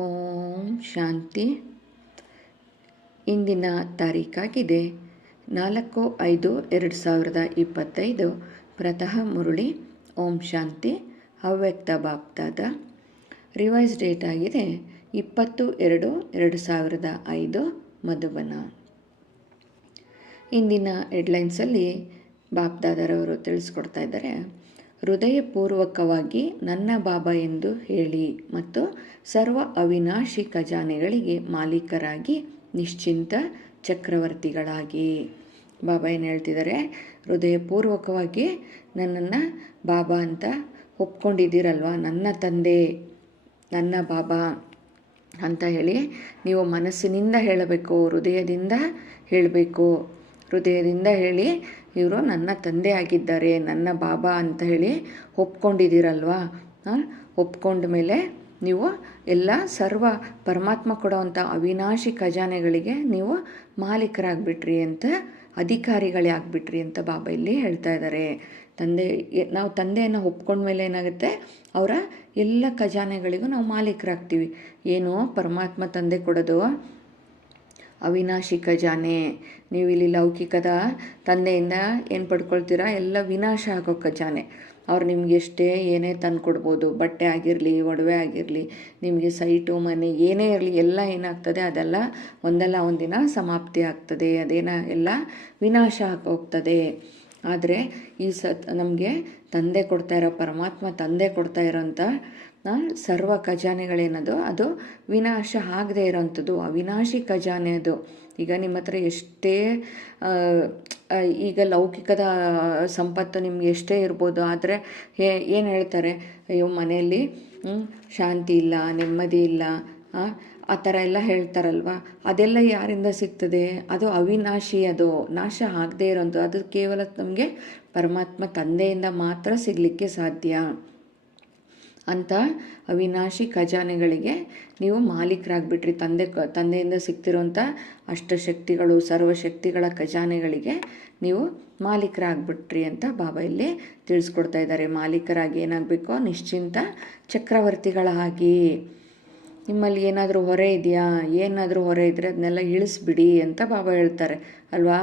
ಓಂ ಶಾಂತಿ. ಇಂದಿನ ತಾರೀಕಾಗಿದೆ 4/5/2025. ಪ್ರತಃ ಮುರುಳಿ. ಓಂ ಶಾಂತಿ. ಅವ್ಯಕ್ತ BapDada. Revise date ಆಗಿದೆ 20/2/2005 ಮಧುಬನ. ಇಂದಿನ ಹೆಡ್ಲೈನ್ಸಲ್ಲಿ ಬಾಪ್ದಾದರವರು ತಿಳಿಸ್ಕೊಡ್ತಾ ಇದ್ದಾರೆ, ಹೃದಯಪೂರ್ವಕವಾಗಿ ನನ್ನ ಬಾಬಾ ಎಂದು ಹೇಳಿ ಮತ್ತು ಸರ್ವ ಅವಿನಾಶಿ ಖಜಾನೆಗಳಿಗೆ ಮಾಲೀಕರಾಗಿ ನಿಶ್ಚಿಂತ ಚಕ್ರವರ್ತಿಗಳಾಗಿ. ಬಾಬಾ ಏನು ಹೇಳ್ತಿದ್ದಾರೆ, ಹೃದಯಪೂರ್ವಕವಾಗಿ ನನ್ನನ್ನು ಬಾಬಾ ಅಂತ ಒಪ್ಕೊಂಡಿದ್ದೀರಲ್ವ, ನನ್ನ ತಂದೆ, ನನ್ನ ಬಾಬಾ ಅಂತ ಹೇಳಿ ನೀವು ಮನಸ್ಸಿನಿಂದ ಹೇಳಬೇಕು, ಹೃದಯದಿಂದ ಹೇಳಬೇಕು. ಹೃದಯದಿಂದ ಹೇಳಿ ಇವರು ನನ್ನ ತಂದೆ ಆಗಿದ್ದಾರೆ, ನನ್ನ ಬಾಬಾ ಅಂತ ಹೇಳಿ ಒಪ್ಕೊಂಡಿದ್ದೀರಲ್ವ. ಒಪ್ಕೊಂಡ ಮೇಲೆ ನೀವು ಎಲ್ಲ ಸರ್ವ ಪರಮಾತ್ಮ ಕೊಡುವಂಥ ಅವಿನಾಶಿ ಖಜಾನೆಗಳಿಗೆ ನೀವು ಮಾಲೀಕರಾಗಿಬಿಟ್ರಿ ಅಂತ, ಅಧಿಕಾರಿಗಳೇ ಆಗಿಬಿಟ್ರಿ ಅಂತ ಬಾಬಾ ಇಲ್ಲಿ ಹೇಳ್ತಾ ಇದ್ದಾರೆ. ನಾವು ತಂದೆಯನ್ನು ಒಪ್ಕೊಂಡ್ಮೇಲೆ ಏನಾಗುತ್ತೆ, ಅವರ ಎಲ್ಲ ಖಜಾನೆಗಳಿಗೂ ನಾವು ಮಾಲೀಕರಾಗ್ತೀವಿ. ಏನು ಪರಮಾತ್ಮ ತಂದೆ ಕೊಡೋದು ಅವಿನಾಶಿ ಖಜಾನೆ. ನೀವು ಇಲ್ಲಿ ಲೌಕಿಕದ ತಂದೆಯಿಂದ ಏನು ಪಡ್ಕೊಳ್ತೀರಾ, ಎಲ್ಲ ವಿನಾಶ ಆಗೋ ಖಜಾನೆ. ಅವ್ರು ನಿಮ್ಗೆ ಎಷ್ಟೇ ಏನೇ ತಂದು ಕೊಡ್ಬೋದು, ಬಟ್ಟೆ ಆಗಿರಲಿ, ಒಡವೆ ಆಗಿರಲಿ, ನಿಮಗೆ ಸೈಟು ಮನೆ ಏನೇ ಇರಲಿ, ಎಲ್ಲ ಏನಾಗ್ತದೆ ಅದೆಲ್ಲ ಒಂದಲ್ಲ ಒಂದಿನ ಸಮಾಪ್ತಿ ಆಗ್ತದೆ, ಎಲ್ಲ ವಿನಾಶ ಆಗೋಗ್ತದೆ. ಆದರೆ ಈ ನಮಗೆ ತಂದೆ ಕೊಡ್ತಾ ಇರೋ, ಪರಮಾತ್ಮ ತಂದೆ ಕೊಡ್ತಾ ಇರೋಂಥ ಸರ್ವ ಖಜಾನೆಗಳೇನದು, ಅದು ವಿನಾಶ ಆಗದೆ ಇರೋಂಥದ್ದು ಅವಿನಾಶಿ ಖಜಾನೆ. ಅದು ಈಗ ನಿಮ್ಮ ಹತ್ರ ಎಷ್ಟೇ ಈಗ ಲೌಕಿಕದ ಸಂಪತ್ತು ನಿಮ್ಗೆ ಎಷ್ಟೇ ಇರ್ಬೋದು, ಆದರೆ ಏನು ಹೇಳ್ತಾರೆ, ಅಯ್ಯೋ ಮನೆಯಲ್ಲಿ ಶಾಂತಿ ಇಲ್ಲ, ನೆಮ್ಮದಿ ಇಲ್ಲ, ಆ ಥರ ಎಲ್ಲ ಹೇಳ್ತಾರಲ್ವ. ಅದೆಲ್ಲ ಯಾರಿಂದ ಸಿಗ್ತದೆ? ಅದು ಅವಿನಾಶಿ, ಅದು ನಾಶ ಆಗದೆ ಇರೋಂಥದ್ದು. ಅದು ಕೇವಲ ನಮಗೆ ಪರಮಾತ್ಮ ತಂದೆಯಿಂದ ಮಾತ್ರ ಸಿಗಲಿಕ್ಕೆ ಸಾಧ್ಯ. ಅಂತ ಅವಿನಾಶಿ ಖಜಾನೆಗಳಿಗೆ ನೀವು ಮಾಲೀಕರಾಗ್ಬಿಟ್ರಿ. ತಂದೆಯಿಂದ ಸಿಗ್ತಿರೋಂಥ ಅಷ್ಟಶಕ್ತಿಗಳು, ಸರ್ವಶಕ್ತಿಗಳ ಖಜಾನೆಗಳಿಗೆ ನೀವು ಮಾಲೀಕರಾಗ್ಬಿಟ್ರಿ ಅಂತ ಬಾಬಾ ಇಲ್ಲಿ ತಿಳಿಸ್ಕೊಡ್ತಾ ಇದ್ದಾರೆ. ಮಾಲೀಕರಾಗಿ ಏನಾಗಬೇಕು, ನಿಶ್ಚಿಂತ ಚಕ್ರವರ್ತಿಗಳಾಗಿ. ನಿಮ್ಮಲ್ಲಿ ಏನಾದರೂ ಹೊರೆ ಇದೆಯಾ, ಏನಾದರೂ ಹೊರೆ ಇದ್ದರೆ ಅದನ್ನೆಲ್ಲ ಇಳಿಸ್ಬಿಡಿ ಅಂತ ಬಾಬಾ ಹೇಳ್ತಾರೆ ಅಲ್ವಾ.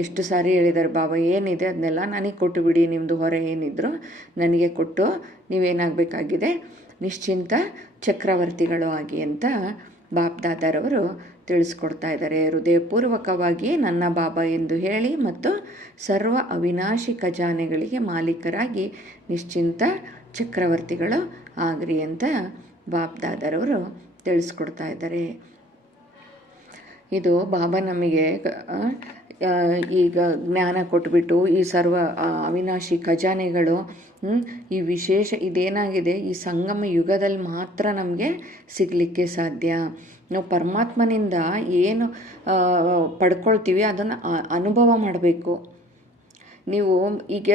ಎಷ್ಟು ಸಾರಿ ಹೇಳಿದ್ದಾರೆ ಬಾಬಾ, ಏನಿದೆ ಅದನ್ನೆಲ್ಲ ನನಗೆ ಕೊಟ್ಟು ಬಿಡಿ, ನಿಮ್ಮದು ಹೊರೆ ಏನಿದ್ರು ನನಗೆ ಕೊಟ್ಟು ನೀವೇನಾಗಬೇಕಾಗಿದೆ, ನಿಶ್ಚಿಂತ ಚಕ್ರವರ್ತಿಗಳು ಆಗಿ ಅಂತ ಬಾಪ್ದಾದರವರು ತಿಳಿಸ್ಕೊಡ್ತಾ ಇದ್ದಾರೆ. ಹೃದಯಪೂರ್ವಕವಾಗಿ ನನ್ನ ಬಾಬಾ ಎಂದು ಹೇಳಿ ಮತ್ತು ಸರ್ವ ಅವಿನಾಶಿ ಖಜಾನೆಗಳಿಗೆ ಮಾಲೀಕರಾಗಿ ನಿಶ್ಚಿಂತ ಚಕ್ರವರ್ತಿಗಳು ಆಗ್ರಿ ಅಂತ ಬಾಪ್ದಾದರವರು ತಿಳಿಸ್ಕೊಡ್ತಾ ಇದ್ದಾರೆ. ಇದು ಬಾಬಾ ನಮಗೆ ಈಗ ಜ್ಞಾನ ಕೊಟ್ಬಿಟ್ಟು ಈ ಸರ್ವ ಅವಿನಾಶಿ ಖಜಾನೆಗಳು ಈ ವಿಶೇಷ ಇದೇನಾಗಿದೆ, ಈ ಸಂಗಮ ಯುಗದಲ್ಲಿ ಮಾತ್ರ ನಮಗೆ ಸಿಗಲಿಕ್ಕೆ ಸಾಧ್ಯ. ನಾವು ಪರಮಾತ್ಮನಿಂದ ಏನು ಪಡ್ಕೊಳ್ತೀವಿ ಅದನ್ನು ಅನುಭವ ಮಾಡಬೇಕು. ನೀವು ಈಗ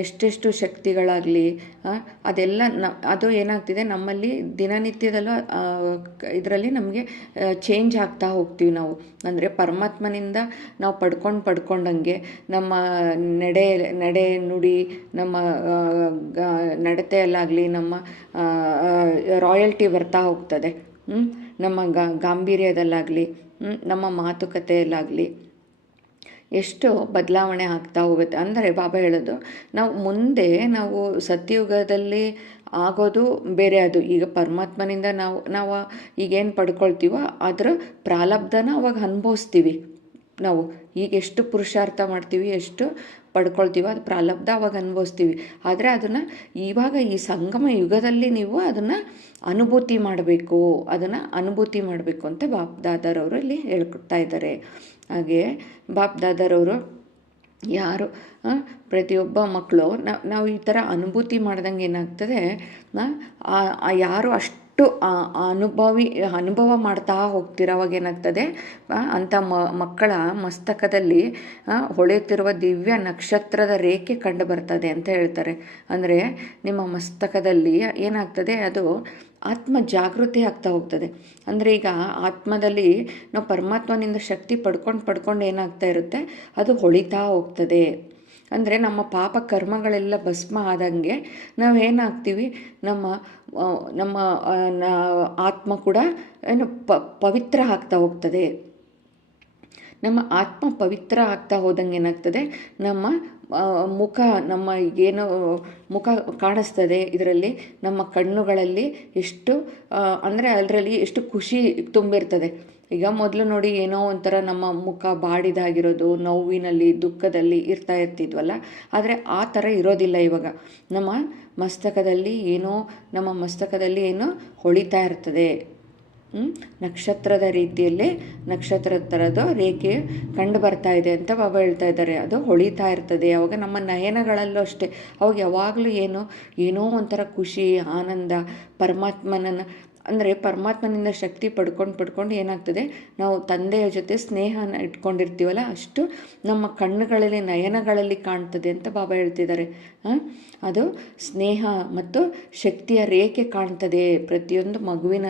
ಎಷ್ಟೆಷ್ಟು ಶಕ್ತಿಗಳಾಗಲಿ ಅದೆಲ್ಲ ಅದು ಏನಾಗ್ತಿದೆ ನಮ್ಮಲ್ಲಿ ದಿನನಿತ್ಯದಲ್ಲೂ ಇದರಲ್ಲಿ ನಮಗೆ ಚೇಂಜ್ ಆಗ್ತಾ ಹೋಗ್ತೀವಿ ನಾವು. ಅಂದರೆ ಪರಮಾತ್ಮನಿಂದ ನಾವು ಪಡ್ಕೊಂಡಂಗೆ ನಮ್ಮ ನಡೆ ನುಡಿ, ನಮ್ಮ ನಡತೆಯಲ್ಲಾಗಲಿ ನಮ್ಮ ರಾಯಲ್ಟಿ ಬರ್ತಾ ಹೋಗ್ತದೆ. ನಮ್ಮ ಗಾಂಭೀರ್ಯದಲ್ಲಾಗಲಿ, ನಮ್ಮ ಮಾತುಕತೆಯಲ್ಲಾಗಲಿ ಎಷ್ಟು ಬದಲಾವಣೆ ಆಗ್ತಾ ಹೋಗುತ್ತೆ. ಅಂದರೆ ಬಾಬಾ ಹೇಳೋದು, ನಾವು ಸತ್ಯಯುಗದಲ್ಲಿ ಆಗೋದು ಬೇರೆ. ಅದು ಈಗ ಪರಮಾತ್ಮನಿಂದ ನಾವು ಈಗೇನು ಪಡ್ಕೊಳ್ತೀವೋ ಅದರ ಪ್ರಾರಬ್ಧನ ಅವಾಗ ಅನುಭವಿಸ್ತೀವಿ. ನಾವು ಈಗ ಎಷ್ಟು ಪುರುಷಾರ್ಥ ಮಾಡ್ತೀವಿ, ಎಷ್ಟು ಪಡ್ಕೊಳ್ತೀವೋ ಅದು ಪ್ರಾರಬ್ಧ ಅವಾಗ ಅನುಭವಿಸ್ತೀವಿ. ಆದರೆ ಅದನ್ನು ಇವಾಗ ಈ ಸಂಗಮ ಯುಗದಲ್ಲಿ ನೀವು ಅದನ್ನು ಅನುಭೂತಿ ಮಾಡಬೇಕು ಅಂತ ಬಾಪ್ದಾದರವರು ಇಲ್ಲಿ ಹೇಳ್ಕೊಡ್ತಾ ಇದ್ದಾರೆ. ಹಾಗೆ ಬಾಪ್ದಾದರವರು ಯಾರು ಪ್ರತಿಯೊಬ್ಬ ಮಕ್ಕಳು ನಾವು ಈ ಥರ ಅನುಭೂತಿ ಮಾಡ್ದಂಗೆ ಏನಾಗ್ತದೆ, ಯಾರು ಅಷ್ಟು ಅನುಭವ ಮಾಡ್ತಾ ಹೋಗ್ತೀರ ಅವಾಗ ಏನಾಗ್ತದೆ, ಅಂಥ ಮಕ್ಕಳ ಮಸ್ತಕದಲ್ಲಿ ಹೊಳೆಯುತ್ತಿರುವ ದಿವ್ಯ ನಕ್ಷತ್ರದ ರೇಖೆ ಕಂಡು ಬರ್ತದೆ ಅಂತ ಹೇಳ್ತಾರೆ. ಅಂದರೆ ನಿಮ್ಮ ಮಸ್ತಕದಲ್ಲಿ ಏನಾಗ್ತದೆ, ಅದು ಆತ್ಮ ಜಾಗೃತಿ ಆಗ್ತಾ ಹೋಗ್ತದೆ. ಅಂದರೆ ಈಗ ಆತ್ಮದಲ್ಲಿ ನಾವು ಪರಮಾತ್ಮನಿಂದ ಶಕ್ತಿ ಪಡ್ಕೊಂಡು ಏನಾಗ್ತಾ ಇರುತ್ತೆ, ಅದು ಹೊಳಿತಾ ಹೋಗ್ತದೆ. ಅಂದರೆ ನಮ್ಮ ಪಾಪ ಕರ್ಮಗಳೆಲ್ಲ ಭಸ್ಮ ಆದಂಗೆ ನಾವೇನಾಗ್ತೀವಿ, ನಮ್ಮ ನಮ್ಮ ಆತ್ಮ ಕೂಡ ಏನು ಪವಿತ್ರ ಆಗ್ತಾ ಹೋಗ್ತದೆ. ನಮ್ಮ ಆತ್ಮ ಪವಿತ್ರ ಆಗ್ತಾ ಹೋದಂಗೆ ಏನಾಗ್ತದೆ, ನಮ್ಮ ಮುಖ, ನಮ್ಮ ಏನೋ ಮುಖ ಕಾಣಿಸ್ತದೆ. ಇದರಲ್ಲಿ ನಮ್ಮ ಕಣ್ಣುಗಳಲ್ಲಿ ಎಷ್ಟು ಅಂದರೆ ಅದರಲ್ಲಿ ಎಷ್ಟು ಖುಷಿ ತುಂಬಿರ್ತದೆ. ಈಗ ಮೊದಲು ನೋಡಿ, ಏನೋ ಒಂಥರ ನಮ್ಮ ಮುಖ ಬಾಡಿದಾಗಿರೋದು, ನೋವಿನಲ್ಲಿ ದುಃಖದಲ್ಲಿ ಇರ್ತಿದ್ವಲ್ಲ. ಆದರೆ ಆ ಥರ ಇರೋದಿಲ್ಲ ಇವಾಗ. ನಮ್ಮ ಮಸ್ತಕದಲ್ಲಿ ಏನೋ ಹೊಳಿತಾ ಇರ್ತದೆ. ನಕ್ಷತ್ರದ ರೀತಿಯಲ್ಲಿ, ನಕ್ಷತ್ರದ ಥರದ್ದು ರೇಖೆ ಕಂಡು ಬರ್ತಾ ಇದೆ ಅಂತ ಬಾಬಾ ಹೇಳ್ತಾ ಇದ್ದಾರೆ. ಅದು ಹೊಳಿತಾ ಇರ್ತದೆ. ಅವಾಗ ನಮ್ಮ ನಯನಗಳಲ್ಲೂ ಅಷ್ಟೇ, ಅವಾಗ ಯಾವಾಗಲೂ ಏನೋ ಒಂಥರ ಖುಷಿ, ಆನಂದ, ಪರಮಾತ್ಮನಿಂದ ಶಕ್ತಿ ಪಡ್ಕೊಂಡು ಏನಾಗ್ತದೆ, ನಾವು ತಂದೆಯ ಜೊತೆ ಸ್ನೇಹನ ಇಟ್ಕೊಂಡಿರ್ತೀವಲ್ಲ, ಅಷ್ಟು ನಮ್ಮ ಕಣ್ಣುಗಳಲ್ಲಿ, ನಯನಗಳಲ್ಲಿ ಕಾಣ್ತದೆ ಅಂತ ಬಾಬಾ ಹೇಳ್ತಿದ್ದಾರೆ. ಅದು ಸ್ನೇಹ ಮತ್ತು ಶಕ್ತಿಯ ರೇಖೆ ಕಾಣ್ತದೆ. ಪ್ರತಿಯೊಂದು ಮಗುವಿನ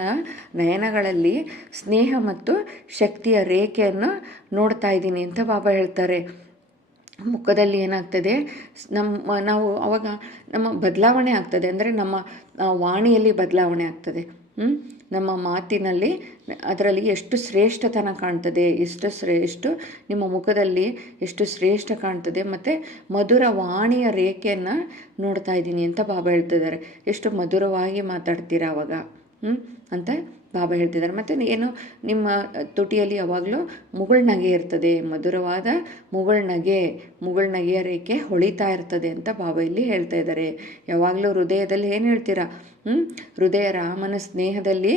ನಯನಗಳಲ್ಲಿ ಸ್ನೇಹ ಮತ್ತು ಶಕ್ತಿಯ ರೇಖೆಯನ್ನು ನೋಡ್ತಾ ಇದ್ದೀನಿ ಅಂತ ಬಾಬಾ ಹೇಳ್ತಾರೆ. ಮುಖದಲ್ಲಿ ಏನಾಗ್ತದೆ, ನಾವು ಅವಾಗ ನಮ್ಮ ಬದಲಾವಣೆ ಆಗ್ತದೆ. ಅಂದರೆ ನಮ್ಮ ವಾಣಿಯಲ್ಲಿ ಬದಲಾವಣೆ ಆಗ್ತದೆ. ನಮ್ಮ ಮಾತಿನಲ್ಲಿ ಅದರಲ್ಲಿ ಎಷ್ಟು ಶ್ರೇಷ್ಠತನ ಕಾಣ್ತದೆ, ಎಷ್ಟು ನಿಮ್ಮ ಮುಖದಲ್ಲಿ ಎಷ್ಟು ಶ್ರೇಷ್ಠ ಕಾಣ್ತದೆ. ಮತ್ತು ಮಧುರ ವಾಣಿಯ ರೇಖೆಯನ್ನು ನೋಡ್ತಾ ಇದ್ದೀನಿ ಅಂತ ಬಾಬಾ ಹೇಳ್ತಿದ್ದಾರೆ. ಎಷ್ಟು ಮಧುರವಾಗಿ ಮಾತಾಡ್ತೀರಾ ಅವಾಗ ಅಂತ ಬಾಬಾ ಹೇಳ್ತಿದ್ದಾರೆ. ಮತ್ತು ಏನು, ನಿಮ್ಮ ತುಟಿಯಲ್ಲಿ ಯಾವಾಗಲೂ ಮುಗುಳ್ನಗೆ ಇರ್ತದೆ, ಮಧುರವಾದ ಮುಗುಳ್ನಗೆಯ ರೇಖೆ ಹೊಳಿತಾ ಇರ್ತದೆ ಅಂತ ಬಾಬಾ ಇಲ್ಲಿ ಹೇಳ್ತಾ ಇದ್ದಾರೆ. ಯಾವಾಗಲೂ ಹೃದಯದಲ್ಲಿ ಏನು ಹೇಳ್ತೀರಾ, ಹೃದಯ ರಾಮನ ಸ್ನೇಹದಲ್ಲಿ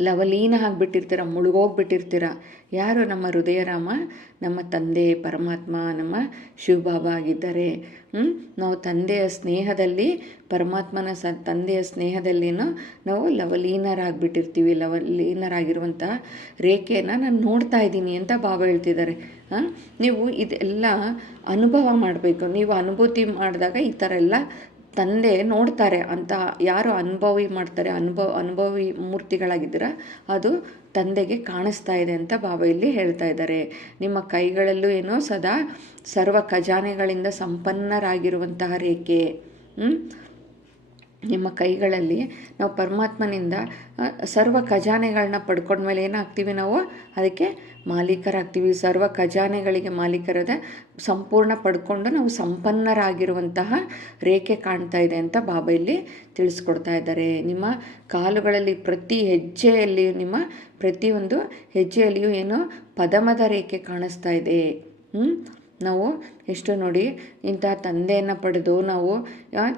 ಲವಲೀನ ಆಗಿಬಿಟ್ಟಿರ್ತೀರ, ಮುಳುಗೋಗ್ಬಿಟ್ಟಿರ್ತೀರ. ಯಾರು? ನಮ್ಮ ಹೃದಯ ರಾಮ, ನಮ್ಮ ತಂದೆ ಪರಮಾತ್ಮ, ನಮ್ಮ ಶಿವಬಾಬಾ ಆಗಿದ್ದಾರೆ. ನಾವು ತಂದೆಯ ಸ್ನೇಹದಲ್ಲಿ, ಪರಮಾತ್ಮನ ತಂದೆಯ ಸ್ನೇಹದಲ್ಲಿನೂ ನಾವು ಲವಲೀನರಾಗಿಬಿಟ್ಟಿರ್ತೀವಿ. ಲವಲೀನರಾಗಿರುವಂತಹ ರೇಖೆಯನ್ನು ನಾನು ನೋಡ್ತಾ ಇದ್ದೀನಿ ಅಂತ ಬಾಬಾ ಹೇಳ್ತಿದ್ದಾರೆ. ನೀವು ಇದೆಲ್ಲ ಅನುಭವ ಮಾಡಬೇಕು. ನೀವು ಅನುಭೂತಿ ಮಾಡಿದಾಗ ಈ ಥರ ಎಲ್ಲ ತಂದೆ ನೋಡ್ತಾರೆ ಅಂತ. ಯಾರು ಅನುಭವಿ ಮಾಡ್ತಾರೆ, ಅನುಭವಿ ಮೂರ್ತಿಗಳಾಗಿದ್ದೀರ, ಅದು ತಂದೆಗೆ ಕಾಣಿಸ್ತಾ ಇದೆ ಅಂತ ಬಾಬಾ ಇಲ್ಲಿ ಹೇಳ್ತಾ ಇದ್ದಾರೆ. ನಿಮ್ಮ ಕೈಗಳಲ್ಲೂ ಏನೋ ಸದಾ ಸರ್ವ ಖಜಾನೆಗಳಿಂದ ಸಂಪನ್ನರಾಗಿರುವಂತಹ ರೇಖೆ. ನಿಮ್ಮ ಕೈಗಳಲ್ಲಿ ನಾವು ಪರಮಾತ್ಮನಿಂದ ಸರ್ವ ಖಜಾನೆಗಳನ್ನ ಪಡ್ಕೊಂಡ್ಮೇಲೆ ಏನಾಗ್ತೀವಿ, ನಾವು ಅದಕ್ಕೆ ಮಾಲೀಕರಾಗ್ತೀವಿ. ಸರ್ವ ಖಜಾನೆಗಳಿಗೆ ಮಾಲೀಕರಾದ ಸಂಪೂರ್ಣ ಪಡ್ಕೊಂಡು ನಾವು ಸಂಪನ್ನರಾಗಿರುವಂತಹ ರೇಖೆ ಕಾಣ್ತಾ ಇದೆ ಅಂತ ಬಾಬಾ ಇಲ್ಲಿ ತಿಳಿಸ್ಕೊಡ್ತಾ ಇದ್ದಾರೆ. ನಿಮ್ಮ ಕಾಲುಗಳಲ್ಲಿ ಪ್ರತಿ ಹೆಜ್ಜೆಯಲ್ಲಿ, ನಿಮ್ಮ ಪ್ರತಿಯೊಂದು ಹೆಜ್ಜೆಯಲ್ಲಿಯೂ ಏನೋ ಪದಮದ ರೇಖೆ ಕಾಣಿಸ್ತಾ ಇದೆ. ನಾವು ಎಷ್ಟು ನೋಡಿ, ಇಂಥ ತಂದೆಯನ್ನು ಪಡೆದು, ನಾವು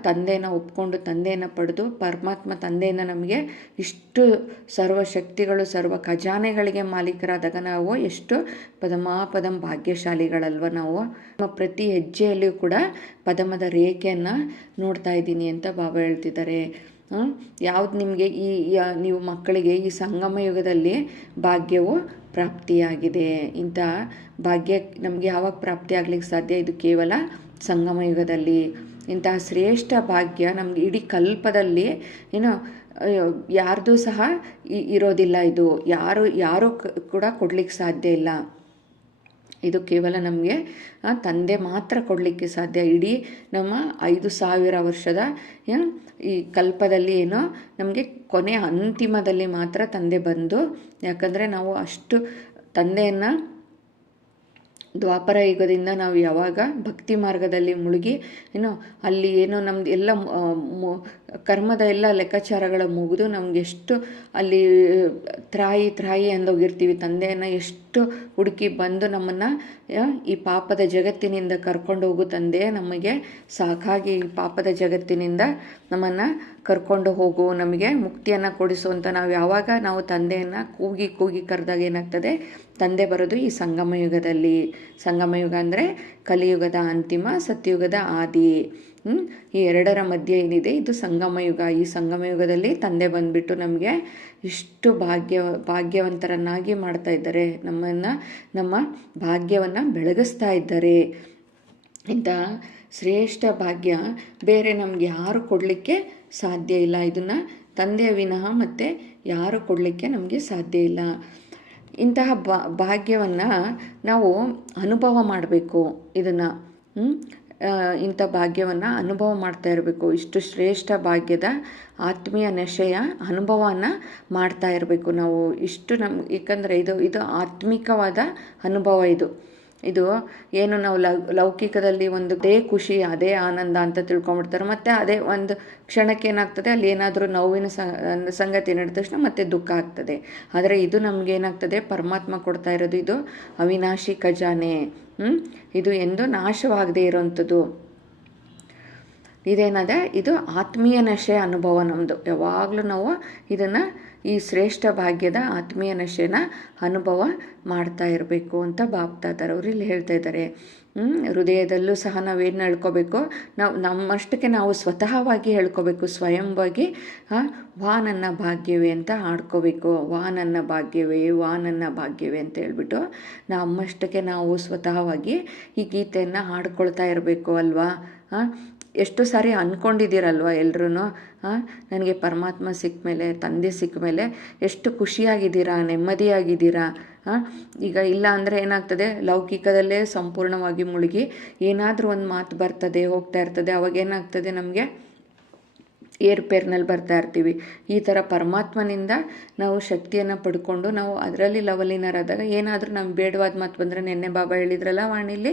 ತಂದೆಯನ್ನು ಒಪ್ಕೊಂಡು ತಂದೆಯನ್ನು ಪಡೆದು, ಪರಮಾತ್ಮ ತಂದೆಯನ್ನು ನಮಗೆ ಇಷ್ಟು ಸರ್ವಶಕ್ತಿಗಳು, ಸರ್ವ ಖಜಾನೆಗಳಿಗೆ ಮಾಲೀಕರಾದಾಗ ನಾವು ಎಷ್ಟು ಪದಂ ಭಾಗ್ಯಶಾಲಿಗಳಲ್ವ. ನಾವು ನಮ್ಮ ಪ್ರತಿ ಹೆಜ್ಜೆಯಲ್ಲಿಯೂ ಕೂಡ ಪದಮದ ರೇಖೆಯನ್ನು ನೋಡ್ತಾ ಇದ್ದೀನಿ ಅಂತ ಬಾಬಾ ಹೇಳ್ತಿದ್ದಾರೆ. ಯಾವ್ದು ನಿಮಗೆ ನೀವು ಮಕ್ಕಳಿಗೆ ಈ ಸಂಗಮ ಯುಗದಲ್ಲಿ ಭಾಗ್ಯವು ಪ್ರಾಪ್ತಿಯಾಗಿದೆ. ಇಂಥ ಭಾಗ್ಯ ನಮಗೆ ಯಾವಾಗ ಪ್ರಾಪ್ತಿ ಆಗ್ಲಿಕ್ಕೆ ಸಾಧ್ಯ? ಇದು ಕೇವಲ ಸಂಗಮ ಯುಗದಲ್ಲಿ. ಇಂತಹ ಶ್ರೇಷ್ಠ ಭಾಗ್ಯ ನಮ್ಗೆ ಇಡೀ ಕಲ್ಪದಲ್ಲಿ ಯಾರ್ದು ಸಹ ಇರೋದಿಲ್ಲ. ಇದು ಯಾರು ಕೂಡ ಕೊಡ್ಲಿಕ್ಕೆ ಸಾಧ್ಯ ಇಲ್ಲ. ಇದು ಕೇವಲ ನಮಗೆ ತಂದೆ ಮಾತ್ರ ಕೊಡಲಿಕ್ಕೆ ಸಾಧ್ಯ. ಇಡೀ ನಮ್ಮ 5,000 ವರ್ಷದ ಈ ಕಲ್ಪದಲ್ಲಿ ನಮಗೆ ಕೊನೆಯ ಅಂತಿಮದಲ್ಲಿ ಮಾತ್ರ ತಂದೆ ಬಂದು, ಯಾಕಂದರೆ ನಾವು ಅಷ್ಟು ತಂದೆಯನ್ನು ದ್ವಾಪರ ಯುಗದಿಂದ ನಾವು ಯಾವಾಗ ಭಕ್ತಿ ಮಾರ್ಗದಲ್ಲಿ ಮುಳುಗಿ ಅಲ್ಲಿ ನಮ್ದು ಎಲ್ಲ ಕರ್ಮದ ಎಲ್ಲ ಲೆಕ್ಕಾಚಾರಗಳ ಮುಗಿದು ನಮಗೆಷ್ಟು ಅಲ್ಲಿ ತ್ರಾಯಿ ಅಂದೋಗಿರ್ತೀವಿ. ತಂದೆಯನ್ನು ಎಷ್ಟು ಹುಡುಕಿ ಬಂದು ನಮ್ಮನ್ನು ಈ ಪಾಪದ ಜಗತ್ತಿನಿಂದ ಕರ್ಕೊಂಡು ಹೋಗು ತಂದೆ, ನಮಗೆ ಸಾಕಾಗಿ ಈ ಪಾಪದ ಜಗತ್ತಿನಿಂದ ನಮ್ಮನ್ನು ಕರ್ಕೊಂಡು ಹೋಗು, ನಮಗೆ ಮುಕ್ತಿಯನ್ನು ಕೊಡಿಸು ಅಂತ ನಾವು ತಂದೆಯನ್ನು ಕೂಗಿ ಕರೆದಾಗ ಏನಾಗ್ತದೆ? ತಂದೆ ಬರೋದು ಈ ಸಂಗಮ ಯುಗದಲ್ಲಿ. ಸಂಗಮ ಯುಗ ಅಂದರೆ ಕಲಿಯುಗದ ಅಂತಿಮ, ಸತ್ಯುಗದ ಆದಿ. ಈ ಎರಡರ ಮಧ್ಯೆ ಏನಿದೆ ಇದು ಸಂಗಮ ಯುಗ. ಈ ಸಂಗಮ ಯುಗದಲ್ಲಿ ತಂದೆ ಬಂದುಬಿಟ್ಟು ನಮಗೆ ಇಷ್ಟು ಭಾಗ್ಯವಂತರನ್ನಾಗಿ ಮಾಡ್ತಾ ಇದ್ದಾರೆ. ನಮ್ಮ ಭಾಗ್ಯವನ್ನು ಬೆಳಗಿಸ್ತಾ ಇದ್ದಾರೆ. ಇಂಥ ಶ್ರೇಷ್ಠ ಭಾಗ್ಯ ಬೇರೆ ನಮಗೆ ಯಾರು ಕೊಡಲಿಕ್ಕೆ ಸಾಧ್ಯ ಇಲ್ಲ. ಇದನ್ನು ತಂದೆಯ ವಿನಃ ಮತ್ತು ಯಾರು ಕೊಡಲಿಕ್ಕೆ ನಮಗೆ ಸಾಧ್ಯ ಇಲ್ಲ. ಇಂತಹ ಭಾಗ್ಯವನ್ನು ನಾವು ಅನುಭವ ಮಾಡಬೇಕು. ಇದನ್ನು ಇಂಥ ಭಾಗ್ಯವನ್ನು ಅನುಭವ ಮಾಡ್ತಾ ಇರಬೇಕು. ಇಷ್ಟು ಶ್ರೇಷ್ಠ ಭಾಗ್ಯದ ಆತ್ಮೀಯ ನಶೆಯ ಅನುಭವನ ಮಾಡ್ತಾ ಇರಬೇಕು ನಾವು. ಇಷ್ಟು ಏಕೆಂದರೆ ಇದು ಆತ್ಮಿಕವಾದ ಅನುಭವ. ಇದು ಏನು ನಾವು ಲೌಕಿಕದಲ್ಲಿ ಅದೇ ಖುಷಿ, ಅದೇ ಆನಂದ ಅಂತ ತಿಳ್ಕೊಂಬಿಡ್ತಾರೆ. ಮತ್ತು ಅದೇ ಒಂದು ಕ್ಷಣಕ್ಕೆ ಏನಾಗ್ತದೆ, ಅಲ್ಲಿ ಏನಾದರೂ ನೋವಿನ ಸಂಗತಿ ನಡೆದ ತಕ್ಷಣ ಮತ್ತೆ ದುಃಖ ಆಗ್ತದೆ. ಆದರೆ ಇದು ನಮಗೇನಾಗ್ತದೆ, ಪರಮಾತ್ಮ ಕೊಡ್ತಾ ಇರೋದು ಇದು ಅವಿನಾಶಿ ಖಜಾನೆ. ಇದು ಎಂದು ನಾಶವಾಗದೇ ಇರೋವಂಥದ್ದು. ಇದೇನದೆ, ಇದು ಆತ್ಮೀಯ ನಶೆ ಅನುಭವ ನಮ್ಮದು. ಯಾವಾಗಲೂ ನಾವು ಇದನ್ನು ಈ ಶ್ರೇಷ್ಠ ಭಾಗ್ಯದ ಆತ್ಮೀಯ ನಶೆನ ಅನುಭವ ಮಾಡ್ತಾ ಇರಬೇಕು ಅಂತ ಬಾಪ್ದಾದರವರು ಇಲ್ಲಿ ಹೇಳ್ತಾ ಇದ್ದಾರೆ. ಹೃದಯದಲ್ಲೂ ಸಹ ನಾವೇನು ಹೇಳ್ಕೋಬೇಕು, ನಮ್ಮಷ್ಟಕ್ಕೆ ನಾವು ಸ್ವತಃವಾಗಿ ಹೇಳ್ಕೋಬೇಕು, ಸ್ವಯಂವಾಗಿ ವಾ ನನ್ನ ಭಾಗ್ಯವೇ ಅಂತ ಹಾಡ್ಕೋಬೇಕು. ವಾ ನನ್ನ ಭಾಗ್ಯವೇ, ವಾ ನನ್ನ ಭಾಗ್ಯವೇ ಅಂತ ಹೇಳ್ಬಿಟ್ಟು ನಮ್ಮಷ್ಟಕ್ಕೆ ನಾವು ಸ್ವತಃವಾಗಿ ಈ ಗೀತೆಯನ್ನು ಹಾಡ್ಕೊಳ್ತಾ ಇರಬೇಕು ಅಲ್ವಾ. ಎಷ್ಟು ಸಾರಿ ಅಂದ್ಕೊಂಡಿದ್ದೀರಲ್ವ ಎಲ್ರೂ, ನನಗೆ ಪರಮಾತ್ಮ ಸಿಕ್ಕ ಮೇಲೆ, ತಂದೆ ಸಿಕ್ಕ ಮೇಲೆ ಎಷ್ಟು ಖುಷಿಯಾಗಿದ್ದೀರಾ, ನೆಮ್ಮದಿಯಾಗಿದ್ದೀರಾ. ಈಗ ಇಲ್ಲ ಅಂದರೆ ಏನಾಗ್ತದೆ, ಲೌಕಿಕದಲ್ಲೇ ಸಂಪೂರ್ಣವಾಗಿ ಮುಳುಗಿ ಏನಾದರೂ ಒಂದು ಮಾತು ಬರ್ತದೆ, ಹೋಗ್ತಾ ಇರ್ತದೆ, ಅವಾಗೇನಾಗ್ತದೆ, ನಮಗೆ ಏರ್ಪೇರ್ನಲ್ಲಿ ಬರ್ತಾ ಇರ್ತೀವಿ. ಈ ಥರ ಪರಮಾತ್ಮನಿಂದ ನಾವು ಶಕ್ತಿಯನ್ನು ಪಡ್ಕೊಂಡು ನಾವು ಅದರಲ್ಲಿ ಲವಲೀನರಾದಾಗ ಏನಾದರೂ ನಮ್ಗೆ ಬೇಡವಾದ ಮಾತು ಬಂದರೆ, ನೆನ್ನೆ ಬಾಬಾ ಹೇಳಿದ್ರಲ್ಲ ವಾಣಿಲಿ,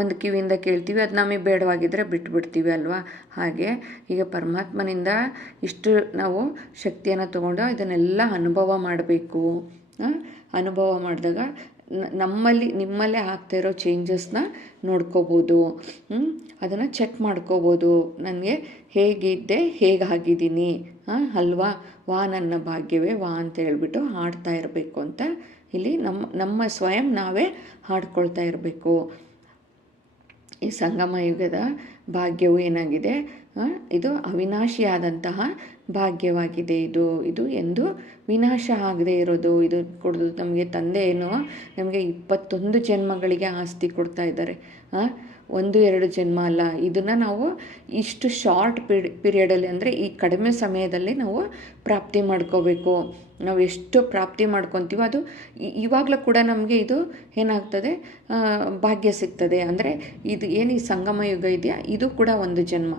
ಒಂದು ಕಿವಿಯಿಂದ ಕೇಳ್ತೀವಿ, ಅದು ನಮಗೆ ಬೇಡವಾಗಿದ್ದರೆ ಬಿಟ್ಬಿಡ್ತೀವಿ ಅಲ್ವಾ. ಹಾಗೆ ಈಗ ಪರಮಾತ್ಮನಿಂದ ಇಷ್ಟು ನಾವು ಶಕ್ತಿಯನ್ನು ತಗೊಂಡು ಇದನ್ನೆಲ್ಲ ಅನುಭವ ಮಾಡಬೇಕು. ಅನುಭವ ಮಾಡಿದಾಗ ನಿಮ್ಮಲ್ಲೇ ಆಗ್ತಾ ಇರೋ ಚೇಂಜಸ್ನ ನೋಡ್ಕೋಬೋದು. ಅದನ್ನು ಚೆಕ್ ಮಾಡ್ಕೋಬೋದು. ನನಗೆ ಹೇಗಿದ್ದೆ, ಹೇಗಾಗಿದ್ದೀನಿ ಅಲ್ವಾ. ವಾ ನನ್ನ ಭಾಗ್ಯವೇ, ವಾ ಅಂತ ಹೇಳ್ಬಿಟ್ಟು ಹಾಡ್ತಾ ಇರಬೇಕು ಅಂತ ಇಲ್ಲಿ ನಮ್ಮ ಸ್ವಯಂ ನಾವೇ ಹಾಡ್ಕೊಳ್ತಾ ಇರಬೇಕು. ಈ ಸಂಗಮ ಯುಗದ ಭಾಗ್ಯವು ಏನಾಗಿದೆ, ಇದು ಅವಿನಾಶಿಯಾದಂತಹ ಭಾಗ್ಯವಾಗಿದೆ. ಇದು ಎಂದು ವಿನಾಶ ಆಗದೆ ಇರೋದು. ಇದು ಕೊಡೋದು ನಮಗೆ ತಂದೆ ಏನೋ ನಮಗೆ 21 ಜನ್ಮಗಳಿಗೆ ಆಸ್ತಿ ಕೊಡ್ತಾ ಇದ್ದಾರೆ. 1-2 ಜನ್ಮ ಅಲ್ಲ. ಇದನ್ನು ನಾವು ಇಷ್ಟು ಶಾರ್ಟ್ ಪೀರಿಯಡಲ್ಲಿ, ಅಂದರೆ ಈ ಕಡಿಮೆ ಸಮಯದಲ್ಲಿ ನಾವು ಪ್ರಾಪ್ತಿ ಮಾಡ್ಕೋಬೇಕು. ನಾವು ಎಷ್ಟು ಪ್ರಾಪ್ತಿ ಮಾಡ್ಕೊತೀವೋ ಅದು ಇವಾಗಲೂ ಕೂಡ ನಮಗೆ ಇದು ಏನಾಗ್ತದೆ, ಭಾಗ್ಯ ಸಿಗ್ತದೆ. ಅಂದರೆ ಇದು ಏನು ಈ ಸಂಗಮ ಯುಗ ಇದೆಯಾ, ಇದು ಕೂಡ ಒಂದು ಜನ್ಮ.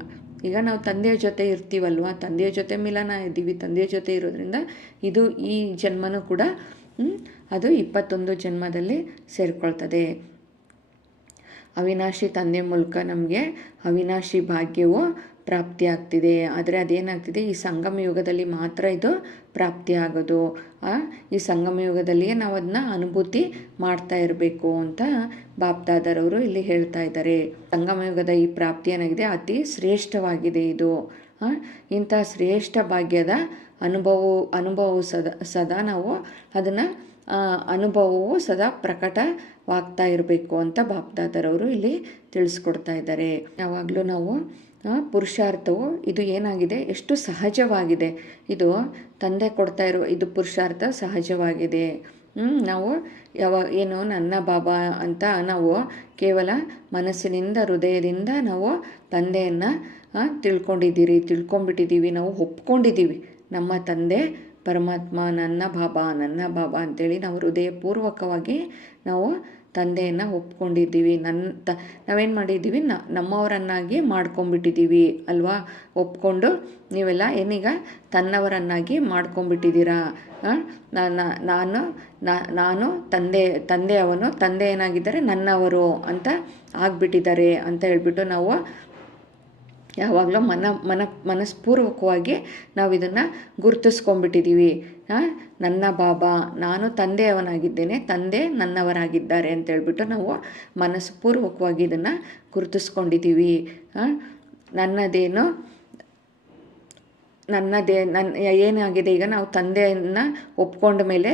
ಈಗ ನಾವು ತಂದೆಯ ಜೊತೆ ಇರ್ತೀವಲ್ವ, ತಂದೆಯ ಜೊತೆ ಮಿಲನ ಇದ್ದೀವಿ, ತಂದೆಯ ಜೊತೆ ಇರೋದ್ರಿಂದ ಇದು ಈ ಜನ್ಮನೂ ಕೂಡ ಅದು 21 ಜನ್ಮದಲ್ಲಿ ಸೇರಿಕೊಳ್ತದೆ. ಅವಿನಾಶಿ ತಂದೆ ಮೂಲಕ ನಮಗೆ ಅವಿನಾಶಿ ಭಾಗ್ಯವು ಪ್ರಾಪ್ತಿಯಾಗ್ತಿದೆ. ಆದರೆ ಅದೇನಾಗ್ತಿದೆ, ಈ ಸಂಗಮ ಯುಗದಲ್ಲಿ ಮಾತ್ರ ಇದು ಪ್ರಾಪ್ತಿಯಾಗೋದು. ಈ ಸಂಗಮ ಯುಗದಲ್ಲಿಯೇ ನಾವು ಅದನ್ನ ಅನುಭೂತಿ ಮಾಡ್ತಾ ಇರಬೇಕು ಅಂತ ಬಾಪ್ದಾದರವರು ಇಲ್ಲಿ ಹೇಳ್ತಾ ಇದ್ದಾರೆ. ಸಂಗಮ ಯುಗದ ಈ ಪ್ರಾಪ್ತಿ ಏನಾಗಿದೆ, ಅತಿ ಶ್ರೇಷ್ಠವಾಗಿದೆ ಇದು. ಇಂಥ ಶ್ರೇಷ್ಠ ಭಾಗ್ಯದ ಅನುಭವವು ಸದಾ ನಾವು ಅದನ್ನು ಅನುಭವವು ಸದಾ ಪ್ರಕಟವಾಗ್ತಾ ಇರಬೇಕು ಅಂತ ಬಾಪ್ದಾದರವರು ಇಲ್ಲಿ ತಿಳಿಸ್ಕೊಡ್ತಾ ಇದ್ದಾರೆ. ಯಾವಾಗಲೂ ನಾವು ಪುರುಷಾರ್ಥವು ಇದು ಏನಾಗಿದೆ, ಎಷ್ಟು ಸಹಜವಾಗಿದೆ. ಇದು ತಂದೆ ಕೊಡ್ತಾ ಇರೋ ಇದು ಪುರುಷಾರ್ಥ ಸಹಜವಾಗಿದೆ. ನಾವು ಏನು ನನ್ನ ಬಾಬಾ ಅಂತ ನಾವು ಕೇವಲ ಮನಸ್ಸಿನಿಂದ, ಹೃದಯದಿಂದ ನಾವು ತಂದೆಯನ್ನು ತಿಳ್ಕೊಂಬಿಟ್ಟಿದ್ದೀವಿ. ನಾವು ಒಪ್ಕೊಂಡಿದ್ದೀವಿ, ನಮ್ಮ ತಂದೆ ಪರಮಾತ್ಮ ನನ್ನ ಬಾಬಾ ಅಂತೇಳಿ ನಾವು ಹೃದಯಪೂರ್ವಕವಾಗಿ ನಾವು ತಂದೆಯನ್ನು ಒಪ್ಕೊಂಡಿದ್ದೀವಿ. ನಾವೇನು ಮಾಡಿದ್ದೀವಿ, ನಮ್ಮವರನ್ನಾಗಿ ಮಾಡ್ಕೊಂಬಿಟ್ಟಿದ್ದೀವಿ ಅಲ್ವಾ. ಒಪ್ಕೊಂಡು ನೀವೆಲ್ಲ ಏನೀಗ ತನ್ನವರನ್ನಾಗಿ ಮಾಡ್ಕೊಂಬಿಟ್ಟಿದ್ದೀರಾ. ನಾನು ತಂದೆಯವನು, ತಂದೆ ಏನಾಗಿದ್ದಾರೆ ನನ್ನವರು ಅಂತ ಆಗಿಬಿಟ್ಟಿದ್ದಾರೆ ಅಂತ ಹೇಳ್ಬಿಟ್ಟು ನಾವು ಯಾವಾಗಲೂ ಮನಸ್ಪೂರ್ವಕವಾಗಿ ನಾವು ಇದನ್ನು ಗುರುತಿಸ್ಕೊಂಡ್ಬಿಟ್ಟಿದ್ದೀವಿ. ನನ್ನ ಬಾಬಾ, ನಾನು ತಂದೆಯವನಾಗಿದ್ದೇನೆ, ತಂದೆ ನನ್ನವರಾಗಿದ್ದಾರೆ ಅಂತೇಳ್ಬಿಟ್ಟು ನಾವು ಮನಸ್ಪೂರ್ವಕವಾಗಿ ಇದನ್ನು ಗುರುತಿಸ್ಕೊಂಡಿದ್ದೀವಿ. ಏನಾಗಿದೆ, ಈಗ ನಾವು ತಂದೆಯನ್ನು ಒಪ್ಕೊಂಡ ಮೇಲೆ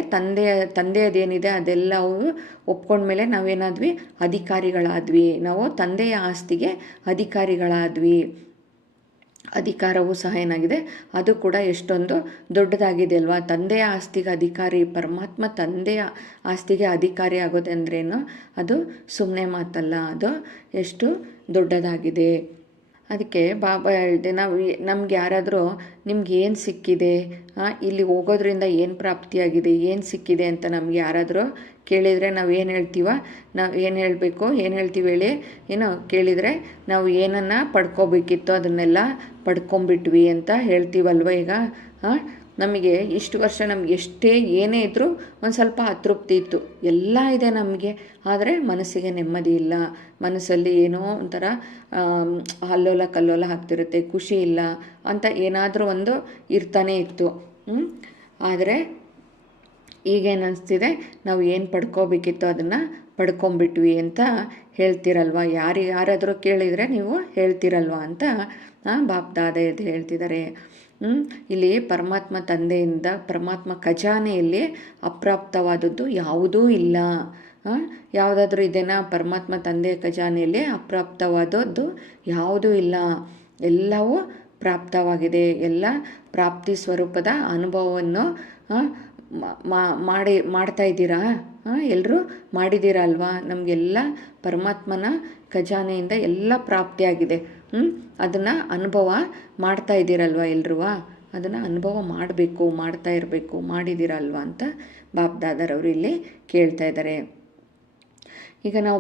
ತಂದೆಯದೇನಿದೆ ಅದೆಲ್ಲವೂ ಒಪ್ಕೊಂಡ್ಮೇಲೆ ನಾವೇನಾದ್ವಿ, ಅಧಿಕಾರಿಗಳಾದ್ವಿ. ನಾವು ತಂದೆಯ ಆಸ್ತಿಗೆ ಅಧಿಕಾರಿಗಳಾದ್ವಿ. ಅಧಿಕಾರವೂ ಸಹ ಏನಾಗಿದೆ, ಅದು ಕೂಡ ಎಷ್ಟೊಂದು ದೊಡ್ಡದಾಗಿದೆ ಅಲ್ವಾ. ತಂದೆಯ ಆಸ್ತಿಗೆ ಅಧಿಕಾರಿ, ಪರಮಾತ್ಮ ತಂದೆಯ ಆಸ್ತಿಗೆ ಅಧಿಕಾರಿ ಆಗೋದಂದ್ರೇನು, ಅದು ಸುಮ್ಮನೆ ಮಾತಲ್ಲ, ಅದು ಎಷ್ಟು ದೊಡ್ಡದಾಗಿದೆ. ಅದಕ್ಕೆ ಬಾಬಾ ಹೇಳಿದೆ, ನಮ್ಗೆ ಯಾರಾದರೂ ನಿಮ್ಗೆ ಏನು ಸಿಕ್ಕಿದೆ, ಇಲ್ಲಿ ಹೋಗೋದ್ರಿಂದ ಏನು ಪ್ರಾಪ್ತಿಯಾಗಿದೆ, ಏನು ಸಿಕ್ಕಿದೆ ಅಂತ ನಮ್ಗೆ ಯಾರಾದರೂ ಕೇಳಿದರೆ ನಾವು ಏನು ಹೇಳ್ತೀವ? ನಾವು ಏನು ಹೇಳಬೇಕು, ಏನು ಹೇಳ್ತೀವಿ ಹೇಳಿ? ಏನೋ ಕೇಳಿದರೆ ನಾವು ಏನನ್ನು ಪಡ್ಕೋಬೇಕಿತ್ತು ಅದನ್ನೆಲ್ಲ ಪಡ್ಕೊಂಬಿಟ್ವಿ ಅಂತ ಹೇಳ್ತೀವಲ್ವ ಈಗ. ನಮಗೆ ಇಷ್ಟು ವರ್ಷ ನಮ್ಗೆ ಎಷ್ಟೇ ಏನೇ ಇದ್ದರೂ ಒಂದು ಸ್ವಲ್ಪ ಅತೃಪ್ತಿ ಇತ್ತು. ಎಲ್ಲ ಇದೆ ನಮಗೆ, ಆದರೆ ಮನಸ್ಸಿಗೆ ನೆಮ್ಮದಿ ಇಲ್ಲ. ಮನಸ್ಸಲ್ಲಿ ಏನೋ ಒಂಥರ ಅಲ್ಲೋಲ ಕಲ್ಲೋಲ ಆಗ್ತಿರುತ್ತೆ, ಖುಷಿ ಇಲ್ಲ ಅಂತ ಏನಾದರೂ ಒಂದು ಇರ್ತಾನೆ ಇತ್ತು. ಆದರೆ ಈಗೇನು ಅನಿಸ್ತಿದೆ, ನಾವು ಏನು ಪಡ್ಕೋಬೇಕಿತ್ತು ಅದನ್ನು ಪಡ್ಕೊಂಬಿಟ್ವಿ ಅಂತ ಹೇಳ್ತಿರಲ್ವ. ಯಾರಾದರೂ ಕೇಳಿದರೆ ನೀವು ಹೇಳ್ತಿರಲ್ವ ಅಂತ ಬಾಪ್ ದಾದಾ ಇದು ಹೇಳ್ತಿದ್ದಾರೆ. ಇಲ್ಲಿ ಪರಮಾತ್ಮ ತಂದೆಯಿಂದ, ಪರಮಾತ್ಮ ಖಜಾನೆಯಲ್ಲಿ ಅಪ್ರಾಪ್ತವಾದದ್ದು ಯಾವುದೂ ಇಲ್ಲ. ಯಾವುದಾದ್ರೂ ಇದೆನಾ? ಪರಮಾತ್ಮ ತಂದೆಯ ಖಜಾನೆಯಲ್ಲಿ ಅಪ್ರಾಪ್ತವಾದದ್ದು ಯಾವುದೂ ಇಲ್ಲ. ಎಲ್ಲವೂ ಪ್ರಾಪ್ತವಾಗಿದೆ. ಎಲ್ಲ ಪ್ರಾಪ್ತಿ ಸ್ವರೂಪದ ಅನುಭವವನ್ನು ಮಾಡ್ತಾ ಇದ್ದೀರಾ? ಎಲ್ಲರೂ ಮಾಡಿದ್ದೀರಾ ಅಲ್ವಾ? ನಮಗೆಲ್ಲ ಪರಮಾತ್ಮನ ಖಜಾನೆಯಿಂದ ಎಲ್ಲ ಪ್ರಾಪ್ತಿಯಾಗಿದೆ. ಅದನ್ನು ಅನುಭವ ಮಾಡ್ತಾ ಇದ್ದೀರಲ್ವ ಎಲ್ರೂ? ಅದನ್ನು ಅನುಭವ ಮಾಡಬೇಕು, ಮಾಡ್ತಾ ಇರಬೇಕು. ಮಾಡಿದ್ದೀರಲ್ವ ಅಂತ ಬಾಪ್ ದಾದಾರವರು ಇಲ್ಲಿ ಕೇಳ್ತಾ ಇದ್ದಾರೆ. ಈಗ ನಾವು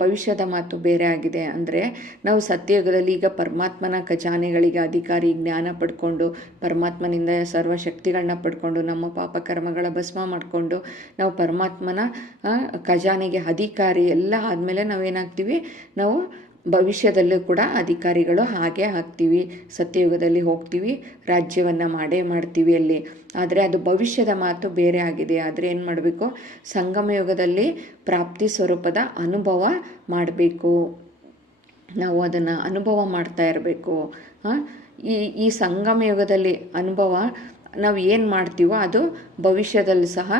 ಭವಿಷ್ಯದ ಮಾತು ಬೇರೆ ಆಗಿದೆ. ಅಂದರೆ ನಾವು ಸತ್ಯಯುಗದಲ್ಲಿ ಈಗ ಪರಮಾತ್ಮನ ಖಜಾನೆಗಳಿಗೆ ಅಧಿಕಾರಿ, ಜ್ಞಾನ ಪಡ್ಕೊಂಡು, ಪರಮಾತ್ಮನಿಂದ ಸರ್ವಶಕ್ತಿಗಳನ್ನ ಪಡ್ಕೊಂಡು, ನಮ್ಮ ಪಾಪ ಕರ್ಮಗಳ ಭಸ್ಮ ಮಾಡಿಕೊಂಡು, ನಾವು ಪರಮಾತ್ಮನ ಖಜಾನೆಗೆ ಅಧಿಕಾರಿ ಎಲ್ಲ ಆದಮೇಲೆ ನಾವೇನಾಗ್ತೀವಿ? ನಾವು ಭವಿಷ್ಯದಲ್ಲೂ ಕೂಡ ಅಧಿಕಾರಿಗಳು ಹಾಗೆ ಆಗ್ತೀವಿ. ಸತ್ಯಯುಗದಲ್ಲಿ ಹೋಗ್ತೀವಿ, ರಾಜ್ಯವನ್ನು ಮಾಡ್ತೀವಿ ಅಲ್ಲಿ. ಆದರೆ ಅದು ಭವಿಷ್ಯದ ಮಾತು ಬೇರೆ ಆಗಿದೆ. ಆದರೆ ಏನು ಮಾಡಬೇಕು? ಸಂಗಮಯುಗದಲ್ಲಿ ಪ್ರಾಪ್ತಿ ಸ್ವರೂಪದ ಅನುಭವ ಮಾಡಬೇಕು. ನಾವು ಅದನ್ನು ಅನುಭವ ಮಾಡ್ತಾ ಇರಬೇಕು. ಈ ಸಂಗಮಯುಗದಲ್ಲಿ ಅನುಭವ ನಾವು ಏನು ಮಾಡ್ತೀವೋ ಅದು ಭವಿಷ್ಯದಲ್ಲಿ ಸಹ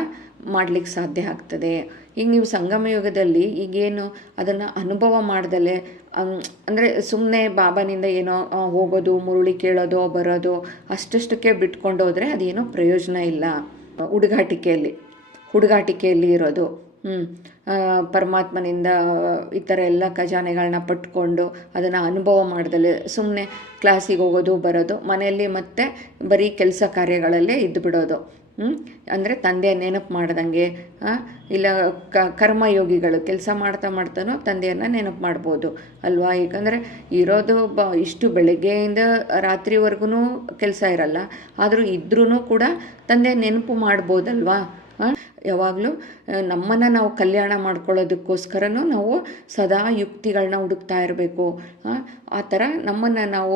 ಮಾಡಲಿಕ್ಕೆ ಸಾಧ್ಯ ಆಗ್ತದೆ. ಈಗ ನೀವು ಸಂಗಮಯುಗದಲ್ಲಿ ಈಗೇನು ಅದನ್ನು ಅನುಭವ ಮಾಡ್ದಲೆ, ಅಂದರೆ ಸುಮ್ಮನೆ ಬಾಬಾನಿಂದ ಏನೋ ಹೋಗೋದು, ಮುರುಳಿ ಕೇಳೋದು, ಬರೋದು ಅಷ್ಟಷ್ಟಕ್ಕೆ ಬಿಟ್ಕೊಂಡು ಹೋದರೆ ಅದೇನೋ ಪ್ರಯೋಜನ ಇಲ್ಲ. ಹುಡುಗಾಟಿಕೆಯಲ್ಲಿ ಇರೋದು. ಪರಮಾತ್ಮನಿಂದ ಈ ಥರ ಎಲ್ಲ ಖಜಾನೆಗಳನ್ನ ಪಟ್ಕೊಂಡು ಅದನ್ನು ಅನುಭವ ಮಾಡ್ದಲೆ ಸುಮ್ಮನೆ ಕ್ಲಾಸಿಗೆ ಹೋಗೋದು, ಬರೋದು, ಮನೆಯಲ್ಲಿ ಮತ್ತೆ ಬರೀ ಕೆಲಸ ಕಾರ್ಯಗಳಲ್ಲೇ ಇದ್ದು ಬಿಡೋದು. ಅಂದರೆ ತಂದೆಯ ನೆನಪು ಮಾಡ್ದಂಗೆ. ಇಲ್ಲ ಕರ್ಮಯೋಗಿಗಳು ಕೆಲಸ ಮಾಡ್ತಾನೋ ತಂದೆಯನ್ನು ನೆನಪು ಮಾಡ್ಬೋದು ಅಲ್ವಾ? ಯಾಕಂದರೆ ಇರೋದು ಇಷ್ಟು ಬೆಳಗ್ಗೆಯಿಂದ ರಾತ್ರಿವರೆಗೂ ಕೆಲಸ ಇರಲ್ಲ. ಆದರೂ ಇದ್ರೂ ಕೂಡ ತಂದೆ ನೆನಪು ಮಾಡ್ಬೋದಲ್ವಾ? ಯಾವಾಗಲೂ ನಮ್ಮನ್ನು ನಾವು ಕಲ್ಯಾಣ ಮಾಡ್ಕೊಳ್ಳೋದಕ್ಕೋಸ್ಕರನೂ ನಾವು ಸದಾ ಯುಕ್ತಿಗಳನ್ನ ಹುಡುಕ್ತಾ ಇರಬೇಕು. ಆ ಥರ ನಮ್ಮನ್ನು ನಾವು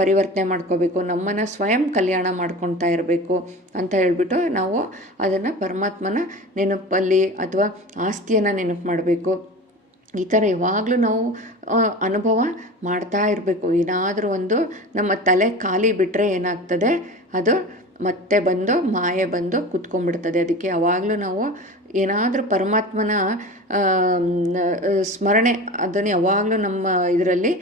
ಪರಿವರ್ತನೆ ಮಾಡ್ಕೋಬೇಕು, ನಮ್ಮನ್ನು ಸ್ವಯಂ ಕಲ್ಯಾಣ ಮಾಡ್ಕೊತಾ ಇರಬೇಕು ಅಂತ ಹೇಳ್ಬಿಟ್ಟು ನಾವು ಅದನ್ನು ಪರಮಾತ್ಮನ ನೆನಪಲ್ಲಿ ಅಥವಾ ಆಸ್ತಿಯನ್ನು ನೆನಪು ಮಾಡಬೇಕು. ಈ ಥರ ಯಾವಾಗಲೂ ನಾವು ಅನುಭವ ಮಾಡ್ತಾ ಇರಬೇಕು. ಏನಾದರೂ ಒಂದು ನಮ್ಮ ತಲೆ ಖಾಲಿ ಬಿಟ್ಟರೆ ಏನಾಗ್ತದೆ? ಅದು ಮತ್ತೆ ಮಾಯೆ ಬಂದು ಕುತ್ಕೊಂಡ್ಬಿಡ್ತದೆ. ಅದಕ್ಕೆ ಯಾವಾಗಲೂ ನಾವು ಏನಾದರೂ ಪರಮಾತ್ಮನ ಸ್ಮರಣೆ ಅದನ್ನು ಯಾವಾಗಲೂ ನಮ್ಮ ಇದರಲ್ಲಿ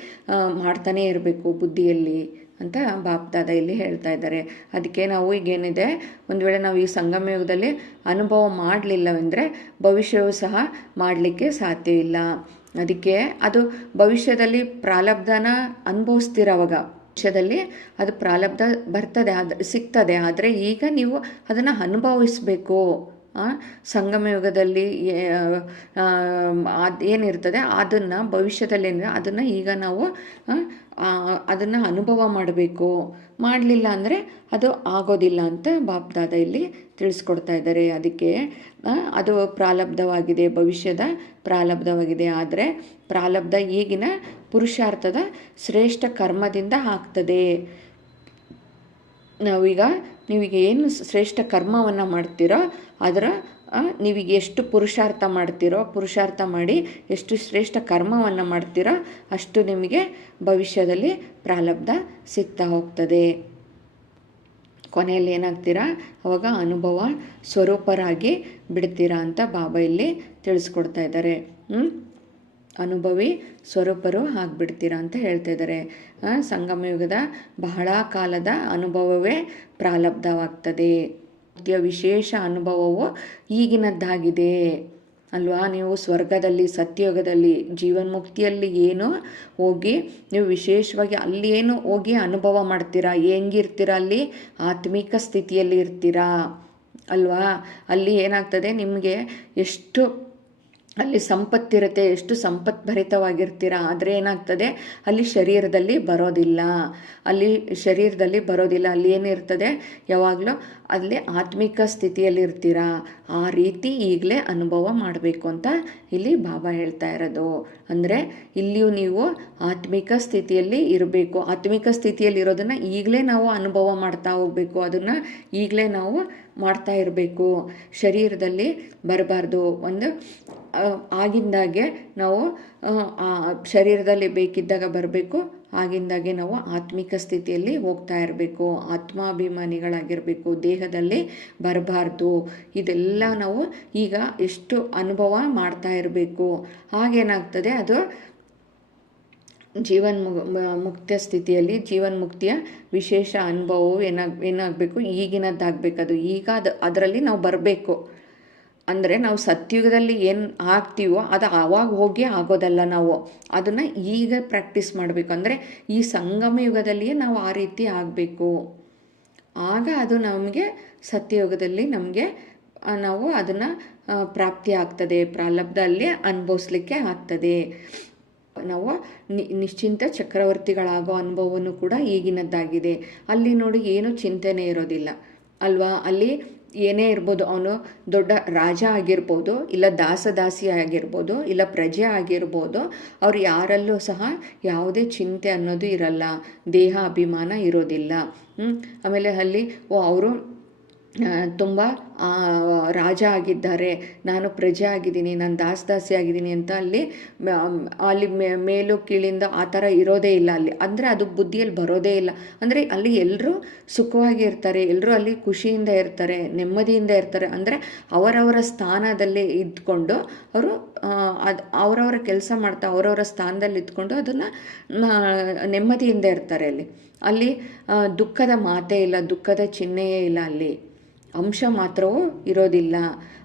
ಮಾಡ್ತಾನೇ ಇರಬೇಕು, ಬುದ್ಧಿಯಲ್ಲಿ ಅಂತ ಬಾಪ್ ದಾದಾ ಇಲ್ಲಿ ಹೇಳ್ತಾ ಇದ್ದಾರೆ. ಅದಕ್ಕೆ ನಾವು ಈಗೇನಿದೆ, ಒಂದು ವೇಳೆ ನಾವು ಈ ಸಂಗಮಯುಗದಲ್ಲಿ ಅನುಭವ ಮಾಡಲಿಲ್ಲವೆಂದರೆ ಭವಿಷ್ಯವೂ ಸಹ ಮಾಡಲಿಕ್ಕೆ ಸಾಧ್ಯವಿಲ್ಲ. ಅದಕ್ಕೆ ಅದು ಭವಿಷ್ಯದಲ್ಲಿ ಪ್ರಾರಬ್ಧನ ಅನುಭವಿಸ್ತೀರವಾಗ ಭವಿಷ್ಯದಲ್ಲಿ ಅದು ಪ್ರಾರಬ್ಧ ಬರ್ತದೆ, ಸಿಗ್ತದೆ. ಆದರೆ ಈಗ ನೀವು ಅದನ್ನು ಅನುಭವಿಸಬೇಕು. ಸಂಗಮಯುಗದಲ್ಲಿ ಏನಿರ್ತದೆ ಅದನ್ನು ಭವಿಷ್ಯದಲ್ಲಿ ಅದನ್ನು ಈಗ ನಾವು ಅದನ್ನು ಅನುಭವ ಮಾಡಬೇಕು. ಮಾಡಲಿಲ್ಲ ಅಂದರೆ ಅದು ಆಗೋದಿಲ್ಲ ಅಂತ ಬಾಪ್ ದಾದಾ ಇಲ್ಲಿ ತಿಳಿಸ್ಕೊಡ್ತಾ ಇದ್ದಾರೆ. ಅದಕ್ಕೆ ಅದು ಪ್ರಾರಬ್ಧವಾಗಿದೆ, ಭವಿಷ್ಯದ ಪ್ರಾರಬ್ಧವಾಗಿದೆ. ಆದರೆ ಪ್ರಾರಬ್ಧ ಈಗಿನ ಪುರುಷಾರ್ಥದ ಶ್ರೇಷ್ಠ ಕರ್ಮದಿಂದ ಆಗ್ತದೆ. ನೀವೀಗ ಏನು ಶ್ರೇಷ್ಠ ಕರ್ಮವನ್ನು ಮಾಡ್ತೀರೋ ಅದರ ನೀವೀಗ ಎಷ್ಟು ಪುರುಷಾರ್ಥ ಮಾಡ್ತೀರೋ, ಪುರುಷಾರ್ಥ ಮಾಡಿ ಎಷ್ಟು ಶ್ರೇಷ್ಠ ಕರ್ಮವನ್ನು ಮಾಡ್ತೀರೋ ಅಷ್ಟು ನಿಮಗೆ ಭವಿಷ್ಯದಲ್ಲಿ ಪ್ರಾರಬ್ಧ ಸಿಗ್ತಾ ಹೋಗ್ತದೆ. ಕೊನೆಯಲ್ಲಿ ಏನಾಗ್ತೀರಾ? ಅವಾಗ ಅನುಭವ ಸ್ವರೂಪರಾಗಿ ಬಿಡ್ತೀರಾ ಅಂತ ಬಾಬಾ ಇಲ್ಲಿ ತಿಳಿಸ್ಕೊಡ್ತಾ ಇದ್ದಾರೆ. ಅನುಭವಿ ಸ್ವರೂಪರು ಆಗಿಬಿಡ್ತೀರಾ ಅಂತ ಹೇಳ್ತಾ ಇದ್ದಾರೆ. ಸಂಗಮಯುಗದ ಬಹಳ ಕಾಲದ ಅನುಭವವೇ ಪ್ರಾರಬ್ಧವಾಗ್ತದೆ. ವಿಶೇಷ ಅನುಭವವು ಈಗಿನದ್ದಾಗಿದೆ. ಅಲ್ವಾ. ನೀವು ಸ್ವರ್ಗದಲ್ಲಿ ಸತ್ಯಯುಗದಲ್ಲಿ ಜೀವನ್ಮುಕ್ತಿಯಲ್ಲಿ ಏನೋ ಹೋಗಿ ನೀವು ವಿಶೇಷವಾಗಿ ಅಲ್ಲಿ ಏನು ಹೋಗಿ ಅನುಭವ ಮಾಡ್ತೀರಾ, ಹೆಂಗಿರ್ತೀರಾ ಅಲ್ಲಿ ಆತ್ಮಿಕ ಸ್ಥಿತಿಯಲ್ಲಿ ಇರ್ತೀರಾ ಅಲ್ವಾ. ಅಲ್ಲಿ ಏನಾಗ್ತದೆ ನಿಮಗೆ ಎಷ್ಟು ಅಲ್ಲಿ ಸಂಪತ್ತಿರುತ್ತೆ, ಎಷ್ಟು ಸಂಪತ್ಭರಿತವಾಗಿರ್ತೀರ. ಆದರೆ ಏನಾಗ್ತದೆ ಅಲ್ಲಿ ಶರೀರದಲ್ಲಿ ಬರೋದಿಲ್ಲ, ಅಲ್ಲಿ ಏನಿರ್ತದೆ ಯಾವಾಗಲೂ ಅಲ್ಲಿ ಆತ್ಮಿಕ ಸ್ಥಿತಿಯಲ್ಲಿ ಇರ್ತೀರ. ಆ ರೀತಿ ಈಗಲೇ ಅನುಭವ ಮಾಡಬೇಕು ಅಂತ ಇಲ್ಲಿ ಬಾಬಾ ಹೇಳ್ತಾ ಇರೋದು. ಅಂದರೆ ಇಲ್ಲಿಯೂ ನೀವು ಆತ್ಮಿಕ ಸ್ಥಿತಿಯಲ್ಲಿ ಇರಬೇಕು. ಆತ್ಮಿಕ ಸ್ಥಿತಿಯಲ್ಲಿ ಇರೋದನ್ನು ಈಗಲೇ ನಾವು ಅನುಭವ ಮಾಡ್ತಾ ಹೋಗಬೇಕು, ಅದನ್ನು ಈಗಲೇ ನಾವು ಮಾಡ್ತಾ ಇರಬೇಕು. ಶರೀರದಲ್ಲಿ ಬರಬಾರ್ದು. ಒಂದು ಆಗಿಂದಾಗೆ ನಾವು ಶರೀರದಲ್ಲಿ ಬೇಕಿದ್ದಾಗ ಬರಬೇಕು, ಆಗಿಂದಾಗೆ ನಾವು ಆತ್ಮಿಕ ಸ್ಥಿತಿಯಲ್ಲಿ ಹೋಗ್ತಾ ಇರಬೇಕು, ಆತ್ಮಾಭಿಮಾನಿಗಳಾಗಿರಬೇಕು, ದೇಹದಲ್ಲಿ ಬರಬಾರ್ದು. ಇದೆಲ್ಲ ನಾವು ಈಗ ಎಷ್ಟು ಅನುಭವ ಮಾಡ್ತಾ ಇರಬೇಕು. ಹಾಗೇನಾಗ್ತದೆ ಅದು ಮುಕ್ತ ಸ್ಥಿತಿಯಲ್ಲಿ ಜೀವನ್ಮುಕ್ತಿಯ ವಿಶೇಷ ಅನುಭವವು ಏನಾಗಬೇಕು, ಈಗಿನದ್ದಾಗಬೇಕು. ಅದು ಈಗ ಅದರಲ್ಲಿ ನಾವು ಬರಬೇಕು. ಅಂದರೆ ನಾವು ಸತ್ಯುಗದಲ್ಲಿ ಏನು ಆಗ್ತೀವೋ ಅದು ಆವಾಗ ಹೋಗಿ ಆಗೋದಲ್ಲ, ನಾವು ಅದನ್ನು ಈಗ ಪ್ರಾಕ್ಟೀಸ್ ಮಾಡಬೇಕು. ಅಂದರೆ ಈ ಸಂಗಮ ಯುಗದಲ್ಲಿಯೇ ನಾವು ಆ ರೀತಿ ಆಗಬೇಕು. ಆಗ ಅದು ನಮಗೆ ಸತ್ಯಯುಗದಲ್ಲಿ ನಮಗೆ ನಾವು ಅದನ್ನು ಪ್ರಾಪ್ತಿ ಆಗ್ತದೆ, ಪ್ರಾರಬ್ಧದಲ್ಲಿ ಅನುಭವಿಸ್ಲಿಕ್ಕೆ ಆಗ್ತದೆ. ನಾವು ನಿಶ್ಚಿಂತ ಚಕ್ರವರ್ತಿಗಳಾಗೋ ಅನುಭವನೂ ಕೂಡ ಈಗಿನದ್ದಾಗಿದೆ. ಅಲ್ಲಿ ನೋಡಿ ಏನು ಚಿಂತೆನೇ ಇರೋದಿಲ್ಲ ಅಲ್ವಾ. ಅಲ್ಲಿ ಏನೇ ಇರ್ಬೋದು, ಅವನು ದೊಡ್ಡ ರಾಜ ಆಗಿರ್ಬೋದು, ಇಲ್ಲ ದಾಸದಾಸಿ ಆಗಿರ್ಬೋದು, ಇಲ್ಲ ಪ್ರಜೆ ಆಗಿರ್ಬೋದು, ಅವ್ರು ಯಾರಲ್ಲೂ ಸಹ ಯಾವುದೇ ಚಿಂತೆ ಅನ್ನೋದು ಇರಲ್ಲ, ದೇಹ ಅಭಿಮಾನ ಇರೋದಿಲ್ಲ. ಆಮೇಲೆ ಅಲ್ಲಿ ಅವರು ತುಂಬ ರಾಜ ಆಗಿದ್ದಾರೆ, ನಾನು ಪ್ರಜೆ ಆಗಿದ್ದೀನಿ, ನಾನು ದಾಸಿ ಆಗಿದ್ದೀನಿ ಅಂತ ಅಲ್ಲಿ ಮೇಲು ಕೀಳಿಂದ ಆ ಥರ ಇರೋದೇ ಇಲ್ಲ ಅಲ್ಲಿ. ಅಂದರೆ ಅದು ಬುದ್ಧಿಯಲ್ಲಿ ಬರೋದೇ ಇಲ್ಲ. ಅಂದರೆ ಅಲ್ಲಿ ಎಲ್ಲರೂ ಸುಖವಾಗಿ ಇರ್ತಾರೆ, ಎಲ್ಲರೂ ಅಲ್ಲಿ ಖುಷಿಯಿಂದ ಇರ್ತಾರೆ, ನೆಮ್ಮದಿಯಿಂದ ಇರ್ತಾರೆ. ಅಂದರೆ ಅವರವರ ಸ್ಥಾನದಲ್ಲಿ ಇದ್ಕೊಂಡು ಅವರು ಅವರವರ ಕೆಲಸ ಮಾಡ್ತಾ ಅವರವರ ಸ್ಥಾನದಲ್ಲಿ ಇದ್ಕೊಂಡು ಅದನ್ನು ನೆಮ್ಮದಿಯಿಂದ ಇರ್ತಾರೆ. ಅಲ್ಲಿ ದುಃಖದ ಮಾತೇ ಇಲ್ಲ, ದುಃಖದ ಚಿಹ್ನೆಯೇ ಇಲ್ಲ, ಅಲ್ಲಿ ಅಂಶ ಮಾತ್ರವೂ ಇರೋದಿಲ್ಲ.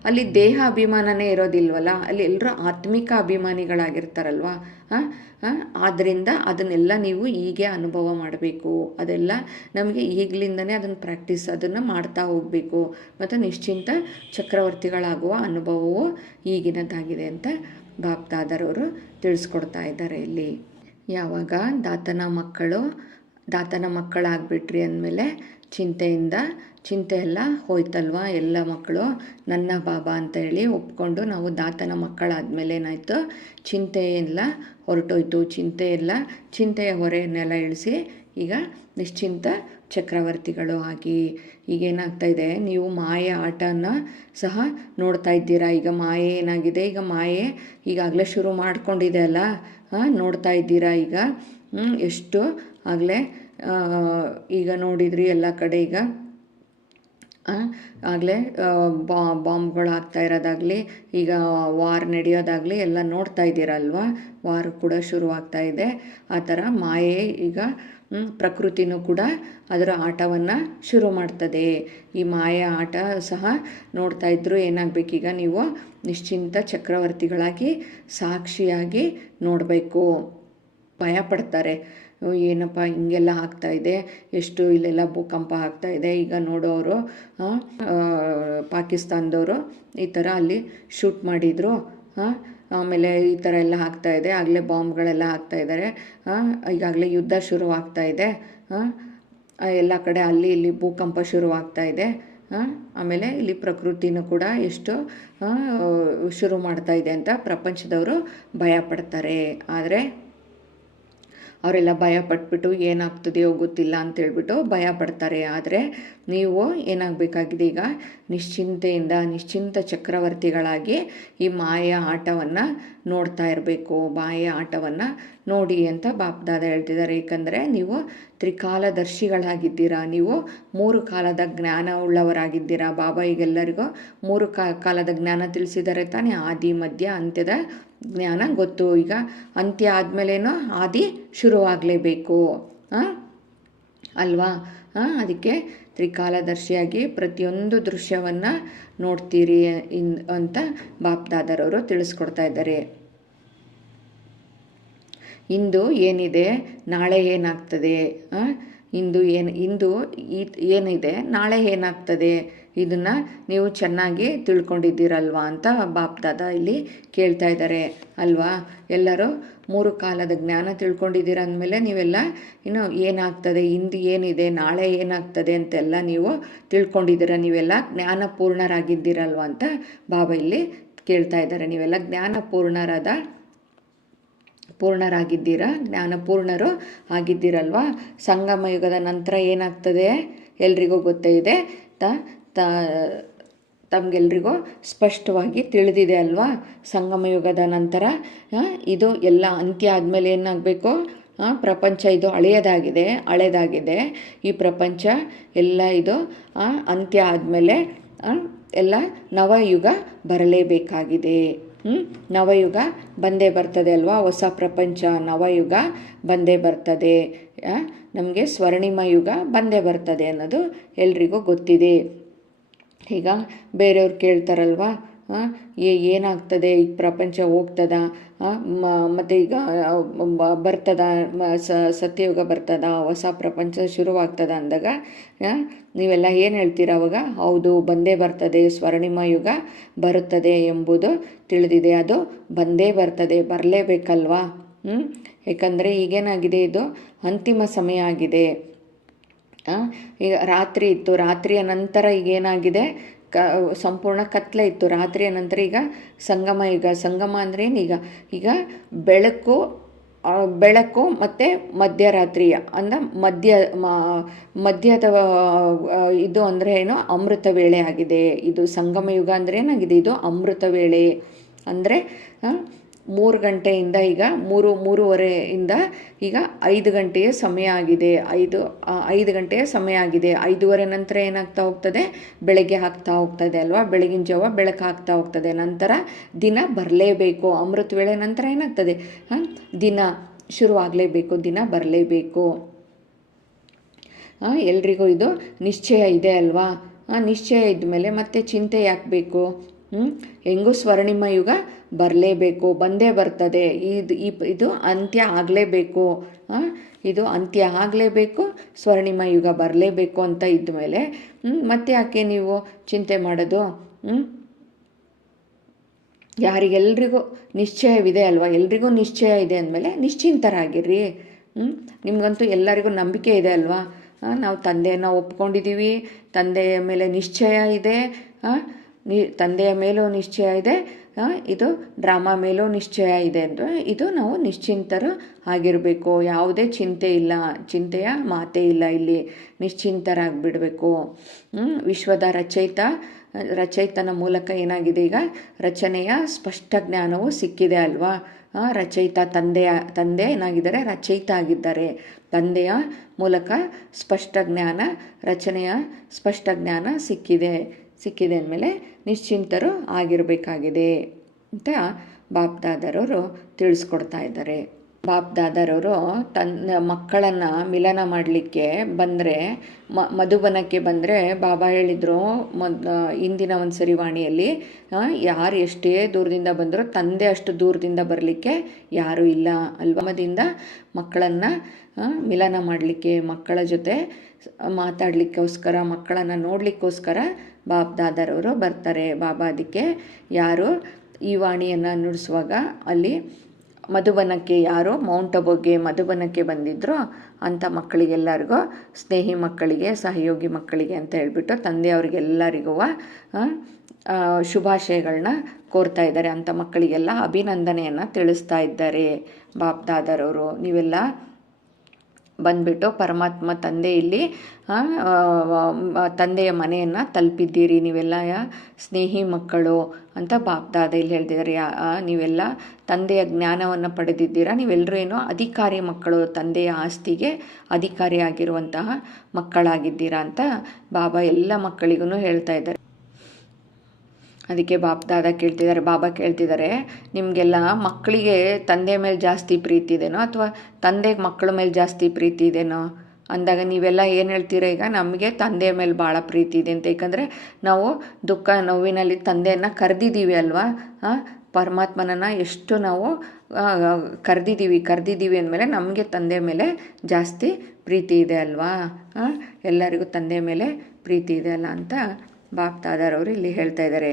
ಅಲ್ಲಿ ದೇಹ ಅಭಿಮಾನನೇ ಇರೋದಿಲ್ವಲ್ಲ, ಅಲ್ಲಿ ಎಲ್ಲರೂ ಆತ್ಮಿಕ ಅಭಿಮಾನಿಗಳಾಗಿರ್ತಾರಲ್ವ. ಆದ್ದರಿಂದ ಅದನ್ನೆಲ್ಲ ನೀವು ಹೀಗೆ ಅನುಭವ ಮಾಡಬೇಕು. ಅದೆಲ್ಲ ನಮಗೆ ಈಗಲಿಂದನೇ ಅದನ್ನು ಮಾಡ್ತಾ ಹೋಗಬೇಕು. ಮತ್ತು ನಿಶ್ಚಿಂತ ಚಕ್ರವರ್ತಿಗಳಾಗುವ ಅನುಭವವು ಈಗಿನದಾಗಿದೆ ಅಂತ ಬಾಪ್ದಾದರವರು ತಿಳಿಸ್ಕೊಡ್ತಾ ಇದ್ದಾರೆ ಇಲ್ಲಿ. ಯಾವಾಗ ದಾತನ ಮಕ್ಕಳಾಗ್ಬಿಟ್ರಿ ಅಂದಮೇಲೆ ಚಿಂತೆ ಎಲ್ಲ ಹೋಯ್ತಲ್ವ. ಎಲ್ಲ ಮಕ್ಕಳು ನನ್ನ ಬಾಬಾ ಅಂತ ಹೇಳಿ ಒಪ್ಕೊಂಡು ನಾವು ದಾತನ ಮಕ್ಕಳಾದ್ಮೇಲೆ ಏನಾಯಿತು, ಚಿಂತೆ ಎಲ್ಲ ಹೊರಟೋಯ್ತು. ಚಿಂತೆಯ ಹೊರೆಯನ್ನೆಲ್ಲ ಇಳಿಸಿ ಈಗ ನಿಶ್ಚಿಂತ ಚಕ್ರವರ್ತಿಗಳು ಆಗಿ. ಈಗೇನಾಗ್ತಾ ಇದೆ, ನೀವು ಮಾಯೆ ಆಟನ ಸಹ ನೋಡ್ತಾ ಇದ್ದೀರಾ. ಈಗ ಮಾಯೆ ಏನಾಗಿದೆ, ಈಗ ಮಾಯೆ ಈಗಾಗಲೇ ಶುರು ಮಾಡ್ಕೊಂಡಿದೆ ಅಲ್ಲ, ನೋಡ್ತಾ ಇದ್ದೀರಾ. ಈಗ ಎಷ್ಟು ಆಗಲೇ ಈಗ ನೋಡಿದ್ರಿ ಎಲ್ಲ ಕಡೆ. ಈಗ ಆಗಲೇ ಬಾಂಬ್ಗಳು ಆಗ್ತಾ ಇರೋದಾಗಲಿ, ಈಗ ವಾರ್ ನಡೆಯೋದಾಗಲಿ ಎಲ್ಲ ನೋಡ್ತಾ ಇದ್ದೀರಲ್ವ. ವಾರ್ ಕೂಡ ಶುರುವಾಗ್ತಾ ಇದೆ. ಆ ಥರ ಮಾಯೆ ಈಗ ಪ್ರಕೃತಿನೂ ಕೂಡ ಅದರ ಆಟವನ್ನು ಶುರು ಮಾಡ್ತದೆ. ಈ ಮಾಯೆ ಆಟ ಸಹ ನೋಡ್ತಾ ಇದ್ದರೂ ಏನಾಗಬೇಕೀಗ, ನೀವು ನಿಶ್ಚಿಂತ ಚಕ್ರವರ್ತಿಗಳಾಗಿ ಸಾಕ್ಷಿಯಾಗಿ ನೋಡಬೇಕು. ಭಯ ಪಡ್ತಾರೆ, ಏನಪ್ಪ ಹಿಂಗೆಲ್ಲ ಆಗ್ತಾಯಿದೆ, ಎಷ್ಟು ಇಲ್ಲೆಲ್ಲ ಭೂಕಂಪ ಆಗ್ತಾಯಿದೆ. ಈಗ ನೋಡೋರು ಪಾಕಿಸ್ತಾನದವರು ಈ ಥರ ಅಲ್ಲಿ ಶೂಟ್ ಮಾಡಿದರು, ಆಮೇಲೆ ಈ ಥರ ಎಲ್ಲ ಆಗ್ತಾಯಿದೆ, ಆಗಲೇ ಬಾಂಬ್ಗಳೆಲ್ಲ ಹಾಕ್ತಾಯಿದ್ದಾರೆ, ಈಗಾಗಲೇ ಯುದ್ಧ ಶುರುವಾಗ್ತಾಯಿದೆ, ಎಲ್ಲ ಕಡೆ ಅಲ್ಲಿ ಇಲ್ಲಿ ಭೂಕಂಪ ಶುರುವಾಗ್ತಾಯಿದೆ. ಆಮೇಲೆ ಇಲ್ಲಿ ಪ್ರಕೃತಿನೂ ಕೂಡ ಎಷ್ಟು ಶುರು ಮಾಡ್ತಾಯಿದೆ ಅಂತ ಪ್ರಪಂಚದವರು ಭಯಪಡ್ತಾರೆ. ಆದರೆ ಅವರೆಲ್ಲ ಭಯಪಟ್ಬಿಟ್ಟು ಏನಾಗ್ತದೆಯೋ ಗೊತ್ತಿಲ್ಲ ಅಂತೇಳ್ಬಿಟ್ಟು ಭಯಪಡ್ತಾರೆ. ಆದರೆ ನೀವು ಏನಾಗಬೇಕಾಗಿದೆ, ಈಗ ನಿಶ್ಚಿಂತ ಚಕ್ರವರ್ತಿಗಳಾಗಿ ಈ ಮಾಯೆಯ ಆಟವನ್ನು ನೋಡ್ತಾ ಇರಬೇಕು. ಮಾಯೆಯ ಆಟವನ್ನು ನೋಡಿ ಅಂತ ಬಾಪ್ದಾದ ಹೇಳ್ತಿದ್ದಾರೆ. ಏಕೆಂದರೆ ನೀವು ತ್ರಿಕಾಲದರ್ಶಿಗಳಾಗಿದ್ದೀರಾ, ನೀವು 3 ಕಾಲದ ಜ್ಞಾನ ಉಳ್ಳವರಾಗಿದ್ದೀರಾ. ಬಾಬಾ ಈಗೆಲ್ಲರಿಗೂ 3 ಕಾಲದ ಜ್ಞಾನ ತಿಳಿಸಿದ್ದಾರೆ ತಾನೇ. ಆದಿ, ಮಧ್ಯ, ಅಂತ್ಯದ ಜ್ಞಾನ ಗೊತ್ತು. ಈಗ ಅಂತ್ಯ ಆದಮೇಲೇನೋ ಆದಿ ಶುರುವಾಗಲೇಬೇಕು ಅಲ್ವಾ. ಅದಕ್ಕೆ ತ್ರಿಕಾಲದರ್ಶಿಯಾಗಿ ಪ್ರತಿಯೊಂದು ದೃಶ್ಯವನ್ನು ನೋಡ್ತೀರಿ ಅಂತ ಬಾಪ್ದಾದರವರು ತಿಳಿಸ್ಕೊಡ್ತಾ ಇದ್ದಾರೆ. ಇಂದು ಏನಿದೆ ನಾಳೆ ಏನಾಗ್ತದೆ, ಇಂದು ಏನಿದೆ ನಾಳೆ ಏನಾಗ್ತದೆ, ಇದನ್ನು ನೀವು ಚೆನ್ನಾಗಿ ತಿಳ್ಕೊಂಡಿದ್ದೀರಲ್ವಾ ಅಂತ ಬಾಪ್ದಾದ ಇಲ್ಲಿ ಕೇಳ್ತಾ ಇದ್ದಾರೆ ಅಲ್ವಾ. ಎಲ್ಲರೂ 3 ಕಾಲದ ಜ್ಞಾನ ತಿಳ್ಕೊಂಡಿದ್ದೀರ ಅಂದಮೇಲೆ ನೀವೆಲ್ಲ ಇನ್ನು ಏನಾಗ್ತದೆ, ಇಂದು ಏನಿದೆ ನಾಳೆ ಏನಾಗ್ತದೆ ಅಂತೆಲ್ಲ ನೀವು ತಿಳ್ಕೊಂಡಿದ್ದೀರ, ನೀವೆಲ್ಲ ಜ್ಞಾನಪೂರ್ಣರಾಗಿದ್ದೀರಲ್ವ ಅಂತ ಬಾಬಾ ಇಲ್ಲಿ ಕೇಳ್ತಾ ಇದ್ದಾರೆ. ನೀವೆಲ್ಲ ಪೂರ್ಣರಾಗಿದ್ದೀರಾ, ಜ್ಞಾನಪೂರ್ಣರು ಆಗಿದ್ದೀರಲ್ವಾ. ಸಂಗಮ ಯುಗದ ನಂತರ ಏನಾಗ್ತದೆ ಎಲ್ರಿಗೂ ಗೊತ್ತೇ ಇದೆ, ತಮಗೆಲ್ರಿಗೂ ಸ್ಪಷ್ಟವಾಗಿ ತಿಳಿದಿದೆ ಅಲ್ವಾ. ಸಂಗಮ ಯುಗದ ನಂತರ ಇದು ಎಲ್ಲ ಅಂತ್ಯ ಆದಮೇಲೆ ಏನಾಗಬೇಕು, ಪ್ರಪಂಚ ಇದು ಹಳೆಯದಾಗಿದೆ. ಈ ಪ್ರಪಂಚ ಎಲ್ಲ ಇದು ಅಂತ್ಯ ಆದಮೇಲೆ ಎಲ್ಲ ನವಯುಗ ಬರಲೇಬೇಕಾಗಿದೆ. ನವಯುಗ ಬಂದೇ ಬರ್ತದೆ ಅಲ್ವಾ. ಹೊಸ ಪ್ರಪಂಚ ನವಯುಗ ಬಂದೇ ಬರ್ತದೆ, ನಮಗೆ ಸ್ವರ್ಣಿಮ ಯುಗ ಬಂದೇ ಬರ್ತದೆ ಅನ್ನೋದು ಎಲ್ರಿಗೂ ಗೊತ್ತಿದೆ. ಈಗ ಬೇರೆಯವ್ರು ಕೇಳ್ತಾರಲ್ವ, ಏನಾಗ್ತದೆ, ಈಗ ಪ್ರಪಂಚ ಹೋಗ್ತದ, ಮತ್ತು ಈಗ ಬರ್ತದ, ಸತ್ಯಯುಗ ಬರ್ತದ, ಹೊಸ ಪ್ರಪಂಚ ಶುರುವಾಗ್ತದ ಅಂದಾಗ ನೀವೆಲ್ಲ ಏನು ಹೇಳ್ತೀರ ಅವಾಗ? ಹೌದು, ಬಂದೇ ಬರ್ತದೆ, ಸ್ವರ್ಣಿಮ ಯುಗ ಬರುತ್ತದೆ ಎಂಬುದು ತಿಳಿದಿದೆ. ಅದು ಬಂದೇ ಬರ್ತದೆ, ಬರಲೇಬೇಕಲ್ವಾ. ಯಾಕಂದರೆ ಈಗೇನಾಗಿದೆ, ಇದು ಅಂತಿಮ ಸಮಯ ಆಗಿದೆ. ಈಗ ರಾತ್ರಿ ಇತ್ತು, ರಾತ್ರಿಯ ನಂತರ ಈಗೇನಾಗಿದೆ, ಸಂಪೂರ್ಣ ಕತ್ಲೆ ಇತ್ತು. ರಾತ್ರಿಯ ನಂತರ ಈಗ ಸಂಗಮ ಯುಗ. ಸಂಗಮ ಅಂದ್ರೆ ಏನೀಗ, ಈಗ ಬೆಳಕು ಮತ್ತು ಮಧ್ಯರಾತ್ರಿಯ ಅಂದರೆ ಮಧ್ಯದ ಇದು ಅಂದರೆ ಏನು, ಅಮೃತ ವೇಳೆ ಆಗಿದೆ. ಇದು ಸಂಗಮ ಯುಗ ಅಂದರೆ ಏನಾಗಿದೆ, ಇದು ಅಮೃತ ವೇಳೆ. ಅಂದರೆ 3 ಗಂಟೆಯಿಂದ ಈಗ 3:30 ಈಗ 5 ಗಂಟೆಯ ಸಮಯ ಆಗಿದೆ. 5 ಗಂಟೆಯ ಸಮಯ ಆಗಿದೆ. 5:30 ನಂತರ ಏನಾಗ್ತಾ ಹೋಗ್ತದೆ, ಬೆಳಗ್ಗೆ ಆಗ್ತಾ ಹೋಗ್ತದೆ ಅಲ್ವಾ. ಬೆಳಗಿನ ಜಾವ ಬೆಳಕು ಆಗ್ತಾ ಹೋಗ್ತದೆ. ನಂತರ ದಿನ ಬರಲೇಬೇಕು. ಅಮೃತ ವೇಳೆ ನಂತರ ಏನಾಗ್ತದೆ, ದಿನ ಶುರುವಾಗಲೇಬೇಕು, ದಿನ ಬರಲೇಬೇಕು. ಎಲ್ರಿಗೂ ಇದು ನಿಶ್ಚಯ ಇದೆ ಅಲ್ವಾ. ನಿಶ್ಚಯ ಇದ್ಮೇಲೆ ಮತ್ತೆ ಚಿಂತೆ ಯಾಕೆ ಬೇಕು? ಹೆಂಗೂ ಸ್ವರ್ಣಿಮ ಯುಗ ಬರಲೇಬೇಕು, ಬಂದೇ ಬರ್ತದೆ. ಇದು ಅಂತ್ಯ ಆಗಲೇಬೇಕು, ಇದು ಅಂತ್ಯ ಆಗಲೇಬೇಕು, ಸ್ವರ್ಣಿಮ ಯುಗ ಬರಲೇಬೇಕು ಅಂತ ಇದ್ಮೇಲೆ ಮತ್ತೆ ಯಾಕೆ ನೀವು ಚಿಂತೆ ಮಾಡೋದು? ಯಾರಿಗೆಲ್ರಿಗೂ ನಿಶ್ಚಯವಿದೆ ಅಲ್ವಾ, ಎಲ್ರಿಗೂ ನಿಶ್ಚಯ ಇದೆ ಅಂದಮೇಲೆ ನಿಶ್ಚಿಂತರಾಗಿರ್ರಿ. ನಿಮಗಂತೂ ಎಲ್ಲರಿಗೂ ನಂಬಿಕೆ ಇದೆ ಅಲ್ವಾ. ನಾವು ತಂದೆಯನ್ನು ಒಪ್ಕೊಂಡಿದ್ದೀವಿ, ತಂದೆಯ ಮೇಲೆ ನಿಶ್ಚಯ ಇದೆ, ತಂದೆಯ ಮೇಲೂ ನಿಶ್ಚಯ ಇದೆ, ಇದು ಡ್ರಾಮಾ ಮೇಲೂ ನಿಶ್ಚಯ ಇದೆ ಅಂದರೆ ಇದು ನಾವು ನಿಶ್ಚಿಂತರು ಆಗಿರಬೇಕು. ಯಾವುದೇ ಚಿಂತೆ ಇಲ್ಲ, ಚಿಂತೆಯ ಮಾತೇ ಇಲ್ಲ ಇಲ್ಲಿ. ನಿಶ್ಚಿಂತರಾಗಿಬಿಡಬೇಕು. ವಿಶ್ವದ ರಚಯಿತನ ಮೂಲಕ ಏನಾಗಿದೆ, ಈಗ ರಚನೆಯ ಸ್ಪಷ್ಟ ಜ್ಞಾನವು ಸಿಕ್ಕಿದೆ ಅಲ್ವಾ. ರಚಯಿತ ತಂದೆ ಏನಾಗಿದ್ದಾರೆ, ರಚಯಿತ ಆಗಿದ್ದಾರೆ. ತಂದೆಯ ಮೂಲಕ ಸ್ಪಷ್ಟ ಜ್ಞಾನ, ರಚನೆಯ ಸ್ಪಷ್ಟ ಜ್ಞಾನ ಸಿಕ್ಕಿದೆ ಅಂದಮೇಲೆ ನಿಶ್ಚಿಂತರು ಆಗಿರಬೇಕಾಗಿದೆ ಅಂತ ಬಾಪ್ದಾದರವರು ತಿಳಿಸ್ಕೊಡ್ತಾ ಇದ್ದಾರೆ. ಬಾಪ್ದಾದರವರು ಮಕ್ಕಳನ್ನು ಮಿಲನ ಮಾಡಲಿಕ್ಕೆ ಬಂದರೆ, ಮಧುಬನಕ್ಕೆ ಬಂದರೆ ಬಾಬಾ ಹೇಳಿದರು ಇಂದಿನ ಒಂದು ಸರಿ ವಾಣಿಯಲ್ಲಿ, ಯಾರು ಎಷ್ಟೇ ದೂರದಿಂದ ಬಂದರೂ ತಂದೆ ಅಷ್ಟು ದೂರದಿಂದ ಬರಲಿಕ್ಕೆ ಯಾರೂ ಇಲ್ಲ ಅಲ್ವಮದಿಂದ ಮಕ್ಕಳನ್ನು ಮಿಲನ ಮಾಡಲಿಕ್ಕೆ, ಮಕ್ಕಳ ಜೊತೆ ಮಾತಾಡಲಿಕ್ಕೋಸ್ಕರ, ಮಕ್ಕಳನ್ನು ನೋಡಲಿಕ್ಕೋಸ್ಕರ ಬಾಪ್ದಾದರವರು ಬರ್ತಾರೆ. ಬಾಬಾ ಅದಕ್ಕೆ ಯಾರು ಈ ವಾಣಿಯನ್ನು ನುಡಿಸುವಾಗ ಅಲ್ಲಿ ಮಧುಬನಕ್ಕೆ ಯಾರು ಮೌಂಟ್ ಅಬುಗೆ ಮಧುಬನಕ್ಕೆ ಬಂದಿದ್ರೋ ಅಂಥ ಮಕ್ಕಳಿಗೆಲ್ಲರಿಗೂ, ಸ್ನೇಹಿ ಮಕ್ಕಳಿಗೆ, ಸಹಯೋಗಿ ಮಕ್ಕಳಿಗೆ ಅಂತ ಹೇಳ್ಬಿಟ್ಟು ತಂದೆಯವರಿಗೆಲ್ಲರಿಗೂ ಶುಭಾಶಯಗಳನ್ನ ಕೋರ್ತಾ ಇದ್ದಾರೆ. ಅಂಥ ಮಕ್ಕಳಿಗೆಲ್ಲ ಅಭಿನಂದನೆಯನ್ನು ತಿಳಿಸ್ತಾ ಇದ್ದಾರೆ ಬಾಪ್ದಾದರವರು. ನೀವೆಲ್ಲ ಬಂದುಬಿಟ್ಟು ಪರಮಾತ್ಮ ತಂದೆ ಇಲ್ಲಿ ತಂದೆಯ ಮನೆಯನ್ನು ತಲುಪಿದ್ದೀರಿ, ನೀವೆಲ್ಲ ಸ್ನೇಹಿ ಮಕ್ಕಳು ಅಂತ ಬಾಪ್ದಾದ ಇಲ್ಲಿ ಹೇಳ್ತಿದ್ದಾರೆ. ನೀವೆಲ್ಲ ತಂದೆಯ ಜ್ಞಾನವನ್ನು ಪಡೆದಿದ್ದೀರಾ, ನೀವೆಲ್ಲರೂ ಏನೋ ಅಧಿಕಾರಿ ಮಕ್ಕಳು, ತಂದೆಯ ಆಸ್ತಿಗೆ ಅಧಿಕಾರಿಯಾಗಿರುವಂತಹ ಮಕ್ಕಳಾಗಿದ್ದೀರಾ ಅಂತ ಬಾಬಾ ಎಲ್ಲ ಮಕ್ಕಳಿಗೂ ಹೇಳ್ತಾ ಇದ್ದಾರೆ. ಅದಕ್ಕೆ ಬಾಬಾ ಕೇಳ್ತಿದ್ದಾರೆ, ನಿಮಗೆಲ್ಲ ಮಕ್ಕಳಿಗೆ ತಂದೆ ಮೇಲೆ ಜಾಸ್ತಿ ಪ್ರೀತಿ ಇದೆನೋ ಅಥವಾ ತಂದೆಗೆ ಮಕ್ಕಳ ಮೇಲೆ ಜಾಸ್ತಿ ಪ್ರೀತಿ ಇದೆನೋ ಅಂದಾಗ ನೀವೆಲ್ಲ ಏನು ಹೇಳ್ತೀರಾ ಈಗ, ನಮಗೆ ತಂದೆಯ ಮೇಲೆ ಭಾಳ ಪ್ರೀತಿ ಇದೆ ಅಂತ. ಏಕೆಂದರೆ ನಾವು ದುಃಖ ನೋವಿನಲ್ಲಿ ತಂದೆಯನ್ನು ಕರೆದಿದ್ದೀವಿ ಅಲ್ವಾ. ಪರಮಾತ್ಮನನ್ನು ಎಷ್ಟು ನಾವು ಕರೆದಿದ್ದೀವಿ ಅಂದಮೇಲೆ ನಮಗೆ ತಂದೆ ಮೇಲೆ ಜಾಸ್ತಿ ಪ್ರೀತಿ ಇದೆ ಅಲ್ವಾ. ಎಲ್ಲರಿಗೂ ತಂದೆ ಮೇಲೆ ಪ್ರೀತಿ ಇದೆ ಅಲ್ಲ ಅಂತ ಬಾಪ್ ದಾದಾರವರು ಇಲ್ಲಿ ಹೇಳ್ತಾ ಇದ್ದಾರೆ.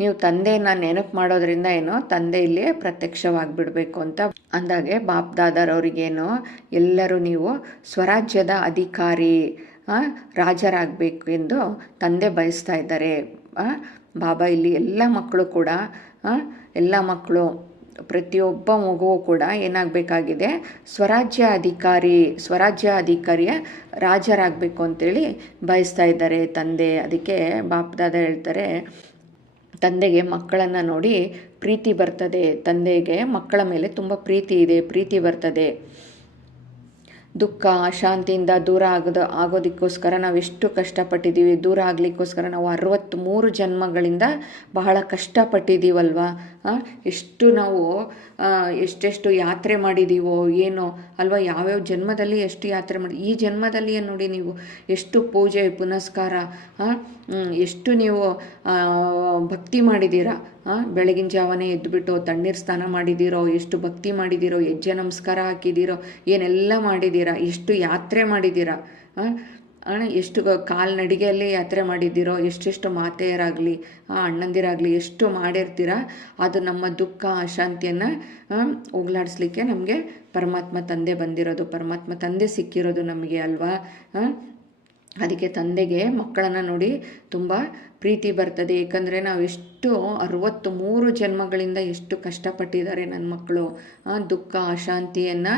ನೀವು ತಂದೆಯನ್ನು ನೆನಪು ಮಾಡೋದ್ರಿಂದ ಏನೋ ತಂದೆ ಇಲ್ಲಿ ಪ್ರತ್ಯಕ್ಷವಾಗಿಬಿಡಬೇಕು ಅಂತ ಅಂದಾಗೆ ಬಾಪ್ ದಾದಾರವ್ರಿಗೇನೋ ಎಲ್ಲರೂ ನೀವು ಸ್ವರಾಜ್ಯದ ಅಧಿಕಾರಿ ರಾಜರಾಗಬೇಕು ಎಂದು ತಂದೆ ಬಯಸ್ತಾ ಇದ್ದಾರೆ. ಬಾಬಾ ಇಲ್ಲಿ ಎಲ್ಲ ಮಕ್ಕಳು ಕೂಡ ಎಲ್ಲ ಮಕ್ಕಳು ಪ್ರತಿಯೊಬ್ಬ ಮಗುವು ಕೂಡ ಏನಾಗಬೇಕಾಗಿದೆ, ಸ್ವರಾಜ್ಯ ಅಧಿಕಾರಿಯ ರಾಜರಾಗಬೇಕು ಅಂತೇಳಿ ಬಯಸ್ತಾ ಇದ್ದಾರೆ ತಂದೆ. ಅದಕ್ಕೆ ಬಾಪ್ ದಾದಾ ಹೇಳ್ತಾರೆ, ತಂದೆಗೆ ಮಕ್ಕಳನ್ನು ನೋಡಿ ಪ್ರೀತಿ ಬರ್ತದೆ, ತಂದೆಗೆ ಮಕ್ಕಳ ಮೇಲೆ ತುಂಬ ಪ್ರೀತಿ ಬರ್ತದೆ. ದುಃಖ ಅಶಾಂತಿಯಿಂದ ದೂರ ಆಗೋದಕ್ಕೋಸ್ಕರ ನಾವೆಷ್ಟು ಕಷ್ಟಪಟ್ಟಿದ್ದೀವಿ, ದೂರ ಆಗಲಿಕ್ಕೋಸ್ಕರ ನಾವು 63 ಜನ್ಮಗಳಿಂದ ಬಹಳ ಕಷ್ಟಪಟ್ಟಿದ್ದೀವಲ್ವ. ಎಷ್ಟು ನಾವು ಎಷ್ಟೆಷ್ಟು ಯಾತ್ರೆ ಮಾಡಿದ್ದೀವೋ ಏನೋ ಅಲ್ವಾ. ಯಾವ್ಯಾವ ಜನ್ಮದಲ್ಲಿ ಎಷ್ಟು ಯಾತ್ರೆ ಮಾಡಿ, ಈ ಜನ್ಮದಲ್ಲಿ ನೋಡಿ ನೀವು ಎಷ್ಟು ಪೂಜೆ ಪುನಸ್ಕಾರ, ಎಷ್ಟು ನೀವು ಭಕ್ತಿ ಮಾಡಿದ್ದೀರಾ. ಬೆಳಗಿನ ಜಾವನೇ ಎದ್ದುಬಿಟ್ಟು ತಣ್ಣೀರು ಸ್ನಾನ ಮಾಡಿದ್ದೀರೋ, ಎಷ್ಟು ಭಕ್ತಿ ಮಾಡಿದ್ದೀರೋ, ಹೆಜ್ಜೆ ನಮಸ್ಕಾರ ಹಾಕಿದ್ದೀರೋ, ಏನೆಲ್ಲ ಮಾಡಿದ್ದೀರಾ, ಎಷ್ಟು ಯಾತ್ರೆ ಮಾಡಿದ್ದೀರಾ, ಎಷ್ಟು ಕಾಲ್ನಡಿಗೆಯಲ್ಲಿ ಯಾತ್ರೆ ಮಾಡಿದ್ದೀರೋ, ಎಷ್ಟೆಷ್ಟು ಮಾತೆಯರಾಗಲಿ ಅಣ್ಣಂದಿರಾಗಲಿ ಎಷ್ಟು ಮಾಡಿರ್ತೀರ. ಅದು ನಮ್ಮ ದುಃಖ ಅಶಾಂತಿಯನ್ನು ಹೋಗ್ಲಾಡಿಸ್ಲಿಕ್ಕೆ ನಮಗೆ ಪರಮಾತ್ಮ ತಂದೆ ಬಂದಿರೋದು, ಪರಮಾತ್ಮ ತಂದೆ ಸಿಕ್ಕಿರೋದು ನಮಗೆ ಅಲ್ವಾ. ಅದಕ್ಕೆ ತಂದೆಗೆ ಮಕ್ಕಳನ್ನು ನೋಡಿ ತುಂಬ ಪ್ರೀತಿ ಬರ್ತದೆ. ಏಕೆಂದರೆ ನಾವು ಎಷ್ಟು 63 ಜನ್ಮಗಳಿಂದ ಎಷ್ಟು ಕಷ್ಟಪಟ್ಟಿದ್ದಾರೆ ನನ್ನ ಮಕ್ಕಳು. ದುಃಖ ಅಶಾಂತಿಯನ್ನು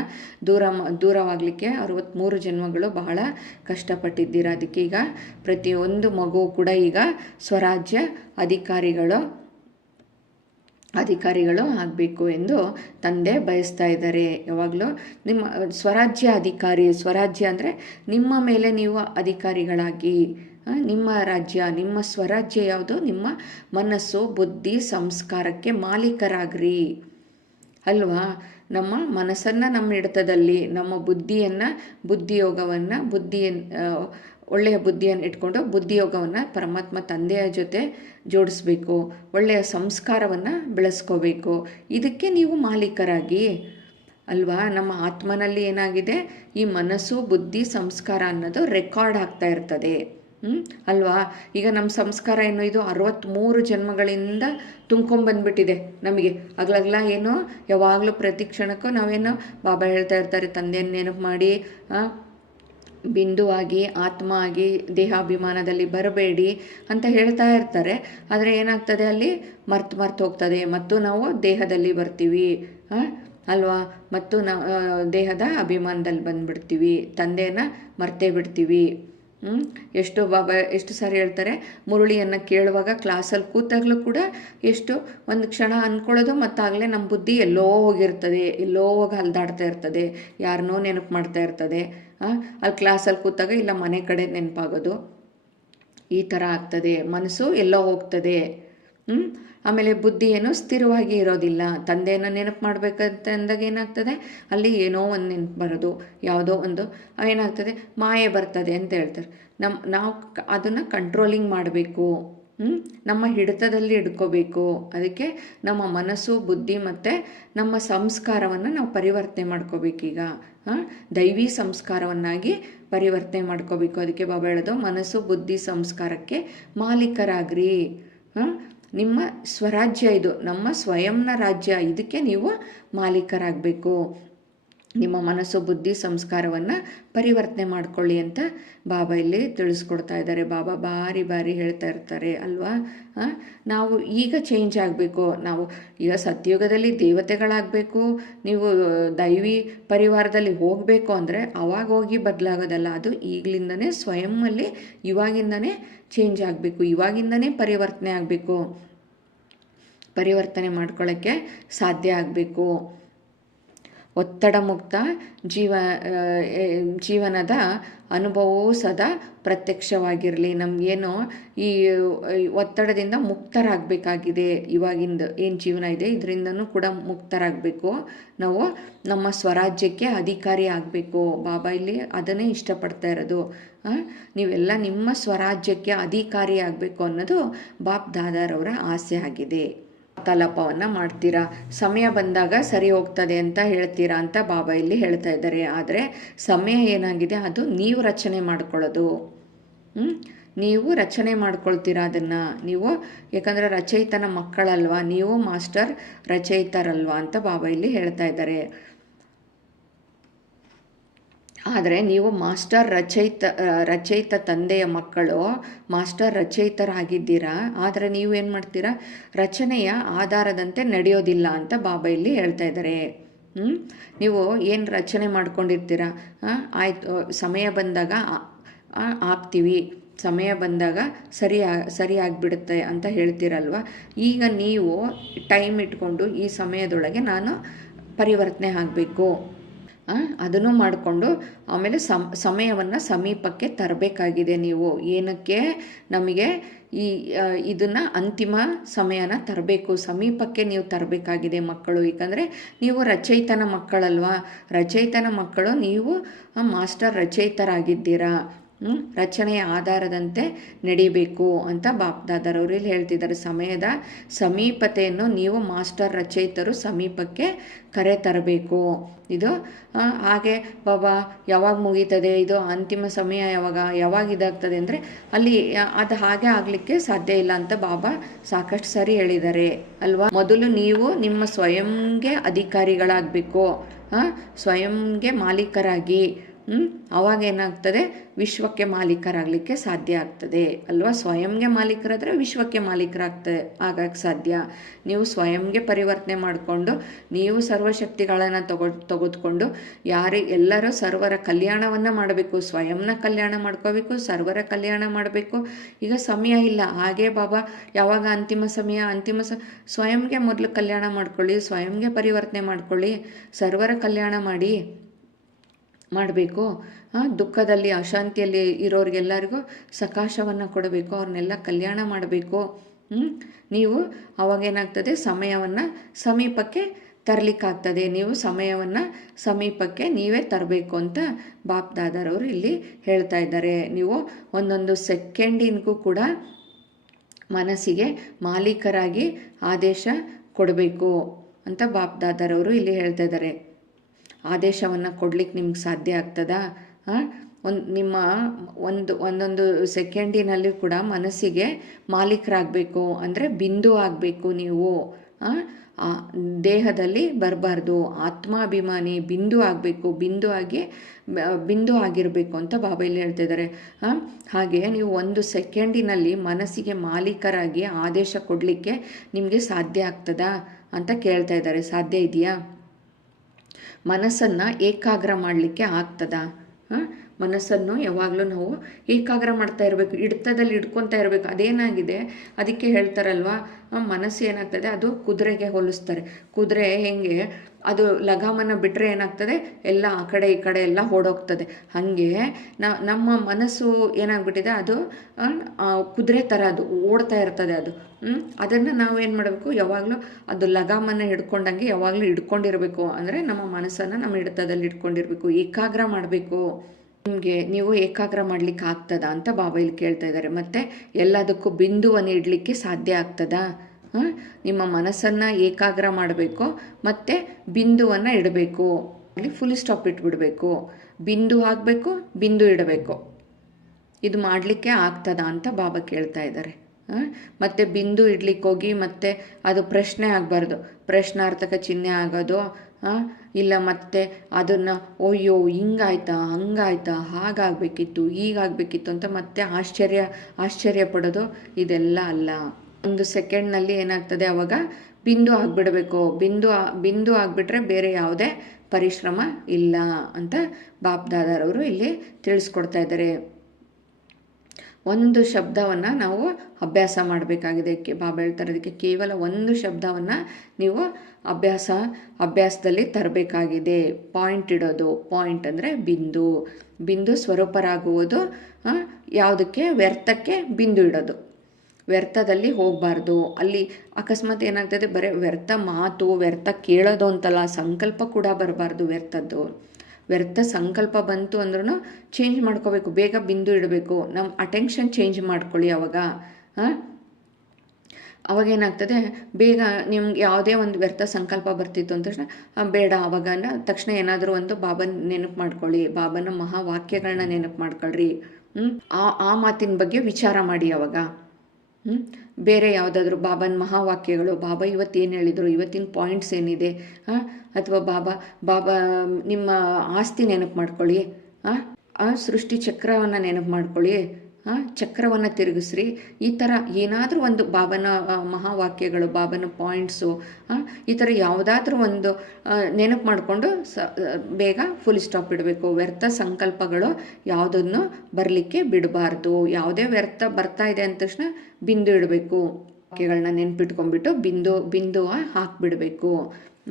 ದೂರವಾಗಲಿಕ್ಕೆ 63 ಜನ್ಮಗಳು ಬಹಳ ಕಷ್ಟಪಟ್ಟಿದ್ದೀರ. ಅದಕ್ಕೆ ಈಗ ಪ್ರತಿಯೊಂದು ಮಗು ಕೂಡ ಈಗ ಸ್ವರಾಜ್ಯ ಅಧಿಕಾರಿಗಳು ಆಗಬೇಕು ಎಂದು ತಂದೆ ಬಯಸ್ತಾ ಇದ್ದಾರೆ. ಯಾವಾಗಲೂ ನಿಮ್ಮ ಸ್ವರಾಜ್ಯ ಅಂದರೆ ನಿಮ್ಮ ಮೇಲೆ ನೀವು ಅಧಿಕಾರಿಗಳಾಗಿ, ನಿಮ್ಮ ರಾಜ್ಯ, ನಿಮ್ಮ ಸ್ವರಾಜ್ಯ ಯಾವುದು, ನಿಮ್ಮ ಮನಸ್ಸು ಬುದ್ಧಿ ಸಂಸ್ಕಾರಕ್ಕೆ ಮಾಲೀಕರಾಗ್ರಿ ಅಲ್ವಾ. ನಮ್ಮ ಮನಸ್ಸನ್ನು ನಮ್ಮ ಹಿಡಿತದಲ್ಲಿ, ನಮ್ಮ ಒಳ್ಳೆಯ ಬುದ್ಧಿಯನ್ನು ಇಟ್ಕೊಂಡು ಬುದ್ಧಿಯೋಗವನ್ನು ಪರಮಾತ್ಮ ತಂದೆಯ ಜೊತೆ ಜೋಡಿಸ್ಬೇಕು, ಒಳ್ಳೆಯ ಸಂಸ್ಕಾರವನ್ನು ಬೆಳೆಸ್ಕೋಬೇಕು. ಇದಕ್ಕೆ ನೀವು ಮಾಲೀಕರಾಗಿ ಅಲ್ವಾ. ನಮ್ಮ ಆತ್ಮನಲ್ಲಿ ಏನಾಗಿದೆ, ಈ ಮನಸ್ಸು ಬುದ್ಧಿ ಸಂಸ್ಕಾರ ಅನ್ನೋದು ರೆಕಾರ್ಡ್ ಆಗ್ತಾ ಇರ್ತದೆ ಅಲ್ವಾ. ಈಗ ನಮ್ಮ ಸಂಸ್ಕಾರ ಏನು, ಇದು 63 ಜನ್ಮಗಳಿಂದ ತುಂಬ್ಕೊಂಡ್ಬಂದ್ಬಿಟ್ಟಿದೆ ನಮಗೆ. ಅಗ್ಲಗ್ಲ ಏನೋ ಯಾವಾಗಲೂ ಪ್ರತಿ ಕ್ಷಣಕ್ಕೂ ನಾವೇನೋ ಬಾಬಾ ಹೇಳ್ತಾ ಇರ್ತಾರೆ, ತಂದೆಯನ್ನು ನೆನಪು ಮಾಡಿ ಬಿಂದುವಾಗಿ ಆತ್ಮ ಆಗಿ ದೇಹಾಭಿಮಾನದಲ್ಲಿ ಬರಬೇಡಿ ಅಂತ ಹೇಳ್ತಾ ಇರ್ತಾರೆ. ಆದರೆ ಏನಾಗ್ತದೆ, ಅಲ್ಲಿ ಮರ್ತು ಹೋಗ್ತದೆ ಮತ್ತು ನಾವು ದೇಹದಲ್ಲಿ ಬರ್ತೀವಿ ಅಲ್ವಾ. ಮತ್ತು ದೇಹದ ಅಭಿಮಾನದಲ್ಲಿ ಬಂದುಬಿಡ್ತೀವಿ, ತಂದೆಯನ್ನು ಮರ್ತೇ ಬಿಡ್ತೀವಿ. ಎಷ್ಟು ಸಾರಿ ಹೇಳ್ತಾರೆ, ಮುರುಳಿಯನ್ನು ಕೇಳುವಾಗ ಕ್ಲಾಸಲ್ಲಿ ಕೂತಾಗಲೂ ಕೂಡ ಎಷ್ಟು ಒಂದು ಕ್ಷಣ ಅಂದ್ಕೊಳ್ಳೋದು, ಮತ್ತಾಗಲೇ ನಮ್ಮ ಬುದ್ಧಿ ಎಲ್ಲೋ ಹೋಗಿರ್ತದೆ, ಎಲ್ಲೋ ಹೋಗಿ ಹಲ್ದಾಡ್ತಾ ಇರ್ತದೆ, ಯಾರನ್ನೋ ನೆನಪು ಮಾಡ್ತಾ ಇರ್ತದೆ. ಅಲ್ಲಿ ಕ್ಲಾಸಲ್ಲಿ ಕೂತಾಗ ಇಲ್ಲ ಮನೆ ಕಡೆ ನೆನಪಾಗೋದು, ಈ ಥರ ಆಗ್ತದೆ. ಮನಸ್ಸು ಎಲ್ಲೋ ಹೋಗ್ತದೆ. ಆಮೇಲೆ ಬುದ್ಧಿ ಏನೋ ಸ್ಥಿರವಾಗಿ ಇರೋದಿಲ್ಲ. ತಂದೆಯನ್ನು ನೆನಪು ಮಾಡಬೇಕಂತ ಅಂದಾಗ ಏನಾಗ್ತದೆ, ಅಲ್ಲಿ ಏನೋ ಒಂದು ನೆನಪು ಬರೋದು, ಯಾವುದೋ ಒಂದು ಏನಾಗ್ತದೆ, ಮಾಯೆ ಬರ್ತದೆ ಅಂತ ಹೇಳ್ತಾರೆ. ನಾವು ಅದನ್ನು ಕಂಟ್ರೋಲಿಂಗ್ ಮಾಡಬೇಕು, ನಮ್ಮ ಹಿಡಿತದಲ್ಲಿ ಹಿಡ್ಕೋಬೇಕು. ಅದಕ್ಕೆ ನಮ್ಮ ಮನಸ್ಸು ಬುದ್ಧಿ ಮತ್ತು ನಮ್ಮ ಸಂಸ್ಕಾರವನ್ನು ನಾವು ಪರಿವರ್ತನೆ ಮಾಡ್ಕೋಬೇಕೀಗ. ದೈವಿ ಸಂಸ್ಕಾರವನ್ನಾಗಿ ಪರಿವರ್ತನೆ ಮಾಡ್ಕೋಬೇಕು. ಅದಕ್ಕೆ ಬಾಬಾ ಹೇಳೋದು, ಮನಸ್ಸು ಬುದ್ಧಿ ಸಂಸ್ಕಾರಕ್ಕೆ ಮಾಲೀಕರಾಗ್ರಿ. ನಿಮ್ಮ ಸ್ವರಾಜ್ಯ ಇದು, ನಮ್ಮ ಸ್ವಯಂನ ರಾಜ್ಯ, ಇದಕ್ಕೆ ನೀವು ಮಾಲೀಕರಾಗಬೇಕು. ನಿಮ್ಮ ಮನಸ್ಸು ಬುದ್ಧಿ ಸಂಸ್ಕಾರವನ್ನು ಪರಿವರ್ತನೆ ಮಾಡ್ಕೊಳ್ಳಿ ಅಂತ ಬಾಬಾ ಇಲ್ಲಿ ತಿಳಿಸ್ಕೊಡ್ತಾ ಇದ್ದಾರೆ. ಬಾಬಾ ಬಾರಿ ಹೇಳ್ತಾ ಇರ್ತಾರೆ ಅಲ್ವಾ. ನಾವು ಈಗ ಚೇಂಜ್ ಆಗಬೇಕು. ನಾವು ಈಗ ಸತ್ಯುಗದಲ್ಲಿ ದೇವತೆಗಳಾಗಬೇಕು, ನೀವು ದೈವಿ ಪರಿವಾರದಲ್ಲಿ ಹೋಗಬೇಕು ಅಂದರೆ ಅವಾಗ ಹೋಗಿ ಬದಲಾಗೋದಲ್ಲ, ಅದು ಈಗಲಿಂದನೇ ಸ್ವಯಂನಲ್ಲಿ ಇವಾಗಿಂದನೇ ಚೇಂಜ್ ಆಗಬೇಕು, ಇವಾಗಿಂದನೇ ಪರಿವರ್ತನೆ ಆಗಬೇಕು. ಪರಿವರ್ತನೆ ಮಾಡ್ಕೊಳ್ಳೋಕ್ಕೆ ಸಾಧ್ಯ ಆಗಬೇಕು. ಒತ್ತಡ ಮುಕ್ತ ಜೀವ ಜೀವನದ ಅನುಭವವೂ ಸದಾ ಪ್ರತ್ಯಕ್ಷವಾಗಿರಲಿ. ನಮಗೇನು ಈ ಒತ್ತಡದಿಂದ ಮುಕ್ತರಾಗಬೇಕಾಗಿದೆ. ಇವಾಗಿಂದ ಏನು ಜೀವನ ಇದೆ ಇದರಿಂದನೂ ಕೂಡ ಮುಕ್ತರಾಗಬೇಕು. ನಾವು ನಮ್ಮ ಸ್ವರಾಜ್ಯಕ್ಕೆ ಅಧಿಕಾರಿ ಆಗಬೇಕು. ಬಾಬಾ ಇಲ್ಲಿ ಅದನ್ನೇ ಇಷ್ಟಪಡ್ತಾ ಇರೋದು. ನೀವೆಲ್ಲ ನಿಮ್ಮ ಸ್ವರಾಜ್ಯಕ್ಕೆ ಅಧಿಕಾರಿ ಆಗಬೇಕು ಅನ್ನೋದು ಬಾಪ್ ದಾದಾರವರ ಆಸೆ ಆಗಿದೆ. ತಲಪವನ್ನು ಮಾಡ್ತೀರಾ, ಸಮಯ ಬಂದಾಗ ಸರಿ ಹೋಗ್ತದೆ ಅಂತ ಹೇಳ್ತೀರಾ ಅಂತ ಬಾಬಾ ಇಲ್ಲಿ ಹೇಳ್ತಾ ಇದ್ದಾರೆ. ಆದರೆ ಸಮಯ ಏನಾಗಿದೆ ಅದು ನೀವು ರಚನೆ ಮಾಡ್ಕೊಳ್ಳೋದು. ನೀವು ರಚನೆ ಮಾಡ್ಕೊಳ್ತೀರಾ ಅದನ್ನು ನೀವು, ಯಾಕಂದರೆ ರಚಯಿತನ ಮಕ್ಕಳಲ್ವಾ ನೀವು, ಮಾಸ್ಟರ್ ರಚಯಿತರಲ್ವಾ ಅಂತ ಬಾಬಾ ಇಲ್ಲಿ ಹೇಳ್ತಾ ಇದ್ದಾರೆ. ಆದರೆ ನೀವು ಮಾಸ್ಟರ್ ರಚಯಿತ ತಂದೆಯ ಮಕ್ಕಳು, ಮಾಸ್ಟರ್ ರಚಯಿತರಾಗಿದ್ದೀರಾ. ಆದರೆ ನೀವು ಏನು ಮಾಡ್ತೀರಾ, ರಚನೆಯ ಆಧಾರದಂತೆ ನಡೆಯೋದಿಲ್ಲ ಅಂತ ಬಾಬಾ ಇಲ್ಲಿ ಹೇಳ್ತಾ ಇದ್ದಾರೆ. ನೀವು ಏನು ರಚನೆ ಮಾಡ್ಕೊಂಡಿರ್ತೀರ, ಆಯಿತು ಸಮಯ ಬಂದಾಗ ಆಗ್ತೀವಿ, ಸಮಯ ಬಂದಾಗ ಸರಿಯಾಗಿಬಿಡುತ್ತೆ ಅಂತ ಹೇಳ್ತೀರಲ್ವ. ಈಗ ನೀವು ಟೈಮ್ ಇಟ್ಕೊಂಡು ಈ ಸಮಯದೊಳಗೆ ನಾನು ಪರಿವರ್ತನೆ ಆಗಬೇಕು ಅದನ್ನು ಮಾಡಿಕೊಂಡು ಆಮೇಲೆ ಸಮಯವನ್ನು ಸಮೀಪಕ್ಕೆ ತರಬೇಕಾಗಿದೆ. ನೀವು ಏನಕ್ಕೆ ನಮಗೆ ಇದನ್ನು ಅಂತಿಮ ಸಮಯನ ತರಬೇಕು, ಸಮೀಪಕ್ಕೆ ನೀವು ತರಬೇಕಾಗಿದೆ ಮಕ್ಕಳು. ಏಕೆಂದರೆ ನೀವು ರಚಯಿತನ ಮಕ್ಕಳಲ್ವಾ, ರಚಯಿತನ ಮಕ್ಕಳು, ನೀವು ಮಾಸ್ಟರ್ ರಚಯಿತರಾಗಿದ್ದೀರಾ. ರಚನೆಯ ಆಧಾರದಂತೆ ನಡಿಬೇಕು ಅಂತ ಬಾಪ್ ದಾದಾರವರು ಇಲ್ಲಿ ಹೇಳ್ತಿದ್ದಾರೆ. ಸಮಯದ ಸಮೀಪತೆಯನ್ನು ನೀವು ಮಾಸ್ಟರ್ ರಚಯಿತರು ಸಮೀಪಕ್ಕೆ ಕರೆ ತರಬೇಕು. ಇದು ಹಾಗೆ ಬಾಬಾ ಯಾವಾಗ ಮುಗೀತದೆ, ಇದು ಅಂತಿಮ ಸಮಯ ಯಾವಾಗ ಇದಾಗ್ತದೆ ಅಂದರೆ ಅಲ್ಲಿ ಅದು ಹಾಗೆ ಆಗಲಿಕ್ಕೆ ಸಾಧ್ಯ ಇಲ್ಲ ಅಂತ ಬಾಬಾ ಸಾಕಷ್ಟು ಸರಿ ಹೇಳಿದ್ದಾರೆ ಅಲ್ವಾ. ಮೊದಲು ನೀವು ನಿಮ್ಮ ಸ್ವಯಂಗೆ ಅಧಿಕಾರಿಗಳಾಗಬೇಕು, ಸ್ವಯಂಗೆ ಮಾಲೀಕರಾಗಿ. ಅವಾಗ ಏನಾಗ್ತದೆ, ವಿಶ್ವಕ್ಕೆ ಮಾಲೀಕರಾಗಲಿಕ್ಕೆ ಸಾಧ್ಯ ಆಗ್ತದೆ ಅಲ್ವಾ. ಸ್ವಯಂಗೆ ಮಾಲೀಕರಾದರೆ ವಿಶ್ವಕ್ಕೆ ಮಾಲೀಕರಾಗ್ತದೆ ಆಗಕ್ಕೆ ಸಾಧ್ಯ. ನೀವು ಸ್ವಯಂಗೆ ಪರಿವರ್ತನೆ ಮಾಡಿಕೊಂಡು ನೀವು ಸರ್ವಶಕ್ತಿಗಳನ್ನು ತೆಗೆದುಕೊಂಡು ಎಲ್ಲರೂ ಸರ್ವರ ಕಲ್ಯಾಣವನ್ನು ಮಾಡಬೇಕು, ಸ್ವಯಂನ ಕಲ್ಯಾಣ ಮಾಡ್ಕೋಬೇಕು, ಸರ್ವರ ಕಲ್ಯಾಣ ಮಾಡಬೇಕು. ಈಗ ಸಮಯ ಇಲ್ಲ, ಹಾಗೆ ಬಾಬಾ ಯಾವಾಗ ಅಂತಿಮ ಸಮಯ, ಸ್ವಯಂಗೆ ಮೊದಲು ಕಲ್ಯಾಣ ಮಾಡ್ಕೊಳ್ಳಿ, ಸ್ವಯಂಗೆ ಪರಿವರ್ತನೆ ಮಾಡ್ಕೊಳ್ಳಿ, ಸರ್ವರ ಕಲ್ಯಾಣ ಮಾಡಬೇಕು. ದುಃಖದಲ್ಲಿ ಅಶಾಂತಿಯಲ್ಲಿ ಇರೋರಿಗೆಲ್ಲರಿಗೂ ಸಕಾಶವನ್ನು ಕೊಡಬೇಕು, ಅವ್ರನ್ನೆಲ್ಲ ಕಲ್ಯಾಣ ಮಾಡಬೇಕು. ನೀವು ಅವಾಗೇನಾಗ್ತದೆ, ಸಮಯವನ್ನು ಸಮೀಪಕ್ಕೆ ತರಲಿಕ್ಕಾಗ್ತದೆ. ನೀವು ಸಮಯವನ್ನು ಸಮೀಪಕ್ಕೆ ನೀವೇ ತರಬೇಕು ಅಂತ ಬಾಪ್ ದಾದಾರವರು ಇಲ್ಲಿ ಹೇಳ್ತಾ ಇದ್ದಾರೆ. ನೀವು ಒಂದೊಂದು ಸೆಕೆಂಡಿಗೂ ಕೂಡ ಮನಸ್ಸಿಗೆ ಮಾಲೀಕರಾಗಿ ಆದೇಶ ಕೊಡಬೇಕು ಅಂತ ಬಾಪ್ ದಾದಾರವರು ಇಲ್ಲಿ ಹೇಳ್ತಾ ಇದ್ದಾರೆ. ಆದೇಶವನ್ನು ಕೊಡ್ಲಿಕ್ಕೆ ನಿಮ್ಗೆ ಸಾಧ್ಯ ಆಗ್ತದಾ? ನಿಮ್ಮ ಒಂದೊಂದು ಸೆಕೆಂಡಿನಲ್ಲಿ ಕೂಡ ಮನಸ್ಸಿಗೆ ಮಾಲೀಕರಾಗಬೇಕು, ಅಂದರೆ ಬಿಂದು ಆಗಬೇಕು. ನೀವು ದೇಹದಲ್ಲಿ ಬರಬಾರ್ದು, ಆತ್ಮಾಭಿಮಾನಿ ಬಿಂದು ಆಗಬೇಕು, ಬಿಂದು ಆಗಿರಬೇಕು ಅಂತ ಬಾಬಾ ಇಲ್ಲಿ ಹೇಳ್ತಿದ್ದಾರೆ. ಹಾಗೆ ನೀವು ಒಂದು ಸೆಕೆಂಡಿನಲ್ಲಿ ಮನಸ್ಸಿಗೆ ಮಾಲೀಕರಾಗಿ ಆದೇಶ ಕೊಡಲಿಕ್ಕೆ ನಿಮಗೆ ಸಾಧ್ಯ ಆಗ್ತದಾ ಅಂತ ಕೇಳ್ತಾ ಇದ್ದಾರೆ. ಸಾಧ್ಯ ಇದೆಯಾ? ಮನಸ್ಸನ್ನು ಏಕಾಗ್ರ ಮಾಡಲಿಕ್ಕೆ ಆಗ್ತದಾ? ಮನಸ್ಸನ್ನು ಯಾವಾಗಲೂ ನಾವು ಏಕಾಗ್ರ ಮಾಡ್ತಾ ಇರಬೇಕು, ಹಿಡಿತದಲ್ಲಿ ಹಿಡ್ಕೊತಾ ಇರಬೇಕು. ಅದೇನಾಗಿದೆ, ಅದಕ್ಕೆ ಹೇಳ್ತಾರಲ್ವ, ಮನಸ್ಸು ಏನಾಗ್ತದೆ, ಅದು ಕುದುರೆಗೆ ಹೋಲಿಸ್ತಾರೆ. ಕುದುರೆ ಹೆಂಗೆ ಅದು ಲಗಾಮನ್ನು ಬಿಟ್ಟರೆ ಏನಾಗ್ತದೆ, ಎಲ್ಲ ಆ ಕಡೆ ಈ ಕಡೆ ಎಲ್ಲ ಓಡೋಗ್ತದೆ. ಹಾಗೆ ನಮ್ಮ ಮನಸ್ಸು ಏನಾಗ್ಬಿಟ್ಟಿದೆ, ಅದು ಕುದುರೆ ಥರ ಅದು ಓಡ್ತಾ ಇರ್ತದೆ. ಅದನ್ನು ನಾವು ಏನು ಮಾಡಬೇಕು, ಯಾವಾಗಲೂ ಅದು ಲಗಾಮನ್ನು ಹಿಡ್ಕೊಂಡಂಗೆ ಯಾವಾಗಲೂ ಹಿಡ್ಕೊಂಡಿರಬೇಕು. ಅಂದರೆ ನಮ್ಮ ಮನಸ್ಸನ್ನು ನಮ್ಮ ಹಿಡಿತದಲ್ಲಿ ಇಟ್ಕೊಂಡಿರಬೇಕು, ಏಕಾಗ್ರ ಮಾಡಬೇಕು. ನೀವು ಏಕಾಗ್ರ ಮಾಡಲಿಕ್ಕೆ ಆಗ್ತದಾ ಅಂತ ಬಾಬಾ ಇಲ್ಲಿ ಕೇಳ್ತಾ ಇದ್ದಾರೆ. ಮತ್ತು ಎಲ್ಲದಕ್ಕೂ ಬಿಂದುವನ್ನು ಇಡಲಿಕ್ಕೆ ಸಾಧ್ಯ ಆಗ್ತದಾ? ನಿಮ್ಮ ಮನಸ್ಸನ್ನು ಏಕಾಗ್ರ ಮಾಡಬೇಕು ಮತ್ತು ಬಿಂದುವನ್ನು ಇಡಬೇಕು. ಅಲ್ಲಿ ಫುಲ್ ಸ್ಟಾಪ್ ಇಟ್ಬಿಡಬೇಕು, ಬಿಂದು ಆಗಬೇಕು, ಬಿಂದು ಇಡಬೇಕು. ಇದು ಮಾಡಲಿಕ್ಕೆ ಆಗ್ತದಾ ಅಂತ ಬಾಬಾ ಕೇಳ್ತಾ ಇದ್ದಾರೆ. ಮತ್ತು ಬಿಂದು ಇಡ್ಲಿಕ್ಕೆ ಹೋಗಿ ಮತ್ತೆ ಅದು ಪ್ರಶ್ನೆ ಆಗಬಾರ್ದು, ಪ್ರಶ್ನಾರ್ಥಕ ಚಿಹ್ನೆ ಆಗೋದು ಇಲ್ಲ. ಮತ್ತು ಅದನ್ನು ಅಯ್ಯೋ ಹಿಂಗಾಯ್ತಾ ಹಂಗಾಯ್ತಾ ಹಾಗಾಗಬೇಕಿತ್ತು ಹೀಗಾಗಬೇಕಿತ್ತು ಅಂತ ಮತ್ತೆ ಆಶ್ಚರ್ಯ ಪಡೋದು, ಇದೆಲ್ಲ ಅಲ್ಲ. ಒಂದು ಸೆಕೆಂಡ್ನಲ್ಲಿ ಏನಾಗ್ತದೆ, ಆವಾಗ ಬಿಂದು ಆಗಿಬಿಡಬೇಕು. ಬಿಂದು ಆಗಿಬಿಟ್ರೆ ಬೇರೆ ಯಾವುದೇ ಪರಿಶ್ರಮ ಇಲ್ಲ ಅಂತ ಬಾಪ್ ದಾದಾರವರು ಇಲ್ಲಿ ತಿಳಿಸ್ಕೊಡ್ತಾ ಇದ್ದಾರೆ. ಒಂದು ಶಬ್ದವನ್ನು ನಾವು ಅಭ್ಯಾಸ ಮಾಡಬೇಕಾಗಿದೆ. ಬಾಬಾ ಹೇಳ್ತಾರೆ ಅದಕ್ಕೆ ಕೇವಲ ಒಂದು ಶಬ್ದವನ್ನು ನೀವು ಅಭ್ಯಾಸದಲ್ಲಿ ತರಬೇಕಾಗಿದೆ. ಪಾಯಿಂಟ್ ಇಡೋದು, ಪಾಯಿಂಟ್ ಅಂದರೆ ಬಿಂದು. ಬಿಂದು ಸ್ವರೂಪರಾಗುವುದು ಯಾವುದಕ್ಕೆ? ವ್ಯರ್ಥಕ್ಕೆ ಬಿಂದು ಇಡೋದು. ವ್ಯರ್ಥದಲ್ಲಿ ಹೋಗಬಾರ್ದು. ಅಲ್ಲಿ ಅಕಸ್ಮಾತ್ ಏನಾಗ್ತದೆ, ಬರೀ ವ್ಯರ್ಥ ಮಾತು, ವ್ಯರ್ಥ ಕೇಳೋದು ಅಂತಲ್ಲ, ಸಂಕಲ್ಪ ಕೂಡ ಬರಬಾರ್ದು ವ್ಯರ್ಥದ್ದು. ವ್ಯರ್ಥ ಸಂಕಲ್ಪ ಬಂತು ಅಂದ್ರೂ ಚೇಂಜ್ ಮಾಡ್ಕೋಬೇಕು, ಬೇಗ ಬಿಂದು ಇಡಬೇಕು. ನಮ್ಮ ಅಟೆನ್ಷನ್ ಚೇಂಜ್ ಮಾಡ್ಕೊಳ್ಳಿ. ಅವಾಗೇನಾಗ್ತದೆ, ಬೇಗ ನಿಮ್ಗೆ ಯಾವುದೇ ಒಂದು ವ್ಯರ್ಥ ಸಂಕಲ್ಪ ಬರ್ತಿತ್ತು ಅಂದ ತಕ್ಷಣ ಬೇಡ, ಅವಾಗ ತಕ್ಷಣ ಏನಾದರೂ ಒಂದು ಬಾಬನ ನೆನಪು ಮಾಡ್ಕೊಳ್ಳಿ, ಬಾಬನ ಮಹಾವಾಕ್ಯಗಳನ್ನ ನೆನಪು ಮಾಡ್ಕೊಳ್ರಿ. ಆ ಮಾತಿನ ಬಗ್ಗೆ ವಿಚಾರ ಮಾಡಿ. ಅವಾಗ ಬೇರೆ ಯಾವುದಾದ್ರೂ ಬಾಬನ ಮಹಾವಾಕ್ಯಗಳು, ಬಾಬಾ ಇವತ್ತು ಏನು ಹೇಳಿದರು, ಇವತ್ತಿನ ಪಾಯಿಂಟ್ಸ್ ಏನಿದೆ, ಅಥವಾ ಬಾಬಾ ನಿಮ್ಮ ಆಸ್ತಿ ನೆನಪು ಮಾಡ್ಕೊಳ್ಳಿ, ಸೃಷ್ಟಿ ಚಕ್ರವನ್ನು ನೆನಪು ಮಾಡ್ಕೊಳ್ಳಿ, ಚಕ್ರವನ್ನು ತಿರುಗಿಸ್ರಿ. ಈ ಥರ ಏನಾದರೂ ಒಂದು ಬಾಬನ ಮಹಾವಾಕ್ಯಗಳು, ಬಾಬನ ಪಾಯಿಂಟ್ಸು, ಈ ಥರ ಯಾವುದಾದ್ರೂ ಒಂದು ನೆನಪು ಮಾಡಿಕೊಂಡು ಬೇಗ ಫುಲ್ ಸ್ಟಾಪ್ ಇಡಬೇಕು. ವ್ಯರ್ಥ ಸಂಕಲ್ಪಗಳು ಯಾವುದನ್ನು ಬರಲಿಕ್ಕೆ ಬಿಡಬಾರ್ದು. ಯಾವುದೇ ವ್ಯರ್ಥ ಬರ್ತಾ ಇದೆ ಅಂದ ತಕ್ಷಣ ಬಿಂದು ಇಡಬೇಕು. ವಾಕ್ಯಗಳನ್ನ ನೆನ್ಪಿಟ್ಕೊಂಡ್ಬಿಟ್ಟು ಬಿಂದು ಹಾಕಿಬಿಡಬೇಕು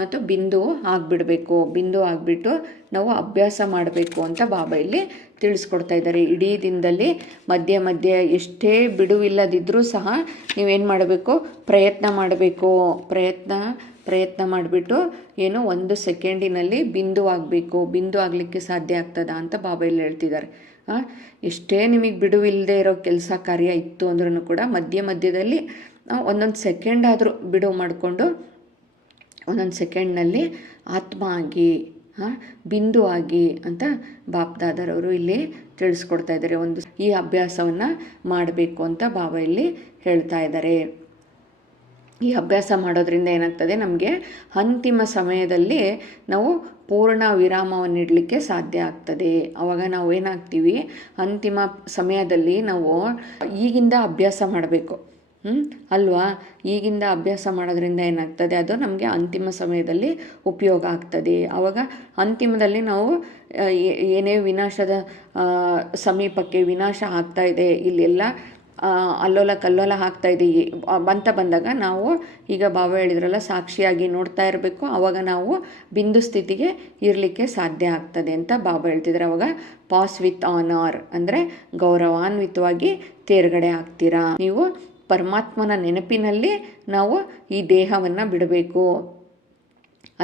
ಮತ್ತು ಬಿಂದು ಆಗಿಬಿಡಬೇಕು. ಬಿಂದು ಆಗಿಬಿಟ್ಟು ನಾವು ಅಭ್ಯಾಸ ಮಾಡಬೇಕು ಅಂತ ಬಾಬಾ ಇಲ್ಲಿ ತಿಳಿಸ್ಕೊಡ್ತಾ ಇದ್ದಾರೆ. ಇಡೀ ದಿನದಲ್ಲಿ ಮಧ್ಯೆ ಮಧ್ಯೆ ಎಷ್ಟೇ ಬಿಡುವಿಲ್ಲದಿದ್ದರೂ ಸಹ ನೀವೇನು ಮಾಡಬೇಕು? ಪ್ರಯತ್ನ ಮಾಡಬೇಕು. ಪ್ರಯತ್ನ ಮಾಡಿಬಿಟ್ಟು ಏನು 1 ಸೆಕೆಂಡಿನಲ್ಲಿ ಬಿಂದು ಆಗಬೇಕು. ಬಿಂದು ಆಗಲಿಕ್ಕೆ ಸಾಧ್ಯ ಆಗ್ತದಾ ಅಂತ ಬಾಬಾ ಇಲ್ಲಿ ಹೇಳ್ತಿದ್ದಾರೆ. ಎಷ್ಟೇ ನಿಮಗೆ ಬಿಡುವಿಲ್ಲದೆ ಇರೋ ಕೆಲಸ ಕಾರ್ಯ ಇತ್ತು ಅಂದ್ರೂ ಕೂಡ ಮಧ್ಯದಲ್ಲಿ 1 ಸೆಕೆಂಡ್ ಆದರೂ ಬಿಡುವು ಮಾಡಿಕೊಂಡು 1 ಸೆಕೆಂಡ್ನಲ್ಲಿ ಆತ್ಮ ಆಗಿ ಬಿಂದು ಆಗಿ ಅಂತ ಬಾಪ್ದಾದರವರು ಇಲ್ಲಿ ತಿಳಿಸ್ಕೊಡ್ತಾ ಇದ್ದಾರೆ. ಈ ಅಭ್ಯಾಸವನ್ನು ಮಾಡಬೇಕು ಅಂತ ಬಾಬಾ ಇಲ್ಲಿ ಹೇಳ್ತಾ ಇದ್ದಾರೆ. ಈ ಅಭ್ಯಾಸ ಮಾಡೋದ್ರಿಂದ ಏನಾಗ್ತದೆ, ನಮಗೆ ಅಂತಿಮ ಸಮಯದಲ್ಲಿ ನಾವು ಪೂರ್ಣ ವಿರಾಮವನ್ನು ಇಡಲಿಕ್ಕೆ ಸಾಧ್ಯ ಆಗ್ತದೆ. ಆವಾಗ ನಾವು ಏನಾಗ್ತೀವಿ, ಅಂತಿಮ ಸಮಯದಲ್ಲಿ ನಾವು ಈಗಿಂದ ಅಭ್ಯಾಸ ಮಾಡಬೇಕು ಅಲ್ವಾ. ಈಗಿಂದ ಅಭ್ಯಾಸ ಮಾಡೋದ್ರಿಂದ ಏನಾಗ್ತದೆ, ಅದು ನಮಗೆ ಅಂತಿಮ ಸಮಯದಲ್ಲಿ ಉಪಯೋಗ ಆಗ್ತದೆ. ಆವಾಗ ಅಂತಿಮದಲ್ಲಿ ನಾವು ಏನೇ ವಿನಾಶದ ಸಮೀಪಕ್ಕೆ ವಿನಾಶ ಆಗ್ತಾ ಇದೆ, ಇಲ್ಲೆಲ್ಲ ಅಲ್ಲೋಲ ಕಲ್ಲೋಲ ಆಗ್ತಾ ಇದೆ ಬಂದಾಗ ನಾವು ಈಗ ಬಾಬಾ ಹೇಳಿದ್ರಲ್ಲ, ಸಾಕ್ಷಿಯಾಗಿ ನೋಡ್ತಾ ಇರಬೇಕು. ಆವಾಗ ನಾವು ಬಿಂದು ಸ್ಥಿತಿಗೆ ಇರಲಿಕ್ಕೆ ಸಾಧ್ಯ ಆಗ್ತದೆ ಅಂತ ಬಾಬಾ ಹೇಳ್ತಿದ್ದಾರೆ. ಆವಾಗ ಪಾಸ್ ವಿತ್ ಆನರ್ ಅಂದರೆ ಗೌರವಾನ್ವಿತವಾಗಿ ತೇರ್ಗಡೆ ಆಗ್ತೀರಾ. ನೀವು ಪರಮಾತ್ಮನ ನೆನಪಿನಲ್ಲಿ ನಾವು ಈ ದೇಹವನ್ನು ಬಿಡಬೇಕು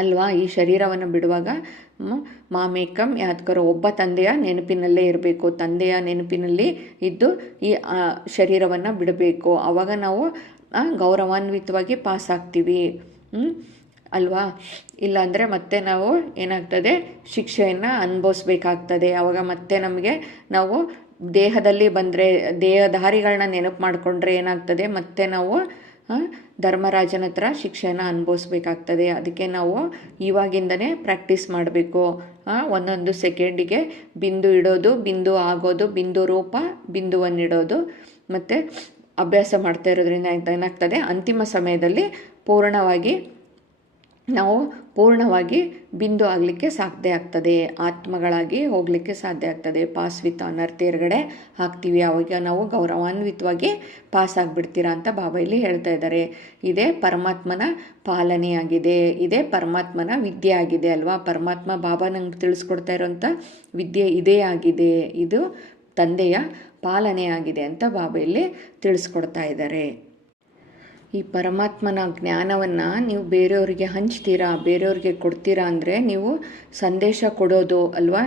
ಅಲ್ವಾ. ಈ ಶರೀರವನ್ನು ಬಿಡುವಾಗ ಮಾಮೇಕಂ ಯಾತ್ಕರೋ, ಒಬ್ಬ ತಂದೆಯ ನೆನಪಿನಲ್ಲೇ ಇರಬೇಕು. ತಂದೆಯ ನೆನಪಿನಲ್ಲಿ ಇದ್ದು ಈ ಶರೀರವನ್ನು ಬಿಡಬೇಕು. ಆವಾಗ ನಾವು ಗೌರವಾನ್ವಿತವಾಗಿ ಪಾಸ್ ಆಗ್ತೀವಿ ಅಲ್ವಾ. ಇಲ್ಲಾಂದರೆ ಮತ್ತೆ ನಾವು ಏನಾಗ್ತದೆ, ಶಿಕ್ಷೆಯನ್ನು ಅನುಭವಿಸ್ಬೇಕಾಗ್ತದೆ. ಆವಾಗ ಮತ್ತೆ ನಮಗೆ ನಾವು ದೇಹದಲ್ಲಿ ಬಂದರೆ, ದೇಹಧಾರಿಗಳನ್ನ ನೆನಪು ಮಾಡಿಕೊಂಡ್ರೆ ಏನಾಗ್ತದೆ, ಮತ್ತೆ ನಾವು ಧರ್ಮರಾಜನ ಹತ್ರ ಶಿಕ್ಷೆಯನ್ನು ಅನುಭವಿಸ್ಬೇಕಾಗ್ತದೆ. ಅದಕ್ಕೆ ನಾವು ಇವಾಗಿಂದನೇ ಪ್ರಾಕ್ಟೀಸ್ ಮಾಡಬೇಕು. 1 ಸೆಕೆಂಡಿಗೆ ಬಿಂದು ಇಡೋದು, ಬಿಂದು ಆಗೋದು, ಬಿಂದು ರೂಪ, ಬಿಂದುವನ್ನಿಡೋದು ಮತ್ತು ಅಭ್ಯಾಸ ಮಾಡ್ತಾ ಇರೋದ್ರಿಂದ ಏನಾಗ್ತದೆ, ಅಂತಿಮ ಸಮಯದಲ್ಲಿ ಪೂರ್ಣವಾಗಿ ಬಿಂದು ಆಗಲಿಕ್ಕೆ ಸಾಧ್ಯ ಆಗ್ತದೆ. ಆತ್ಮಗಳಾಗಿ ಹೋಗಲಿಕ್ಕೆ ಸಾಧ್ಯ ಆಗ್ತದೆ. ಪಾಸ್ ವಿತ್ ಆನರ್, ತೇರ್ಗಡೆ ಹಾಕ್ತೀವಿ. ಆವಾಗ ನಾವು ಗೌರವಾನ್ವಿತವಾಗಿ ಪಾಸ್ ಆಗಿಬಿಡ್ತೀರಾ ಅಂತ ಬಾಬಾ ಇಲ್ಲಿ ಹೇಳ್ತಾ ಇದ್ದಾರೆ. ಇದೇ ಪರಮಾತ್ಮನ ಪಾಲನೆಯಾಗಿದೆ, ಇದೇ ಪರಮಾತ್ಮನ ವಿದ್ಯೆ ಆಗಿದೆ ಅಲ್ವಾ. ಪರಮಾತ್ಮ ಬಾಬಾ ನಂಗೆ ತಿಳಿಸ್ಕೊಡ್ತಾ ಇರೋಂಥ ವಿದ್ಯೆ ಇದೇ ಆಗಿದೆ, ಇದು ತಂದೆಯ ಪಾಲನೆಯಾಗಿದೆ ಅಂತ ಬಾಬಾ ಇಲ್ಲಿ ತಿಳಿಸ್ಕೊಡ್ತಾ ಇದ್ದಾರೆ. ಈ ಪರಮಾತ್ಮನ ಜ್ಞಾನವನ್ನು ನೀವು ಬೇರೆಯವರಿಗೆ ಹಂಚ್ತೀರಾ, ಬೇರೆಯವ್ರಿಗೆ ಕೊಡ್ತೀರಾ ಅಂದರೆ ನೀವು ಸಂದೇಶ ಕೊಡೋದು ಅಲ್ವಾ.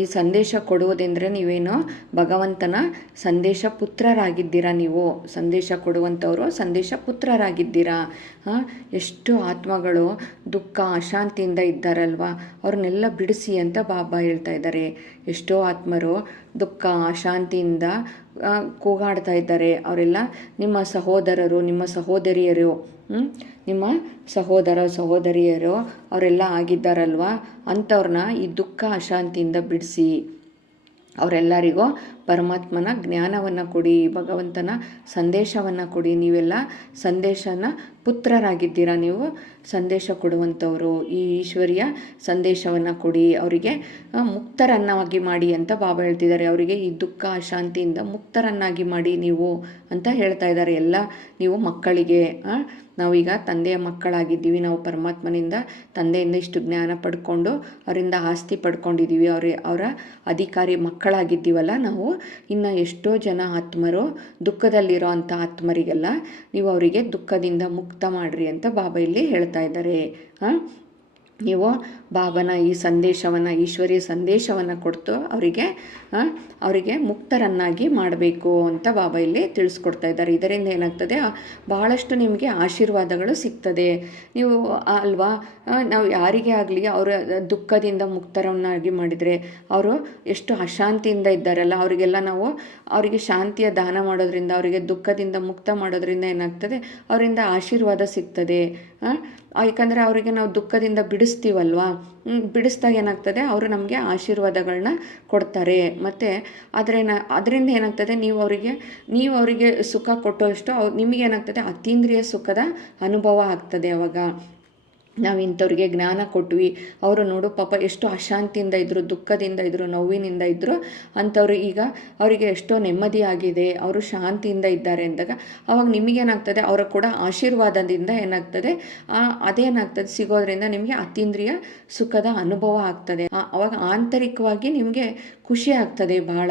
ಈ ಸಂದೇಶ ಕೊಡುವುದೆಂದರೆ ನೀವೇನೋ ಭಗವಂತನ ಸಂದೇಶ ಪುತ್ರರಾಗಿದ್ದೀರಾ. ನೀವು ಸಂದೇಶ ಕೊಡುವಂಥವರು ಸಂದೇಶ ಪುತ್ರರಾಗಿದ್ದೀರಾ. ಎಷ್ಟು ಆತ್ಮಗಳು ದುಃಖ ಅಶಾಂತಿಯಿಂದ ಇದ್ದಾರಲ್ವ, ಅವ್ರನ್ನೆಲ್ಲ ಬಿಡಿಸಿ ಅಂತ ಬಾಬಾ ಹೇಳ್ತಾ ಇದ್ದಾರೆ. ಎಷ್ಟೋ ಆತ್ಮರು ದುಃಖ ಅಶಾಂತಿಯಿಂದ ಕೂಗಾಡ್ತಾ ಇದ್ದಾರೆ. ಅವರೆಲ್ಲ ನಿಮ್ಮ ಸಹೋದರರು, ನಿಮ್ಮ ಸಹೋದರಿಯರು, ನಿಮ್ಮ ಸಹೋದರಿಯರು ಅವರೆಲ್ಲ ಆಗಿದ್ದಾರಲ್ವ. ಅಂಥವ್ರನ್ನ ಈ ದುಃಖ ಅಶಾಂತಿಯಿಂದ ಬಿಡಿಸಿ ಅವರೆಲ್ಲರಿಗೂ ಪರಮಾತ್ಮನ ಜ್ಞಾನವನ್ನು ಕೊಡಿ, ಭಗವಂತನ ಸಂದೇಶವನ್ನು ಕೊಡಿ. ನೀವೆಲ್ಲ ಸಂದೇಶನ ಪುತ್ರರಾಗಿದ್ದೀರಾ, ನೀವು ಸಂದೇಶ ಕೊಡುವಂಥವರು. ಈ ಈಶ್ವರಿಯ ಸಂದೇಶವನ್ನು ಕೊಡಿ, ಅವರಿಗೆ ಮುಕ್ತರನ್ನಾಗಿ ಮಾಡಿ ಅಂತ ಬಾಬಾ ಹೇಳ್ತಿದ್ದಾರೆ. ಅವರಿಗೆ ಈ ದುಃಖ ಅಶಾಂತಿಯಿಂದ ಮುಕ್ತರನ್ನಾಗಿ ಮಾಡಿ ನೀವು ಅಂತ ಹೇಳ್ತಾ ಇದ್ದಾರೆ. ಎಲ್ಲ ನೀವು ಮಕ್ಕಳಿಗೆ ನಾವೀಗ ತಂದೆಯ ಮಕ್ಕಳಾಗಿದ್ದೀವಿ, ನಾವು ಪರಮಾತ್ಮನಿಂದ ತಂದೆಯಿಂದ ಇಷ್ಟು ಜ್ಞಾನ ಪಡ್ಕೊಂಡು ಅವರಿಂದ ಆಸ್ತಿ ಪಡ್ಕೊಂಡಿದ್ದೀವಿ, ಅವರ ಅಧಿಕಾರಿ ಮಕ್ಕಳಾಗಿದ್ದೀವಲ್ಲ ನಾವು. ಇನ್ನು ಎಷ್ಟೋ ಜನ ಆತ್ಮರು ದುಃಖದಲ್ಲಿರೋ ಅಂಥ ಆತ್ಮರಿಗೆಲ್ಲ ನೀವು ಅವರಿಗೆ ದುಃಖದಿಂದ ಮುಕ್ತ ಮಾಡ್ರಿ ಅಂತ ಬಾಬಾ ಇಲ್ಲಿ ಹೇಳ್ತಾ ಇದ್ದಾರೆ. ನೀವು ಬಾಬನ ಈ ಸಂದೇಶವನ್ನು, ಈಶ್ವರಿಯ ಸಂದೇಶವನ್ನು ಕೊಡ್ತು ಅವರಿಗೆ ಮುಕ್ತರನ್ನಾಗಿ ಮಾಡಬೇಕು ಅಂತ ಬಾಬಾ ಇಲ್ಲಿ ತಿಳಿಸ್ಕೊಡ್ತಾ ಇದ್ದಾರೆ. ಇದರಿಂದ ಏನಾಗ್ತದೆ, ಬಹಳಷ್ಟು ನಿಮಗೆ ಆಶೀರ್ವಾದಗಳು ಸಿಗ್ತದೆ. ನೀವು ಅಲ್ವಾ, ನಾವು ಯಾರಿಗೇ ಆಗಲಿ ಅವರ ದುಃಖದಿಂದ ಮುಕ್ತರನ್ನಾಗಿ ಮಾಡಿದರೆ, ಅವರು ಎಷ್ಟು ಅಶಾಂತಿಯಿಂದ ಇದ್ದಾರಲ್ಲ ಅವರಿಗೆಲ್ಲ ನಾವು ಅವರಿಗೆ ಶಾಂತಿಯ ದಾನ ಮಾಡೋದ್ರಿಂದ, ಅವರಿಗೆ ದುಃಖದಿಂದ ಮುಕ್ತ ಮಾಡೋದ್ರಿಂದ ಏನಾಗ್ತದೆ, ಅವರಿಂದ ಆಶೀರ್ವಾದ ಸಿಗ್ತದೆ. ಯಾಕಂದರೆ ಅವರಿಗೆ ನಾವು ದುಃಖದಿಂದ ಬಿಡಿಸ್ತೀವಲ್ವಾ, ಬಿಡಿಸ್ದಾಗ ಏನಾಗ್ತದೆ, ಅವರು ನಮಗೆ ಆಶೀರ್ವಾದಗಳನ್ನ ಕೊಡ್ತಾರೆ. ಮತ್ತು ಅದರಿಂದ ಏನಾಗ್ತದೆ, ನೀವು ಅವರಿಗೆ ಸುಖ ಕೊಟ್ಟೋಷ್ಟು ನಿಮಗೆ ಏನಾಗ್ತದೆ, ಅತೀಂದ್ರಿಯ ಸುಖದ ಅನುಭವ ಆಗ್ತದೆ. ಅವಾಗ ನಾವು ಇಂಥವ್ರಿಗೆ ಜ್ಞಾನ ಕೊಟ್ವಿ, ಅವರು ನೋಡು ಪಾಪ ಎಷ್ಟು ಅಶಾಂತಿಯಿಂದ ಇದ್ದರು, ದುಃಖದಿಂದ ಇದ್ದರು, ನೋವಿನಿಂದ ಇದ್ದರು, ಅಂಥವ್ರು ಈಗ ಅವರಿಗೆ ಎಷ್ಟೋ ನೆಮ್ಮದಿಯಾಗಿದೆ, ಅವರು ಶಾಂತಿಯಿಂದ ಇದ್ದಾರೆ ಅಂದಾಗ ಅವಾಗ ನಿಮಗೇನಾಗ್ತದೆ, ಅವರ ಕೂಡ ಆಶೀರ್ವಾದದಿಂದ ಏನಾಗ್ತದೆ, ಅದೇನಾಗ್ತದೆ ಸಿಗೋದ್ರಿಂದ ನಿಮಗೆ ಅತೀಂದ್ರಿಯ ಸುಖದ ಅನುಭವ ಆಗ್ತದೆ. ಅವಾಗ ಆಂತರಿಕವಾಗಿ ನಿಮಗೆ ಖುಷಿ ಆಗ್ತದೆ ಬಹಳ,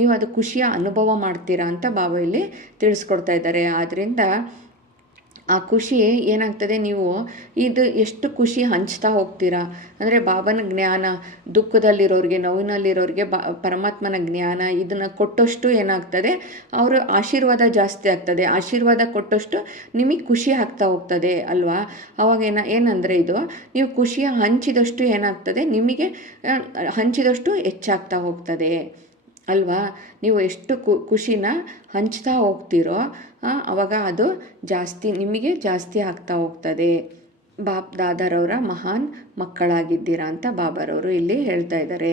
ನೀವು ಅದು ಖುಷಿಯ ಅನುಭವ ಮಾಡ್ತೀರಾ ಅಂತ ಬಾಬಾ ಇಲ್ಲಿ ತಿಳಿಸ್ಕೊಡ್ತಾ ಇದ್ದಾರೆ. ಆದ್ದರಿಂದ ಆ ಖುಷಿ ಏನಾಗ್ತದೆ, ನೀವು ಇದು ಎಷ್ಟು ಖುಷಿ ಹಂಚ್ತಾ ಹೋಗ್ತೀರಾ ಅಂದರೆ ಬಾಬನ ಜ್ಞಾನ, ದುಃಖದಲ್ಲಿರೋರಿಗೆ, ನೋವಿನಲ್ಲಿರೋರಿಗೆ ಪರಮಾತ್ಮನ ಜ್ಞಾನ ಇದನ್ನು ಕೊಟ್ಟಷ್ಟು ಏನಾಗ್ತದೆ, ಅವರು ಆಶೀರ್ವಾದ ಜಾಸ್ತಿ ಆಗ್ತದೆ. ಆಶೀರ್ವಾದ ಕೊಟ್ಟಷ್ಟು ನಿಮಗೆ ಖುಷಿ ಆಗ್ತಾ ಹೋಗ್ತದೆ ಅಲ್ವಾ. ಅವಾಗ ಏನಂದರೆ ಇದು ನೀವು ಖುಷಿಯ ಹಂಚಿದಷ್ಟು ಏನಾಗ್ತದೆ, ನಿಮಗೆ ಹಂಚಿದಷ್ಟು ಹೆಚ್ಚಾಗ್ತಾ ಹೋಗ್ತದೆ ಅಲ್ವಾ. ನೀವು ಎಷ್ಟು ಖುಷಿನ ಹಂಚ್ತಾ ಹೋಗ್ತೀರೋ ಆವಾಗ ಅದು ನಿಮಗೆ ಜಾಸ್ತಿ ಆಗ್ತಾ ಹೋಗ್ತದೆ. ಬಾಪ್ ದಾದಾರವರ ಮಹಾನ್ ಮಕ್ಕಳಾಗಿದ್ದೀರಾ ಅಂತ ಬಾಬಾರವರು ಇಲ್ಲಿ ಹೇಳ್ತಾ ಇದ್ದಾರೆ.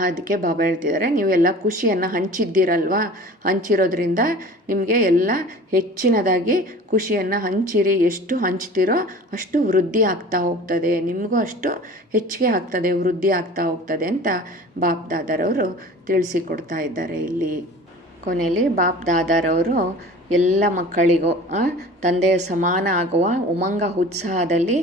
ಅದಕ್ಕೆ ಬಾಬಾ ಹೇಳ್ತಿದ್ದಾರೆ, ನೀವೆಲ್ಲ ಖುಷಿಯನ್ನು ಹಂಚಿದ್ದೀರಲ್ವಾ, ಹಂಚಿರೋದ್ರಿಂದ ನಿಮಗೆ ಎಲ್ಲ ಹೆಚ್ಚಿನದಾಗಿ ಖುಷಿಯನ್ನು ಹಂಚಿರಿ. ಎಷ್ಟು ಹಂಚ್ತಿರೋ ಅಷ್ಟು ವೃದ್ಧಿ ಆಗ್ತಾ ಹೋಗ್ತದೆ, ನಿಮಗೂ ಅಷ್ಟು ಹೆಚ್ಚಿಗೆ ಆಗ್ತದೆ, ವೃದ್ಧಿ ಆಗ್ತಾ ಹೋಗ್ತದೆ ಅಂತ ಬಾಪ್ ದಾದಾರವರು ತಿಳಿಸಿಕೊಡ್ತಾ ಇದ್ದಾರೆ. ಇಲ್ಲಿ ಕೊನೆಯಲ್ಲಿ ಬಾಪ್ ದಾದಾರವರು ಎಲ್ಲ ಮಕ್ಕಳಿಗೂ ತಂದೆಯ ಸಮಾನ ಆಗುವ ಉಮಂಗ ಉತ್ಸಾಹದಲ್ಲಿ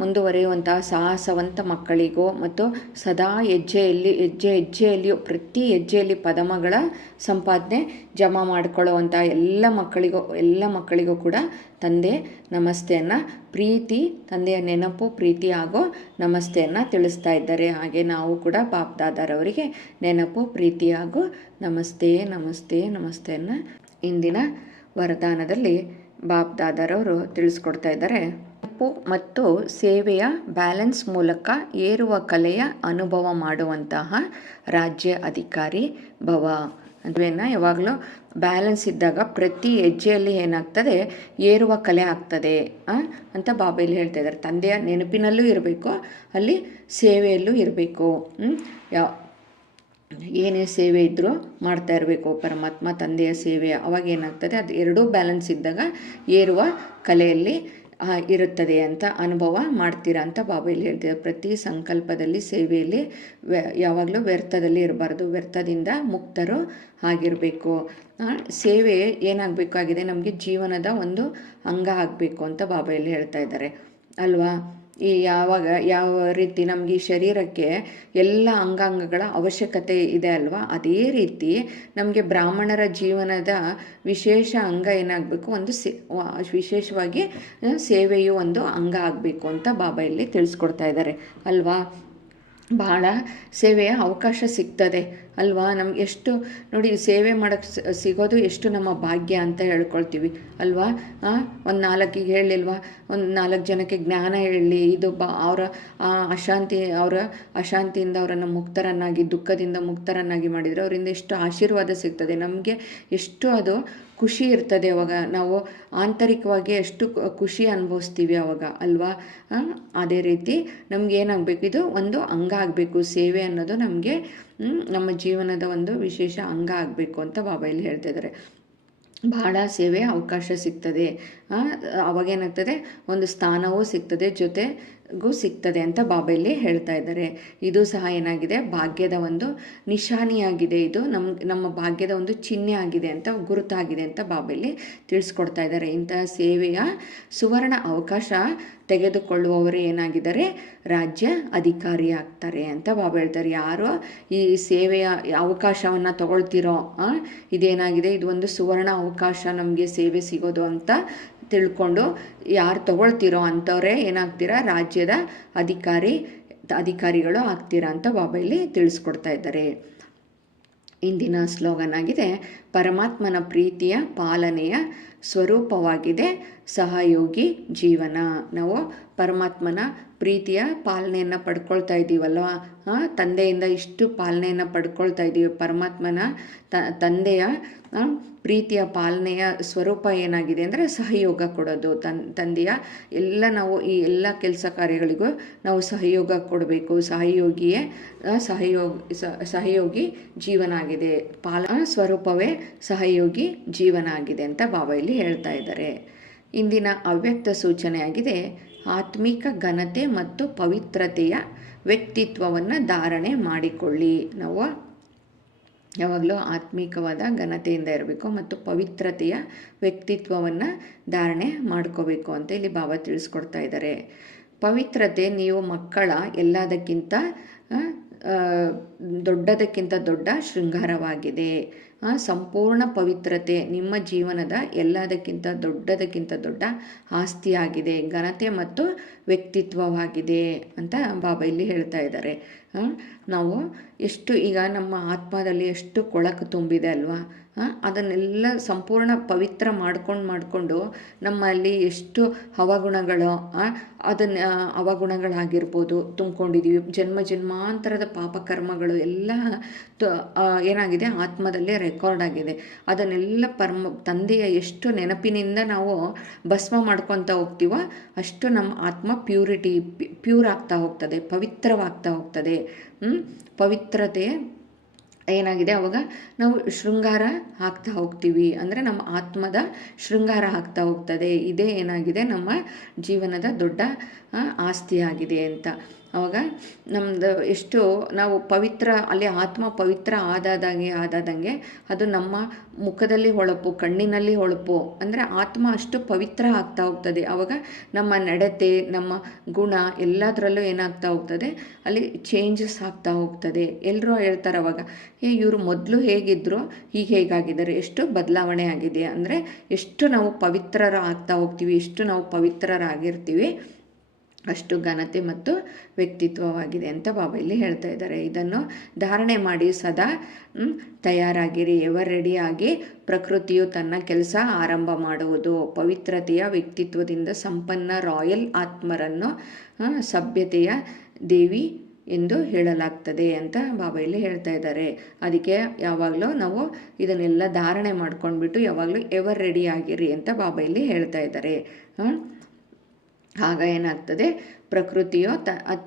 ಮುಂದುವರಿಯುವಂತಹ ಸಾಹಸವಂತ ಮಕ್ಕಳಿಗೂ ಮತ್ತು ಸದಾ ಹೆಜ್ಜೆಯಲ್ಲಿಯೂ ಪ್ರತಿ ಹೆಜ್ಜೆಯಲ್ಲಿ ಪದಮಗಳ ಸಂಪಾದನೆ ಜಮಾ ಮಾಡಿಕೊಳ್ಳುವಂಥ ಎಲ್ಲ ಮಕ್ಕಳಿಗೂ ಕೂಡ ತಂದೆ ನಮಸ್ತೆಯನ್ನು ತಂದೆಯ ನೆನಪು ಪ್ರೀತಿ ಆಗೋ ನಮಸ್ತೆಯನ್ನು ತಿಳಿಸ್ತಾ ಇದ್ದಾರೆ. ಹಾಗೆ ನಾವು ಕೂಡ ಬಾಪ್ ದಾದಾರವರಿಗೆ ನೆನಪು ಪ್ರೀತಿ ಆಗೋ ನಮಸ್ತೆ ನಮಸ್ತೆಯನ್ನು ಇಂದಿನ ವರದಾನದಲ್ಲಿ ಬಾಪ್ ದಾದಾರವರು ತಿಳಿಸ್ಕೊಡ್ತಾ ಇದ್ದಾರೆ. ಮತ್ತು ಸೇವೆಯ ಬ್ಯಾಲೆನ್ಸ್ ಮೂಲಕ ಏರುವ ಕಲೆಯ ಅನುಭವ ಮಾಡುವಂತಹ ರಾಜ್ಯ ಅಧಿಕಾರಿ ಭವ. ಅದುವೇನ ಯಾವಾಗಲೂ ಬ್ಯಾಲೆನ್ಸ್ ಇದ್ದಾಗ ಪ್ರತಿ ಹೆಜ್ಜೆಯಲ್ಲಿ ಏನಾಗ್ತದೆ, ಏರುವ ಕಲೆ ಆಗ್ತದೆ ಅಂತ ಬಾಬೆಯಲ್ಲಿ ಹೇಳ್ತಾ ಇದ್ದಾರೆ. ತಂದೆಯ ನೆನಪಿನಲ್ಲೂ ಇರಬೇಕು, ಅಲ್ಲಿ ಸೇವೆಯಲ್ಲೂ ಇರಬೇಕು. ಏನೇ ಸೇವೆ ಇದ್ದರೂ ಮಾಡ್ತಾ ಇರಬೇಕು, ಪರಮಾತ್ಮ ತಂದೆಯ ಸೇವೆ. ಅವಾಗ ಏನಾಗ್ತದೆ, ಅದು ಎರಡೂ ಬ್ಯಾಲೆನ್ಸ್ ಇದ್ದಾಗ ಏರುವ ಕಲೆಯಲ್ಲಿ ಇರುತ್ತದೆ ಅಂತ ಅನುಭವ ಮಾಡ್ತೀರಾ ಅಂತ ಬಾಬೆಯಲ್ಲಿ ಹೇಳ್ತಿದ್ದಾರೆ. ಪ್ರತಿ ಸಂಕಲ್ಪದಲ್ಲಿ ಸೇವೆಯಲ್ಲಿ ಯಾವಾಗಲೂ ವ್ಯರ್ಥದಲ್ಲಿ ಇರಬಾರ್ದು, ವ್ಯರ್ಥದಿಂದ ಮುಕ್ತರು ಆಗಿರಬೇಕು. ಸೇವೆ ಏನಾಗಬೇಕಾಗಿದೆ, ನಮಗೆ ಜೀವನದ ಒಂದು ಅಂಗ ಆಗಬೇಕು ಅಂತ ಬಾಬೆಯಲ್ಲಿ ಹೇಳ್ತಾ ಇದ್ದಾರೆ ಅಲ್ವಾ. ಯಾವ ರೀತಿ ನಮಗೆ ಈ ಶರೀರಕ್ಕೆ ಎಲ್ಲ ಅಂಗಾಂಗಗಳ ಅವಶ್ಯಕತೆ ಇದೆ ಅಲ್ವಾ, ಅದೇ ರೀತಿ ನಮಗೆ ಬ್ರಾಹ್ಮಣರ ಜೀವನದ ವಿಶೇಷ ಅಂಗ ಏನಾಗಬೇಕು, ಒಂದು ವಿಶೇಷವಾಗಿ ಸೇವೆಯು ಒಂದು ಅಂಗ ಆಗಬೇಕು ಅಂತ ಬಾಬಾ ಇಲ್ಲಿ ತಿಳಿಸ್ಕೊಡ್ತಾ ಇದ್ದಾರೆ ಅಲ್ವಾ. ಬಹಳ ಸೇವೆಯ ಅವಕಾಶ ಸಿಗ್ತದೆ ಅಲ್ವಾ. ನಮ್ಗೆ ಎಷ್ಟು ನೋಡಿ ಸೇವೆ ಮಾಡೋಕ್ಕೆ ಸಿಗೋದು ಎಷ್ಟು ನಮ್ಮ ಭಾಗ್ಯ ಅಂತ ಹೇಳ್ಕೊಳ್ತೀವಿ ಅಲ್ವಾ. ಒಂದು ನಾಲ್ಕಿಗೆ ಹೇಳಿಲ್ವಾ, ಒಂದು 4 ಜನಕ್ಕೆ ಜ್ಞಾನ ಹೇಳಲಿ, ಇದು ಅವರ ಅಶಾಂತಿಯಿಂದ ಅವರನ್ನು ಮುಕ್ತರನ್ನಾಗಿ, ದುಃಖದಿಂದ ಮುಕ್ತರನ್ನಾಗಿ ಮಾಡಿದರೆ ಅವರಿಂದ ಎಷ್ಟು ಆಶೀರ್ವಾದ ಸಿಗ್ತದೆ ನಮಗೆ, ಎಷ್ಟು ಅದು ಖುಷಿ ಇರ್ತದೆ ಅವಾಗ. ನಾವು ಆಂತರಿಕವಾಗಿ ಎಷ್ಟು ಖುಷಿ ಅನುಭವಿಸ್ತೀವಿ ಅವಾಗ ಅಲ್ವಾ. ಅದೇ ರೀತಿ ನಮ್ಗೆ ಏನಾಗಬೇಕು, ಇದು ಒಂದು ಅಂಗ ಆಗಬೇಕು, ಸೇವೆ ಅನ್ನೋದು ನಮಗೆ ನಮ್ಮ ಜೀವನದ ಒಂದು ವಿಶೇಷ ಅಂಗ ಆಗಬೇಕು ಅಂತ ಬಾಬಾ ಇಲ್ಲಿ ಹೇಳ್ತಾ ಇದ್ದಾರೆ. ಬಹಳ ಸೇವೆ ಅವಕಾಶ ಸಿಗ್ತದೆ, ಅವಾಗೇನಾಗ್ತದೆ, ಒಂದು ಸ್ಥಾನವೂ ಸಿಗ್ತದೆ, ಜೊತೆಗೂ ಸಿಗ್ತದೆ ಅಂತ ಬಾಬಾ ಇಲ್ಲಿ ಹೇಳ್ತಾ ಇದ್ದಾರೆ. ಇದು ಸಹ ಏನಾಗಿದೆ, ಭಾಗ್ಯದ ಒಂದು ನಿಶಾನಿಯಾಗಿದೆ, ಇದು ನಮ್ಮ ಭಾಗ್ಯದ ಒಂದು ಚಿಹ್ನೆ ಆಗಿದೆ ಅಂತ, ಗುರುತಾಗಿದೆ ಅಂತ ಬಾಬಾ ಇಲ್ಲಿ ತಿಳಿಸ್ಕೊಡ್ತಾ ಇದ್ದಾರೆ. ಇಂತಹ ಸೇವೆಯ ಸುವರ್ಣ ಅವಕಾಶ ತೆಗೆದುಕೊಳ್ಳುವವರು ಏನಾಗಿದ್ದಾರೆ, ರಾಜ್ಯ ಅಧಿಕಾರಿ ಆಗ್ತಾರೆ ಅಂತ ಬಾಬಾ ಹೇಳ್ತಾರೆ. ಯಾರು ಈ ಸೇವೆಯ ಅವಕಾಶವನ್ನು ತಗೊಳ್ತಿರೋ, ಇದೇನಾಗಿದೆ, ಇದು ಒಂದು ಸುವರ್ಣ ಅವಕಾಶ ನಮಗೆ ಸೇವೆ ಸಿಗೋದು ಅಂತ ತಿಳ್ಕೊಂಡು ಯಾರು ತಗೊಳ್ತಿರೋ ಅಂಥವರೇ ಏನಾಗ್ತೀರಾ, ರಾಜ್ಯದ ಅಧಿಕಾರಿಗಳು ಆಗ್ತೀರಾ ಅಂತ ಬಾಬಾ ಇಲ್ಲಿ ತಿಳಿಸ್ಕೊಡ್ತಾ ಇದ್ದಾರೆ. ಇಂದಿನ ಸ್ಲೋಗನ್ ಆಗಿದೆ, ಪರಮಾತ್ಮನ ಪ್ರೀತಿಯ ಪಾಲನೆಯ ಸ್ವರೂಪವಾಗಿದೆ ಸಹಯೋಗಿ ಜೀವನ. ನಾವು ಪರಮಾತ್ಮನ ಪ್ರೀತಿಯ ಪಾಲನೆಯನ್ನು ಪಡ್ಕೊಳ್ತಾ ಇದ್ದೀವಲ್ವ, ತಂದೆಯಿಂದ ಇಷ್ಟು ಪಾಲನೆಯನ್ನು ಪಡ್ಕೊಳ್ತಾ ಇದ್ದೀವಿ. ಪರಮಾತ್ಮನ ತಂದೆಯ ಪ್ರೀತಿಯ ಪಾಲನೆಯ ಸ್ವರೂಪ ಏನಾಗಿದೆ ಅಂದರೆ ಸಹಯೋಗ ಕೊಡೋದು. ತಂದೆಯ ನಾವು ಈ ಎಲ್ಲ ಕೆಲಸ ಕಾರ್ಯಗಳಿಗೂ ನಾವು ಸಹಯೋಗ ಕೊಡಬೇಕು. ಸಹಯೋಗಿ ಜೀವನ ಆಗಿದೆ, ಸ್ವರೂಪವೇ ಸಹಯೋಗಿ ಜೀವನ ಆಗಿದೆ ಅಂತ ಬಾಬಾ ಇಲ್ಲಿ ಹೇಳ್ತಾ ಇದ್ದಾರೆ. ಇಂದಿನ ಅವ್ಯಕ್ತ ಸೂಚನೆಯಾಗಿದೆ, ಆತ್ಮಿಕ ಘನತೆ ಮತ್ತು ಪವಿತ್ರತೆಯ ವ್ಯಕ್ತಿತ್ವವನ್ನು ಧಾರಣೆ ಮಾಡಿಕೊಳ್ಳಿ. ನಾವು ಯಾವಾಗಲೂ ಆತ್ಮಿಕವಾದ ಘನತೆಯಿಂದ ಇರಬೇಕು ಮತ್ತು ಪವಿತ್ರತೆಯ ವ್ಯಕ್ತಿತ್ವವನ್ನು ಧಾರಣೆ ಮಾಡ್ಕೋಬೇಕು ಅಂತ ಇಲ್ಲಿ ಬಾಬಾ ತಿಳಿಸ್ಕೊಡ್ತಾ ಇದ್ದಾರೆ. ಪವಿತ್ರತೆ ನೀವು ಮಕ್ಕಳ ಎಲ್ಲದಕ್ಕಿಂತ ದೊಡ್ಡದಕ್ಕಿಂತ ದೊಡ್ಡ ಶೃಂಗಾರವಾಗಿದೆ. ಸಂಪೂರ್ಣ ಪವಿತ್ರತೆ ನಿಮ್ಮ ಜೀವನದ ಎಲ್ಲದಕ್ಕಿಂತ ದೊಡ್ಡ ಆಸ್ತಿಯಾಗಿದೆ, ಘನತೆ ಮತ್ತು ವ್ಯಕ್ತಿತ್ವವಾಗಿದೆ ಅಂತ ಬಾಬಾ ಇಲ್ಲಿ ಹೇಳ್ತಾ ಇದ್ದಾರೆ. ನಾವು ಎಷ್ಟು ಈಗ ನಮ್ಮ ಆತ್ಮದಲ್ಲಿ ಎಷ್ಟು ಕೊಳಕು ತುಂಬಿದೆ ಅಲ್ವಾ, ಅದನ್ನೆಲ್ಲ ಸಂಪೂರ್ಣ ಪವಿತ್ರ ಮಾಡಿಕೊಂಡು ನಮ್ಮಲ್ಲಿ ಎಷ್ಟು ಅವಗುಣಗಳಾಗಿರ್ಬೋದು ತುಂಬಿಕೊಂಡಿದ್ದೀವಿ. ಜನ್ಮಾಂತರದ ಪಾಪಕರ್ಮಗಳು ಎಲ್ಲ ಏನಾಗಿದೆ, ಆತ್ಮದಲ್ಲಿ ರೆಕಾರ್ಡ್ ಆಗಿದೆ. ಅದನ್ನೆಲ್ಲ ತಂದೆಯ ಎಷ್ಟು ನೆನಪಿನಿಂದ ನಾವು ಭಸ್ಮ ಮಾಡ್ಕೊತಾ ಹೋಗ್ತೀವೋ ಅಷ್ಟು ನಮ್ಮ ಆತ್ಮ ಪ್ಯೂರ್ ಆಗ್ತಾ ಹೋಗ್ತದೆ, ಪವಿತ್ರವಾಗ್ತಾ ಹೋಗ್ತದೆ. ಪವಿತ್ರತೆ ಏನಾಗಿದೆ, ಅವಾಗ ನಾವು ಶೃಂಗಾರ ಆಗ್ತಾ ಹೋಗ್ತೀವಿ, ಅಂದರೆ ನಮ್ಮ ಆತ್ಮದ ಶೃಂಗಾರ ಆಗ್ತಾ ಹೋಗ್ತದೆ. ಇದೇ ಏನಾಗಿದೆ, ನಮ್ಮ ಜೀವನದ ದೊಡ್ಡ ಆಸ್ತಿಯಾಗಿದೆ ಅಂತ. ಅವಾಗ ನಮ್ಮದು ಎಷ್ಟು ನಾವು ಪವಿತ್ರ, ಅಲ್ಲಿ ಆತ್ಮ ಪವಿತ್ರ ಆದಾದಂಗೆ ಅದು ನಮ್ಮ ಮುಖದಲ್ಲಿ ಹೊಳಪು, ಕಣ್ಣಿನಲ್ಲಿ ಹೊಳಪು, ಅಂದರೆ ಆತ್ಮ ಅಷ್ಟು ಪವಿತ್ರ ಆಗ್ತಾ ಹೋಗ್ತದೆ. ಆವಾಗ ನಮ್ಮ ನಡತೆ, ನಮ್ಮ ಗುಣ ಎಲ್ಲದರಲ್ಲೂ ಏನಾಗ್ತಾ ಹೋಗ್ತದೆ, ಅಲ್ಲಿ ಚೇಂಜಸ್ ಆಗ್ತಾ ಹೋಗ್ತದೆ. ಎಲ್ಲರೂ ಹೇಳ್ತಾರೆ ಅವಾಗ, ಇವರು ಮೊದಲು ಹೇಗಿದ್ರು ಈಗ ಹೇಗಾಗಿದ್ದಾರೆ, ಎಷ್ಟು ಬದಲಾವಣೆ ಆಗಿದೆ, ಅಂದರೆ ಎಷ್ಟು ನಾವು ಆಗ್ತಾ ಹೋಗ್ತೀವಿ, ಎಷ್ಟು ನಾವು ಪವಿತ್ರರಾಗಿರ್ತೀವಿ ಅಷ್ಟು ಘನತೆ ಮತ್ತು ವ್ಯಕ್ತಿತ್ವವಾಗಿದೆ ಅಂತ ಬಾಬಾ ಇಲ್ಲಿ ಹೇಳ್ತಾ ಇದ್ದಾರೆ. ಇದನ್ನು ಧಾರಣೆ ಮಾಡಿ ಸದಾ ತಯಾರಾಗಿರಿ, ಎವರ್ ರೆಡಿಯಾಗಿ. ಪ್ರಕೃತಿಯು ತನ್ನ ಕೆಲಸ ಆರಂಭ ಮಾಡುವುದು. ಪವಿತ್ರತೆಯ ವ್ಯಕ್ತಿತ್ವದಿಂದ ಸಂಪನ್ನ ರಾಯಲ್ ಆತ್ಮರನ್ನು ಸಭ್ಯತೆಯ ದೇವಿ ಎಂದು ಹೇಳಲಾಗ್ತದೆ ಅಂತ ಬಾಬಾ ಇಲ್ಲಿ ಹೇಳ್ತಾ ಇದ್ದಾರೆ. ಅದಕ್ಕೆ ಯಾವಾಗಲೂ ನಾವು ಇದನ್ನೆಲ್ಲ ಧಾರಣೆ ಮಾಡ್ಕೊಂಡ್ಬಿಟ್ಟು ಯಾವಾಗಲೂ ಎವರ್ ರೆಡಿ ಆಗಿರಿ ಅಂತ ಬಾಬಾ ಇಲ್ಲಿ ಹೇಳ್ತಾ ಇದ್ದಾರೆ. ಆಗ ಏನಾಗ್ತದೆ, ಪ್ರಕೃತಿಯು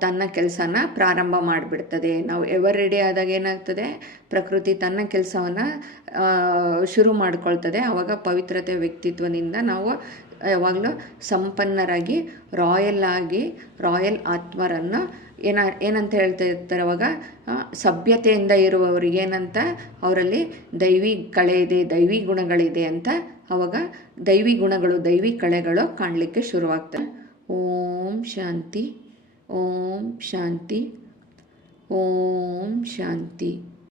ತನ್ನ ಕೆಲಸನ ಪ್ರಾರಂಭ ಮಾಡಿಬಿಡ್ತದೆ. ನಾವು ಎವರ್ ರೆಡಿ ಆದಾಗ ಏನಾಗ್ತದೆ, ಪ್ರಕೃತಿ ತನ್ನ ಕೆಲಸವನ್ನು ಶುರು ಮಾಡ್ಕೊಳ್ತದೆ. ಆವಾಗ ಪವಿತ್ರತೆ ವ್ಯಕ್ತಿತ್ವದಿಂದ ನಾವು ಯಾವಾಗಲೂ ಸಂಪನ್ನರಾಗಿ ರಾಯಲ್ ಆತ್ಮರನ್ನು ಏನಂತ ಹೇಳ್ತಾ ಇರ್ತಾರೆ ಅವಾಗ, ಸಭ್ಯತೆಯಿಂದ ಇರುವವರಿಗೆ ಏನಂತ, ಅವರಲ್ಲಿ ದೈವಿ ಕಳೆ ಇದೆ, ದೈವಿ ಗುಣಗಳಿದೆ ಅಂತ. ಅವಾಗ ದೈವಿ ಗುಣಗಳು, ದೈವಿ ಕಳೆಗಳು ಕಾಣಲಿಕ್ಕೆ ಶುರುವಾಗ್ತದೆ. ಓಂ ಶಾಂತಿ, ಓಂ ಶಾಂತಿ, ಓಂ ಶಾಂತಿ.